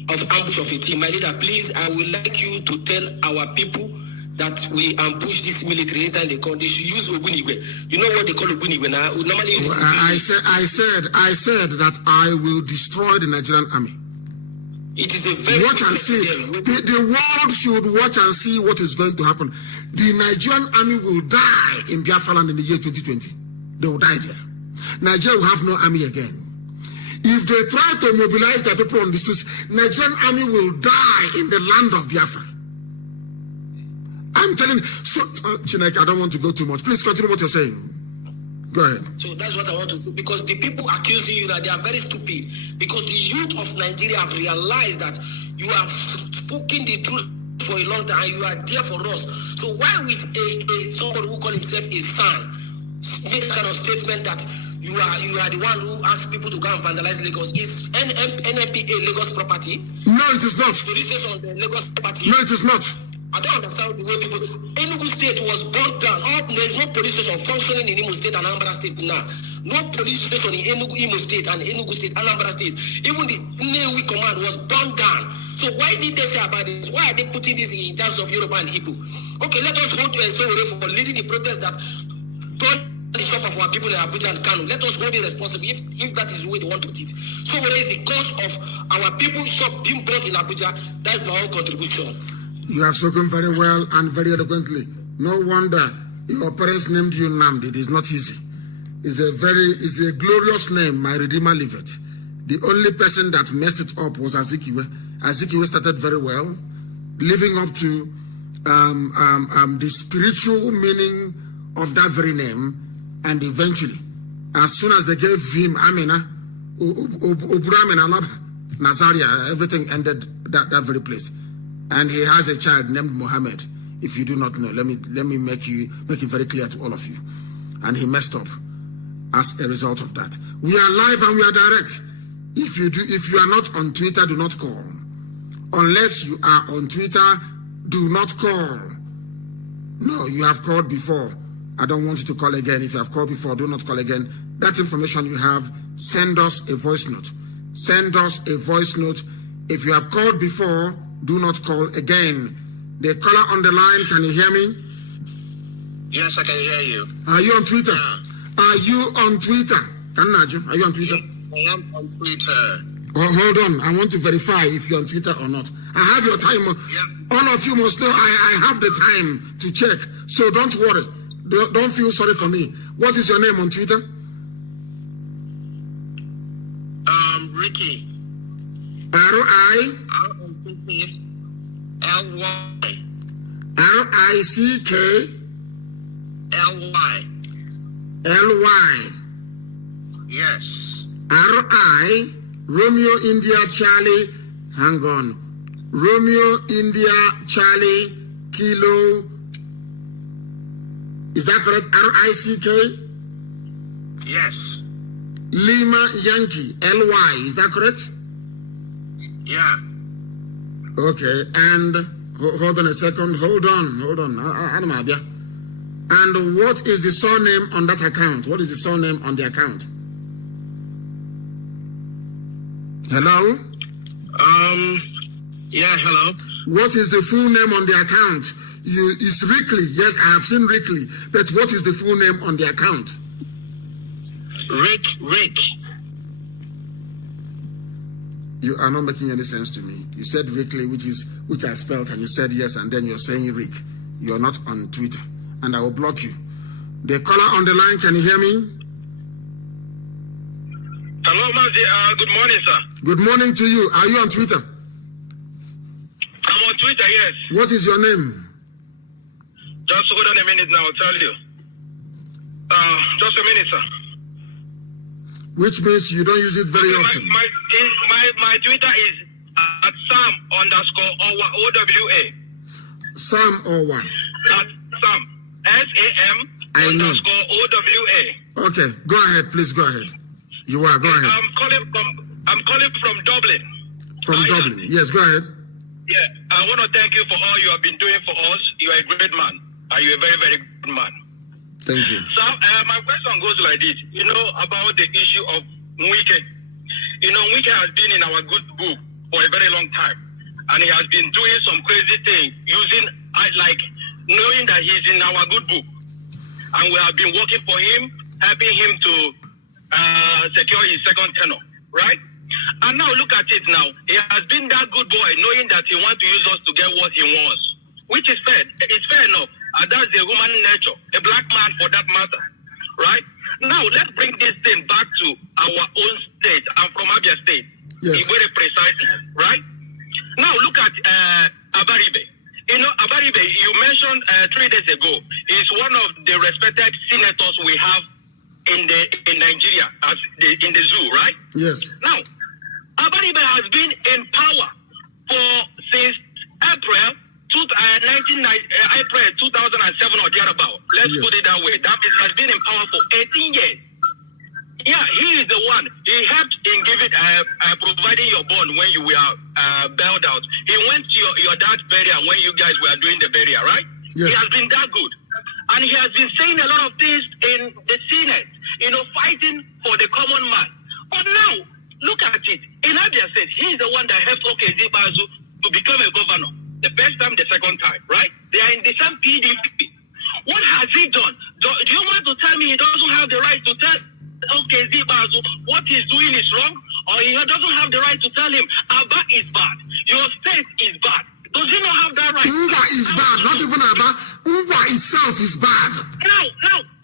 of ambush of a team. My leader, please, I would like you to tell our people that we ambush this military anytime they come. They should use Ogunigwe. You know what they call Ogunigwe now? We normally use I said that I will destroy the Nigerian army. It is a very watch and see. The world should watch and see what is going to happen. The Nigerian army will die in Biafra land in the year 2020. They will die there. Nigeria will have no army again. If they try to mobilize their people on the streets, Nigerian army will die in the land of Biafra. I'm telling you. So, Chineke, I don't want to go too much. Please continue what you're saying. Go ahead. So that's what I want to say. Because the people accusing you that they are very stupid. Because the youth of Nigeria have realized that you have spoken the truth for a long time and you are there for us. So why would somebody who call himself a son make a kind of statement that you are the one who asked people to go and vandalize Lagos? Is NMPA Lagos property? No, it is not. Police station on the Lagos property? No, it is not. I don't understand the way people... Enugu State was burnt down. There is no police station functioning in Imo State and Anambra State now. No police station in Imo State and Enugu State, Anambra State. Even the Nnewi command was burnt down. So why did they say about this? Why are they putting this in terms of Yoruba and Igbo? Okay, let us hold you and Sowore for leading the protest that burned the shop of our people in Abuja and Kanu. Let us hold it responsible if that is the way they want to put it. Sowore is the cause of our people's shop being burnt in Abuja. That's my own contribution. You have spoken very well and very eloquently. No wonder your parents named you Nnamdi. It is not easy. It's a glorious name. My Redeemer liveth. The only person that messed it up was Azikiwe. Azikiwe started very well, living up to the spiritual meaning of that very name, and eventually, as soon as they gave him Amina, Ubramina, Nazaria, everything ended that very place. And he has a child named Mohammed. If you do not know, let me make it very clear to all of you. And he messed up as a result of that. We are live and we are direct. If you are not on Twitter, do not call. Unless you are on Twitter, do not call. No, you have called before. I don't want you to call again. If you have called before, do not call again. That information you have, send us a voice note. Send us a voice note. If you have called before, do not call again. The caller on the line, can you hear me? Yes, I can hear you. Are you on Twitter? Yeah. Are you on Twitter? Are you on Twitter? I am on Twitter. Oh, hold on. I want to verify if you're on Twitter or not. I have your time. Yeah. All of you must know I have the time to check. So don't worry. Don't feel sorry for me. What is your name on Twitter? Ricky. R-I-L-Y. R-I-C-K. L-Y. L-Y. Yes. R-I, Romeo India Charlie, hang on. Romeo India Charlie Kilo. Is that correct? R-I-C-K? Yes. Lima Yankee, L-Y. Is that correct? Yeah. Okay, and hold on a second. Hold on. And what is the surname on that account? What is the surname on the account? Hello? Yeah, hello. What is the full name on the account? It's Rickley. Yes, I have seen Rickley. But what is the full name on the account? Rick. You are not making any sense to me. You said Rickley, which I spelled, and you said yes, and then you're saying Rick. You're not on Twitter, and I will block you. The caller on the line, can you hear me? Hello, Mazi. Good morning, sir. Good morning to you. Are you on Twitter? I'm on Twitter, yes. What is your name? Just hold on a minute now, I'll tell you. Just a minute, sir. Which means you don't use it very often. My Twitter is at Sam_Owa, O-W-A. Sam Owa. At Sam, S-A-M _O-W-A. Okay, go ahead, please go ahead. You are, go ahead. I'm calling from Dublin. From Dublin, yes, go ahead. Yeah, I want to thank you for all you have been doing for us. You are a great man. And you're a very, very good man. Thank you. So my question goes like this. You know about the issue of Wike. You know, Wike has been in our good book for a very long time. And he has been doing some crazy thing using, knowing that he's in our good book. And we have been working for him, helping him to secure his second tenure, right? And now look at it now. He has been that good boy, knowing that he wants to use us to get what he wants, which is fair. It's fair enough. And that's the human nature, a black man for that matter, right? Now let's bring this thing back to our own state. I'm from Abia State. Yes. Very precisely, right? Now look at Abaribe. You know, Abaribe, you mentioned 3 days ago, is one of the respected senators we have in Nigeria, in the zoo, right? Yes. Now, Abaribe has been in power since April 2007 or thereabout. Let's put it that way. That means he has been in power for 18 years. Yeah, he is the one. He helped in providing your bond when you were bailed out. He went to your dad's burial when you guys were doing the burial, right? Yes. He has been that good. And he has been saying a lot of things in the Senate, you know, fighting for the common man. But now, look at it. In Abia State, he is the one that helped Bazu to become a governor. The first time, the second time, right? They are in the same PDP. What has he done? Do you want to tell me he doesn't have the right to tell Bazu what he's doing is wrong? Or he doesn't have the right to tell him, Abba is bad. Your state is bad. Does he not have that right? Ngwa is bad, not even Abba. Ngwa itself is bad. Now,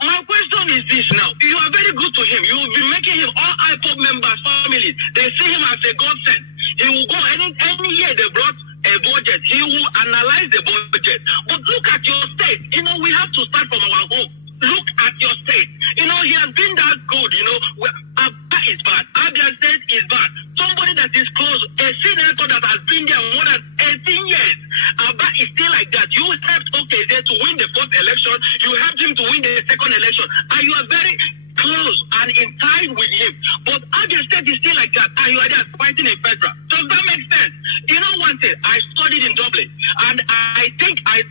my question is this now. You are very good to him. You will be making him all IPOB members, families. They see him as a godsend. He will go any year they brought a budget. He will analyze the budget. But look at your state. You know, we have to start from our home. Look at your state. You know, he has been that good. You know, Abba is bad. Abia State is bad. Somebody that is close, a senator that has been there more than 18 years. Abba is still like that. You helped there to win the first election. You helped him to win the second election. And you are very close and in time with him. But Abia State is still like that. And you are there fighting in federal. Does that make sense? You know one thing? I studied in Dublin. And I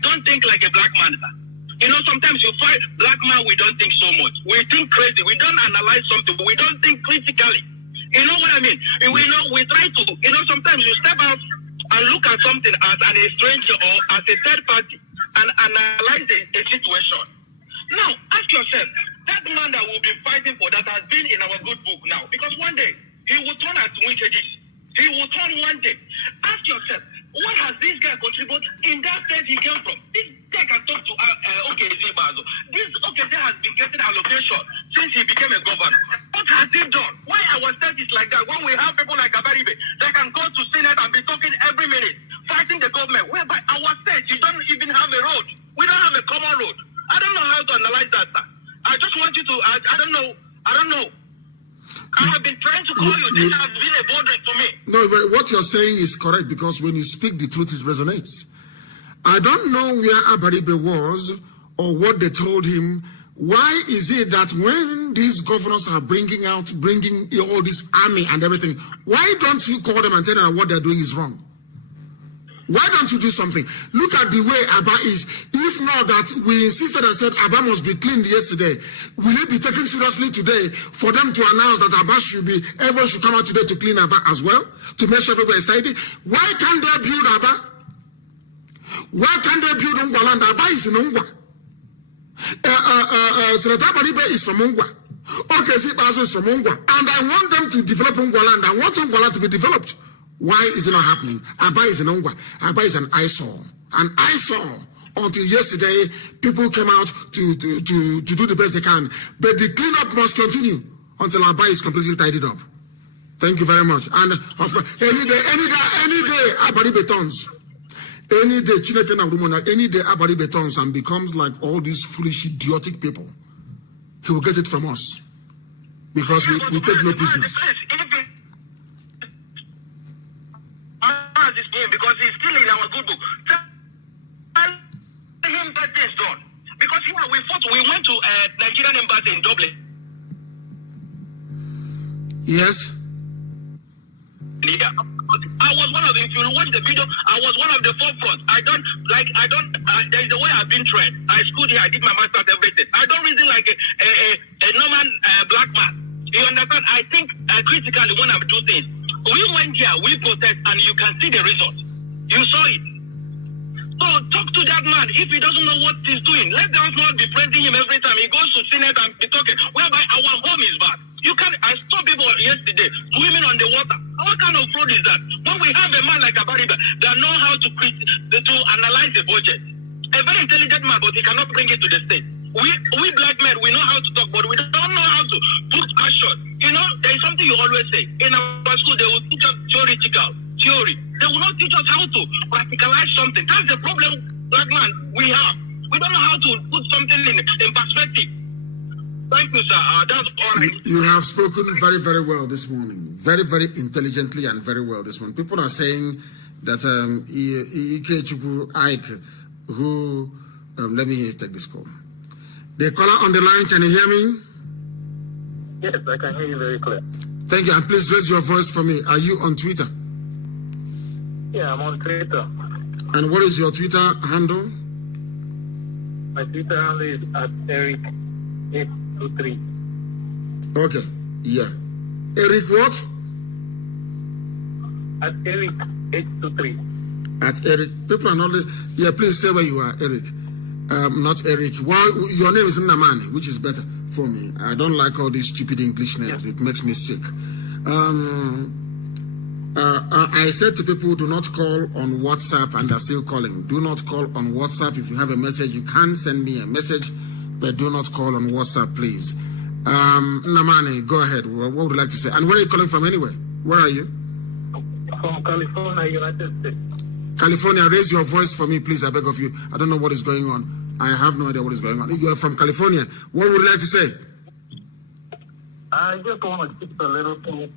don't think like a black man. You know, sometimes you fight black man, we don't think so much. We think crazy. We don't analyze something. We don't think critically. You know what I mean? We try to, you know, sometimes you step out and look at something as a stranger or as a third party and analyze a situation. Now, ask yourself, that man that will be fighting for that has been in our good book now. Because one day, He will turn at wickedness. He will turn one day. Ask yourself, what has this guy contributed in that state he came from? This guy can talk to OKZ Bazo. This OKZ has been getting allocation since he became a governor. What has he done? Why our state is like that? When we have people like Abaribe that can go to Senate and be talking every minute, fighting the government, whereby our state, you don't even have a road. We don't have a common road. I don't know how to analyze that, sir. I just want you to, I don't know. I have been trying to call you. This has been a burden to me. No, but what you're saying is correct, because when you speak the truth, it resonates. I don't know where Abaribe was or what they told him. Why is it that when these governors are bringing all this army and everything, why don't you call them and tell them what they're doing is wrong? Why don't you do something? Look at the way Abba is. If not that we insisted and said Abba must be cleaned yesterday, will it be taken seriously today for them to announce that Abba everyone should come out today to clean Abba as well? To make sure everybody is tidy? Why can't they build Abba? Why can't they build Ungwa land? Abba is in Ungwa. Senator Baribe is from Ungwa. Okay, Sibazo is from Ungwa. And I want them to develop Ungwa land. I want Ungwa land to be developed. Why is it not happening? Abba is an Ongwa. Abba is an eyesore. An eyesore. Until yesterday, people came out to do the best they can. But the cleanup must continue until Abba is completely tidied up. Thank you very much. And any day, Abba returns. Any day, any day, Abba returns and becomes like all these foolish, idiotic people. He will get it from us. Because we take no business. This game because he's still in our good book. Tell him that this done. Because here we went to Nigerian embassy in Dublin. Yes. Yeah. I was one of the, if you watch the video, I was one of the forefront. There's a way I've been trained. I schooled here, I did my master's, everything. I don't reason like a normal black man. You understand? I think critically when I do things. We went here, we protest, and you can see the result. You saw it. So talk to that man. If he doesn't know what he's doing, let us not be praising him every time he goes to Senate and be talking, whereby our home is bad. I saw people yesterday swimming on the water. What kind of fraud is that? When we have a man like Abariba that know how to analyze the budget, a very intelligent man, but he cannot bring it to the state. We black men, we know how to talk, but we don't know how to put action. You know, there is something you always say. In our school, they will teach us theory. They will not teach us how to practicalize something. That's the problem, black man, we have. We don't know how to put something in perspective. Thank you, sir. That's all You have spoken very, very well this morning. Very, very intelligently and very well this morning. People are saying that Ikechukwu Ike, who, let me take this call. The caller on the line, can you hear me? Yes, I can hear you very clear. Thank you, and please raise your voice for me. Are you on Twitter? Yeah, I'm on Twitter. And what is your Twitter handle? My Twitter handle is @Eric823. Okay, yeah. Eric what? @Eric823. Eric. People are not... Yeah, please say where you are, Eric. Not Eric. Well, your name is Nnamdi, which is better for me. I don't like all these stupid English names. It makes me sick. I said to people, do not call on WhatsApp, and they're still calling. Do not call on WhatsApp. If you have a message, you can send me a message, but do not call on WhatsApp, please. Nnamdi, go ahead. What would you like to say? And where are you calling from anyway? Where are you? From California, United States. California, raise your voice for me, please. I beg of you. I don't know what is going on. I have no idea what is going on. You are from California. What would you like to say? I just want to keep a little thing.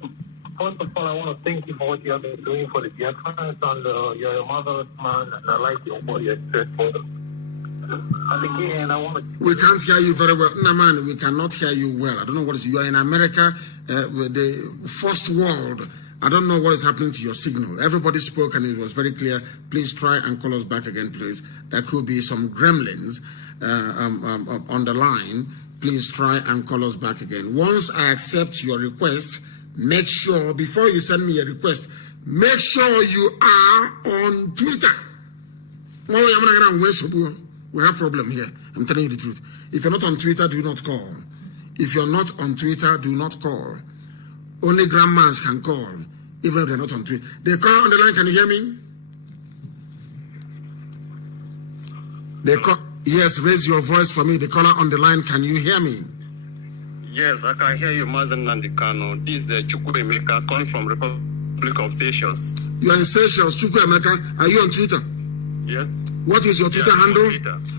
First of all, I want to thank you for what you have been doing for the Biafrans, and you're a mother's man, and I like your body straight for them. And again, I want to... We can't hear you very well. No, man, we cannot hear you well. I don't know what is... You are in America, the first world. I don't know what is happening to your signal. Everybody spoke and it was very clear. Please try and call us back again, please. There could be some gremlins on the line. Please try and call us back again. Once I accept your request, make sure, before you send me a request, make sure you are on Twitter. We have a problem here. I'm telling you the truth. If you're not on Twitter, do not call. If you're not on Twitter, do not call. Only grandmas can call, even if they're not on Twitter. The caller on the line, can you hear me? Yes, raise your voice for me. The caller on the line, can you hear me? Yes, I can hear you, Mazi Nnamdi Kanu. This is Chukwuemeka calling from Republic of Seychelles. You are in Seychelles, Chukwuemeka. Are you on Twitter? Yes. What is your Twitter handle?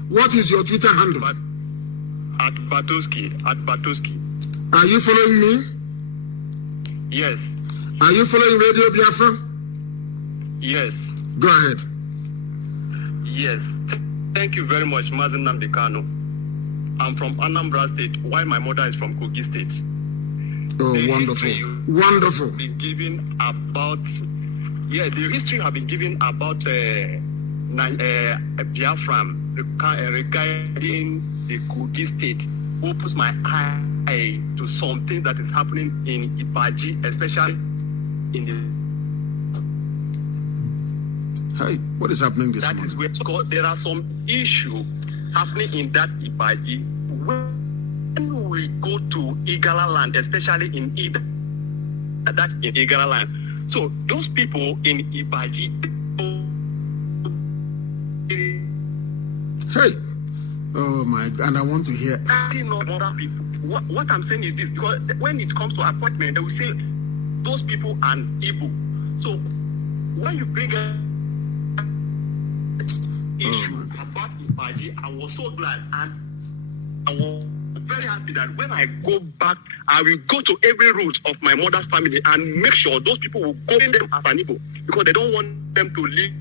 What is your Twitter handle? At Batoski. Are you following me? Yes. Are you following Radio Biafra? Yes. Go ahead. Yes. Thank you very much, Mazi Nnamdi Kanu. I'm from Anambra State, while my mother is from Kogi State. Oh, wonderful. Wonderful. The history have been given about Biafran regarding the Kogi State. Opens my eye to something that is happening in Ibaji, especially in the... Hey, what is happening this morning? That is where there are some issues happening in that Ibaji. When we go to Igala land, especially in Ida, that's in Igala land. So those people in Ibaji. Hey, oh my God! And I want to hear. What I'm saying is this: because when it comes to appointment, they will say those people are Igbo. So when you bring a issue about Ibaji, I was so glad, and I was very happy that when I go back, I will go to every root of my mother's family and make sure those people will go in them as an Igbo, because they don't want them to live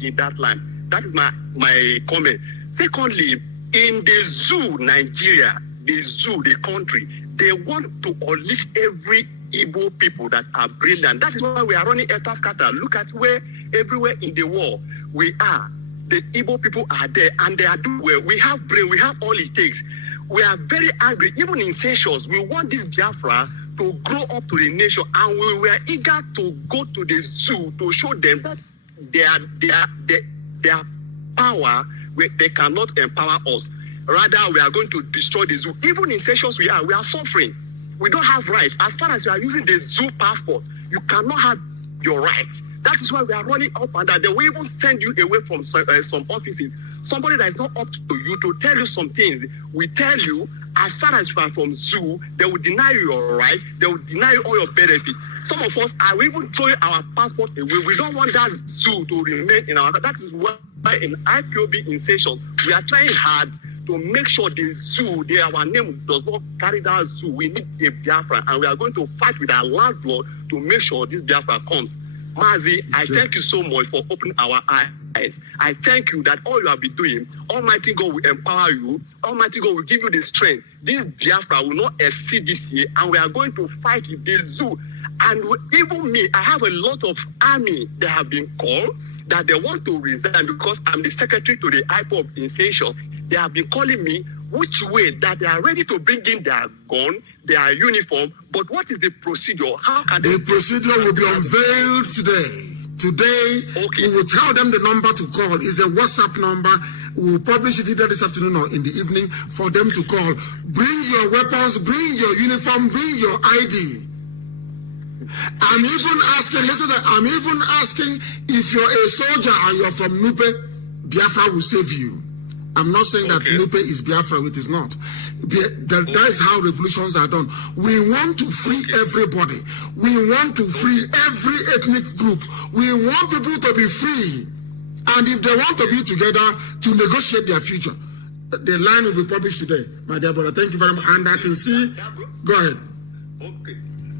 in that land. That is my comment. Secondly, in the zoo, Nigeria, the zoo, the country, they want to unleash every Igbo people that are brilliant. That is why we are running Elter Scatter. Look at where everywhere in the world we are. The Igbo people are there and they are doing well. We have brain, we have all it takes. We are very angry, even in Seychelles. We want this Biafra to grow up to the nation, and we were eager to go to the zoo to show them that their power, they cannot empower us. Rather, we are going to destroy the zoo. Even in Seychelles, we are suffering. We don't have rights. As far as you are using the zoo passport, you cannot have your rights. That is why we are running up and down. They will even send you away from some offices. Somebody that is not up to you to tell you some things. We tell you, as far as you are from zoo, they will deny you your right. They will deny you all your benefits. Some of us are even throwing our passport away. We don't want that zoo to remain in our... That is why in IPOB in Seychelles, we are trying hard to make sure the zoo, our name does not carry that zoo. We need a Biafra, and we are going to fight with our last blood to make sure this Biafra comes. Mazi, I thank you so much for opening our eyes. I thank you that all you have been doing, Almighty God will empower you. Almighty God will give you the strength. This Biafra will not exceed this year, and we are going to fight in the zoo. And even me, I have a lot of army that have been called that they want to resign because I'm the secretary to the IPOB in Seychelles. They have been calling me which way that they are ready to bring in their gun, their uniform, but what is the procedure? How can the procedure will be unveiled today. Today, we will tell them the number to call. It's a WhatsApp number. We will publish it either this afternoon or in the evening for them to call. Bring your weapons, bring your uniform, bring your ID. I'm even asking if you're a soldier and you're from Nupe, Biafra will save you. I'm not saying that Nupe is Biafra, it is not. That is how revolutions are done. We want to free everybody. We want to free every ethnic group. We want people to be free. And if they want to be together to negotiate their future, the line will be published today, my dear brother. Thank you very much. And I can see, go ahead.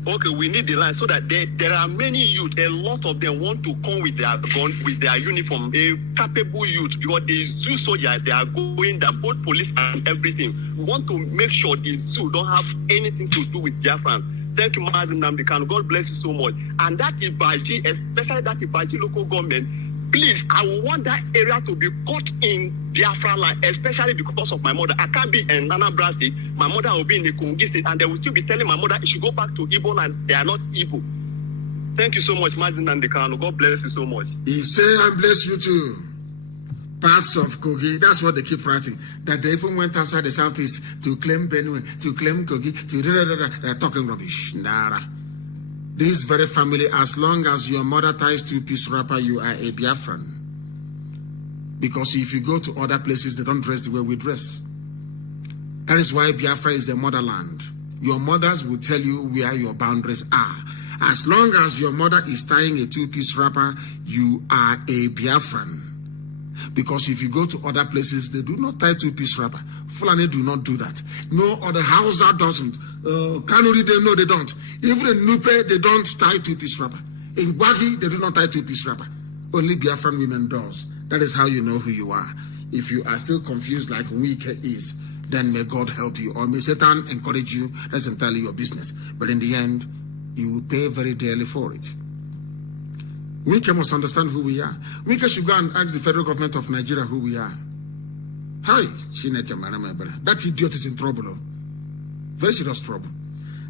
Okay, we need the line so that there are many youth, a lot of them want to come with their gun, with their uniform, a capable youth, because the zoo soldiers, they are going there, both police and everything. We want to make sure the zoo don't have anything to do with Biafran. Thank you, Mazi Nnamdi Kanu. God bless you so much. And that Ibaji, especially that Ibaji local government, please, I want that area to be caught in Biafra land, especially because of my mother. I can't be in Anambra State. My mother will be in the Kogi State, and they will still be telling my mother she should go back to Igbo land. They are not Igbo. Thank you so much, Mazi Nnamdi Kanu. God bless you so much. He say, and bless you too. Parts of Kogi, that's what they keep writing. That they even went outside the southeast to claim Benue, to claim Kogi, to they're talking rubbish. Nara. This very family, as long as your mother ties two-piece wrapper, you are a Biafran. Because if you go to other places, they don't dress the way we dress. That is why Biafra is the motherland. Your mothers will tell you where your boundaries are. As long as your mother is tying a two-piece wrapper, you are a Biafran. Because if you go to other places, they do not tie two-piece wrapper. Fulani do not do that. No other Hausa doesn't. Kanu, they don't. Even in Nupe, they don't tie two-piece wrapper. In Gwagi, they do not tie two-piece wrapper. Only Biafran women does. That is how you know who you are. If you are still confused like Wike is, then may God help you, or may Satan encourage you. That's entirely your business. But in the end, you will pay very dearly for it. Wike must understand who we are. Wike should go and ask the federal government of Nigeria who we are. Hi, that idiot is in trouble. Very serious trouble.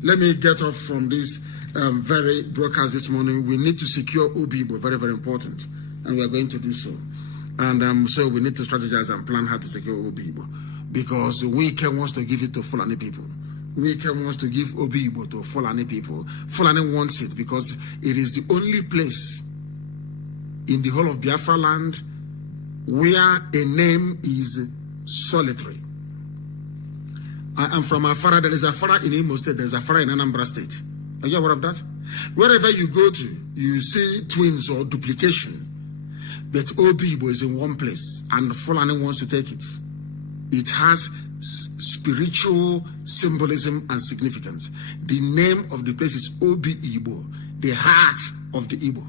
Let me get off from this very broadcast this morning. We need to secure Obibo, very, very important. And we're going to do so. And so we need to strategize and plan how to secure Obibo. Because Wike wants to give it to Fulani people. Wike wants to give Obibo to Fulani people. Fulani wants it because it is the only place in the whole of Biafra land where a name is solitary. I am from Afara. There is Afara in Imo State. There is Afara in Anambra State. Are you aware of that? Wherever you go to, you see twins or duplication. But Obibo is in one place and Fulani wants to take it. It has spiritual symbolism and significance. The name of the place is Obi-Igbo, the heart of the Igbo.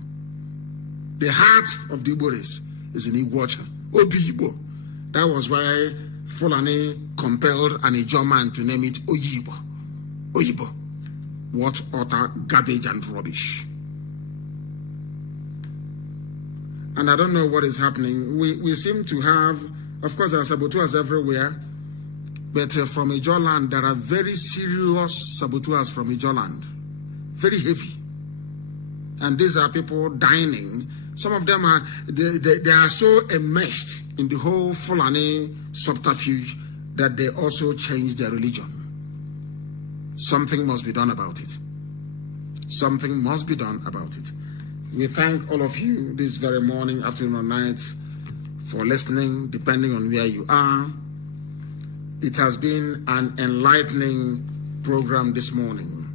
The heart of the Igbo race is in Igbocha. Obi-Igbo. That was why Fulani compelled an Ijaw man to name it Oyibo. Oyibo. What utter garbage and rubbish. And I don't know what is happening. We seem to have, of course, there are saboteurs everywhere, but from Ijaw land, there are very serious saboteurs from Ijaw land. Very heavy. And these are people dining. Some of them are, they are so enmeshed in the whole Fulani subterfuge that they also change their religion. Something must be done about it. Something must be done about it. We thank all of you this very morning, afternoon, or night for listening, depending on where you are. It has been an enlightening program this morning.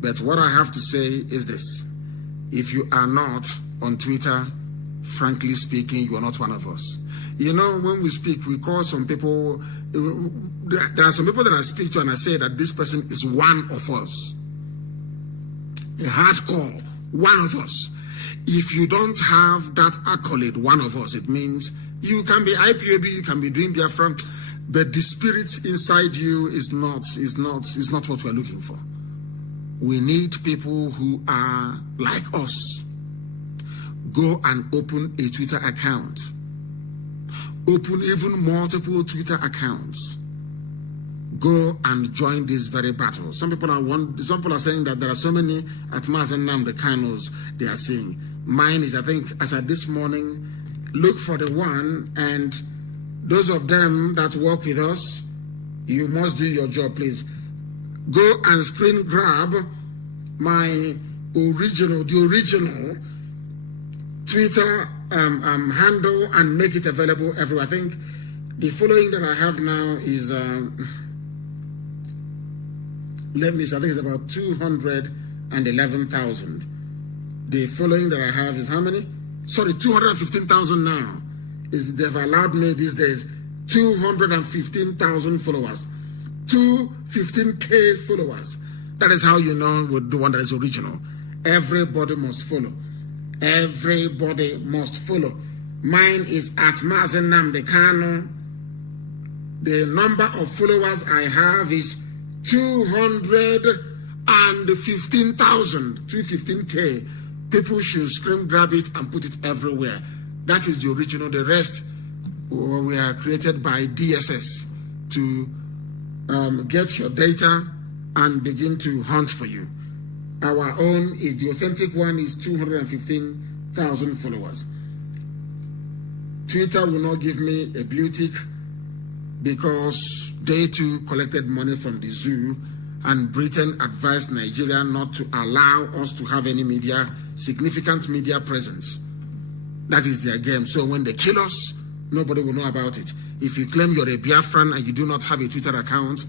But what I have to say is this. If you are not on Twitter, frankly speaking, you are not one of us. You know, when we speak, we call some people, there are some people that I speak to and I say that this person is one of us. A hardcore, one of us. If you don't have that accolade, one of us, it means you can be IPOB, you can be doing Biafran, but the spirit inside you is not what we're looking for. We need people who are like us. Go and open a Twitter account. Open even multiple Twitter accounts. Go and join this very battle. Some people are saying that there are so many at Mazi Nnamdi Kanus they are seeing. Mine is, I think, as at this morning, look for the one, and those of them that work with us, you must do your job, please. Go and screen grab my original Twitter handle and make it available everywhere. I think the following that I have now is, let me see, I think it's about 211,000. The following that I have is how many? Sorry, 215,000 now. They've allowed me these days 215,000 followers. 215K followers. That is how you know the one that is original. Everybody must follow. Everybody must follow. Mine is at Mazi Nnamdi Kanu. The number of followers I have is 215,000. 215K. People should screen grab it and put it everywhere. That is the original. The rest we are created by DSS to get your data and begin to hunt for you. Our own is the authentic one is 215,000 followers. Twitter will not give me a blue tick because they too collected money from the zoo and Britain advised Nigeria not to allow us to have any significant media presence. That is their game. So when they kill us, nobody will know about it. If you claim you're a Biafran and you do not have a Twitter account,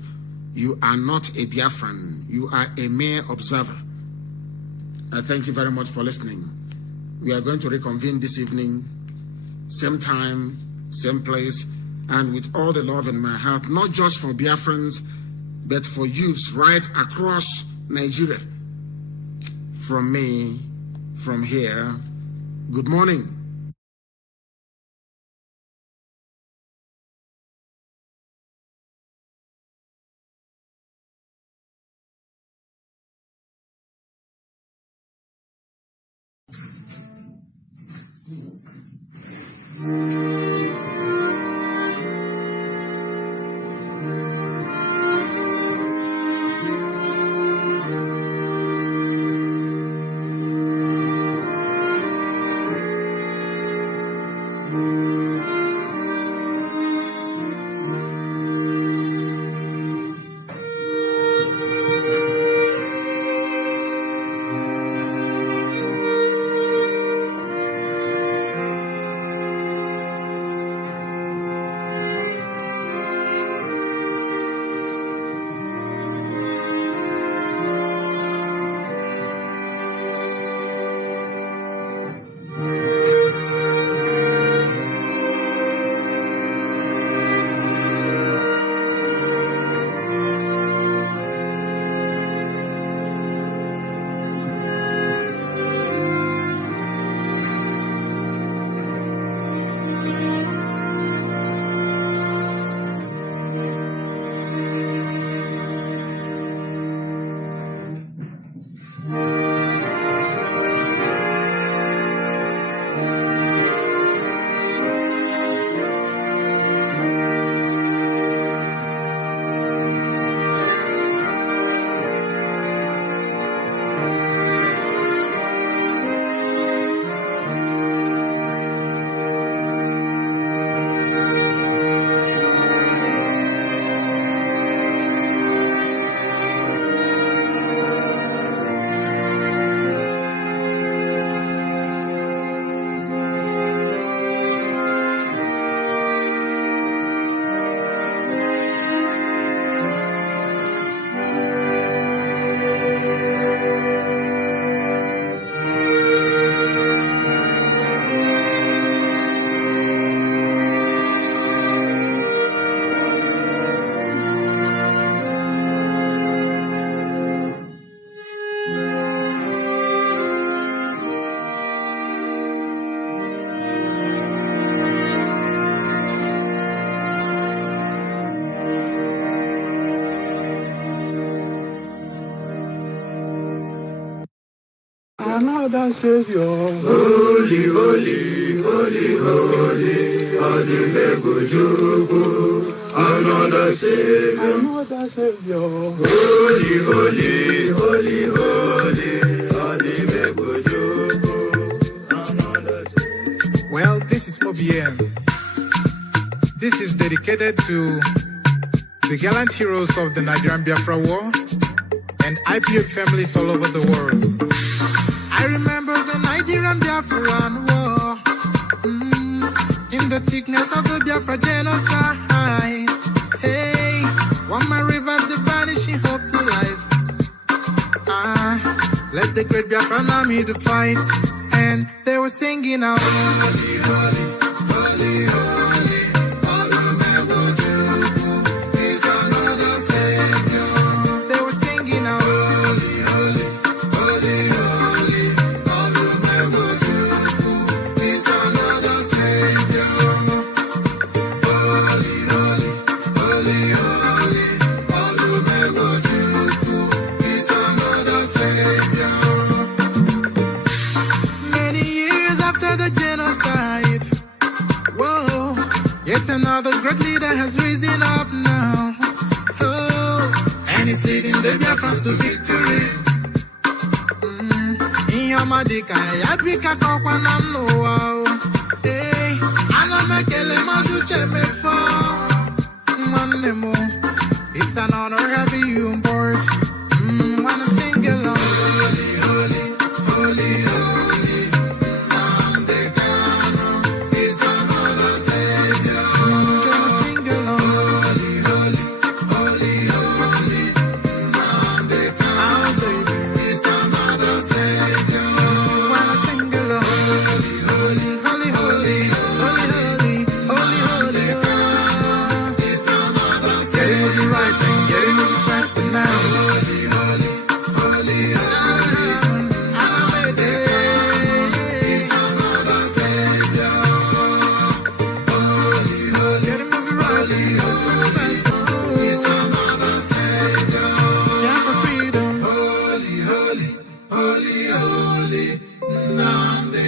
you are not a Biafran. You are a mere observer. Thank you very much for listening. We are going to reconvene this evening, same time, same place, and with all the love in my heart, not just for Biafrans, but for youths right across Nigeria. From me, from here, good morning. Another Savior, holy, holy, holy, holy, another Savior, holy, holy, holy, holy, Well, this is MAOBI N. This is dedicated to the gallant heroes of the Nigerian Biafra War and IPOB families all over the world. I remember the Nigerian Biafran war, in the thickness of the Biafra genocide. Hey, one man revived the vanishing hope to life. Let the great Biafran army to fight, and they were singing out, holy, holy, holy, holy, all the men will do is another Savior. They were singing out, holy, holy, holy, holy, all the men will do is another Savior. Holy, holy, holy, holy, all the men will do is another Savior. Many years after the genocide, whoa, yet another great leader has risen up now. Oh, and he's leading the Biafrans to victory. In your madika, yabika kokwa namno wow. Hey, anamekele mazuche mefo. Manemo, it's an honor having you on board.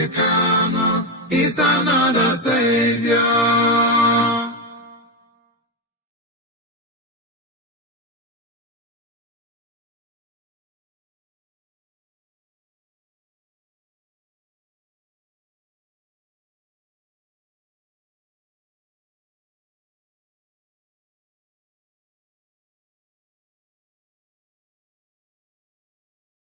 America.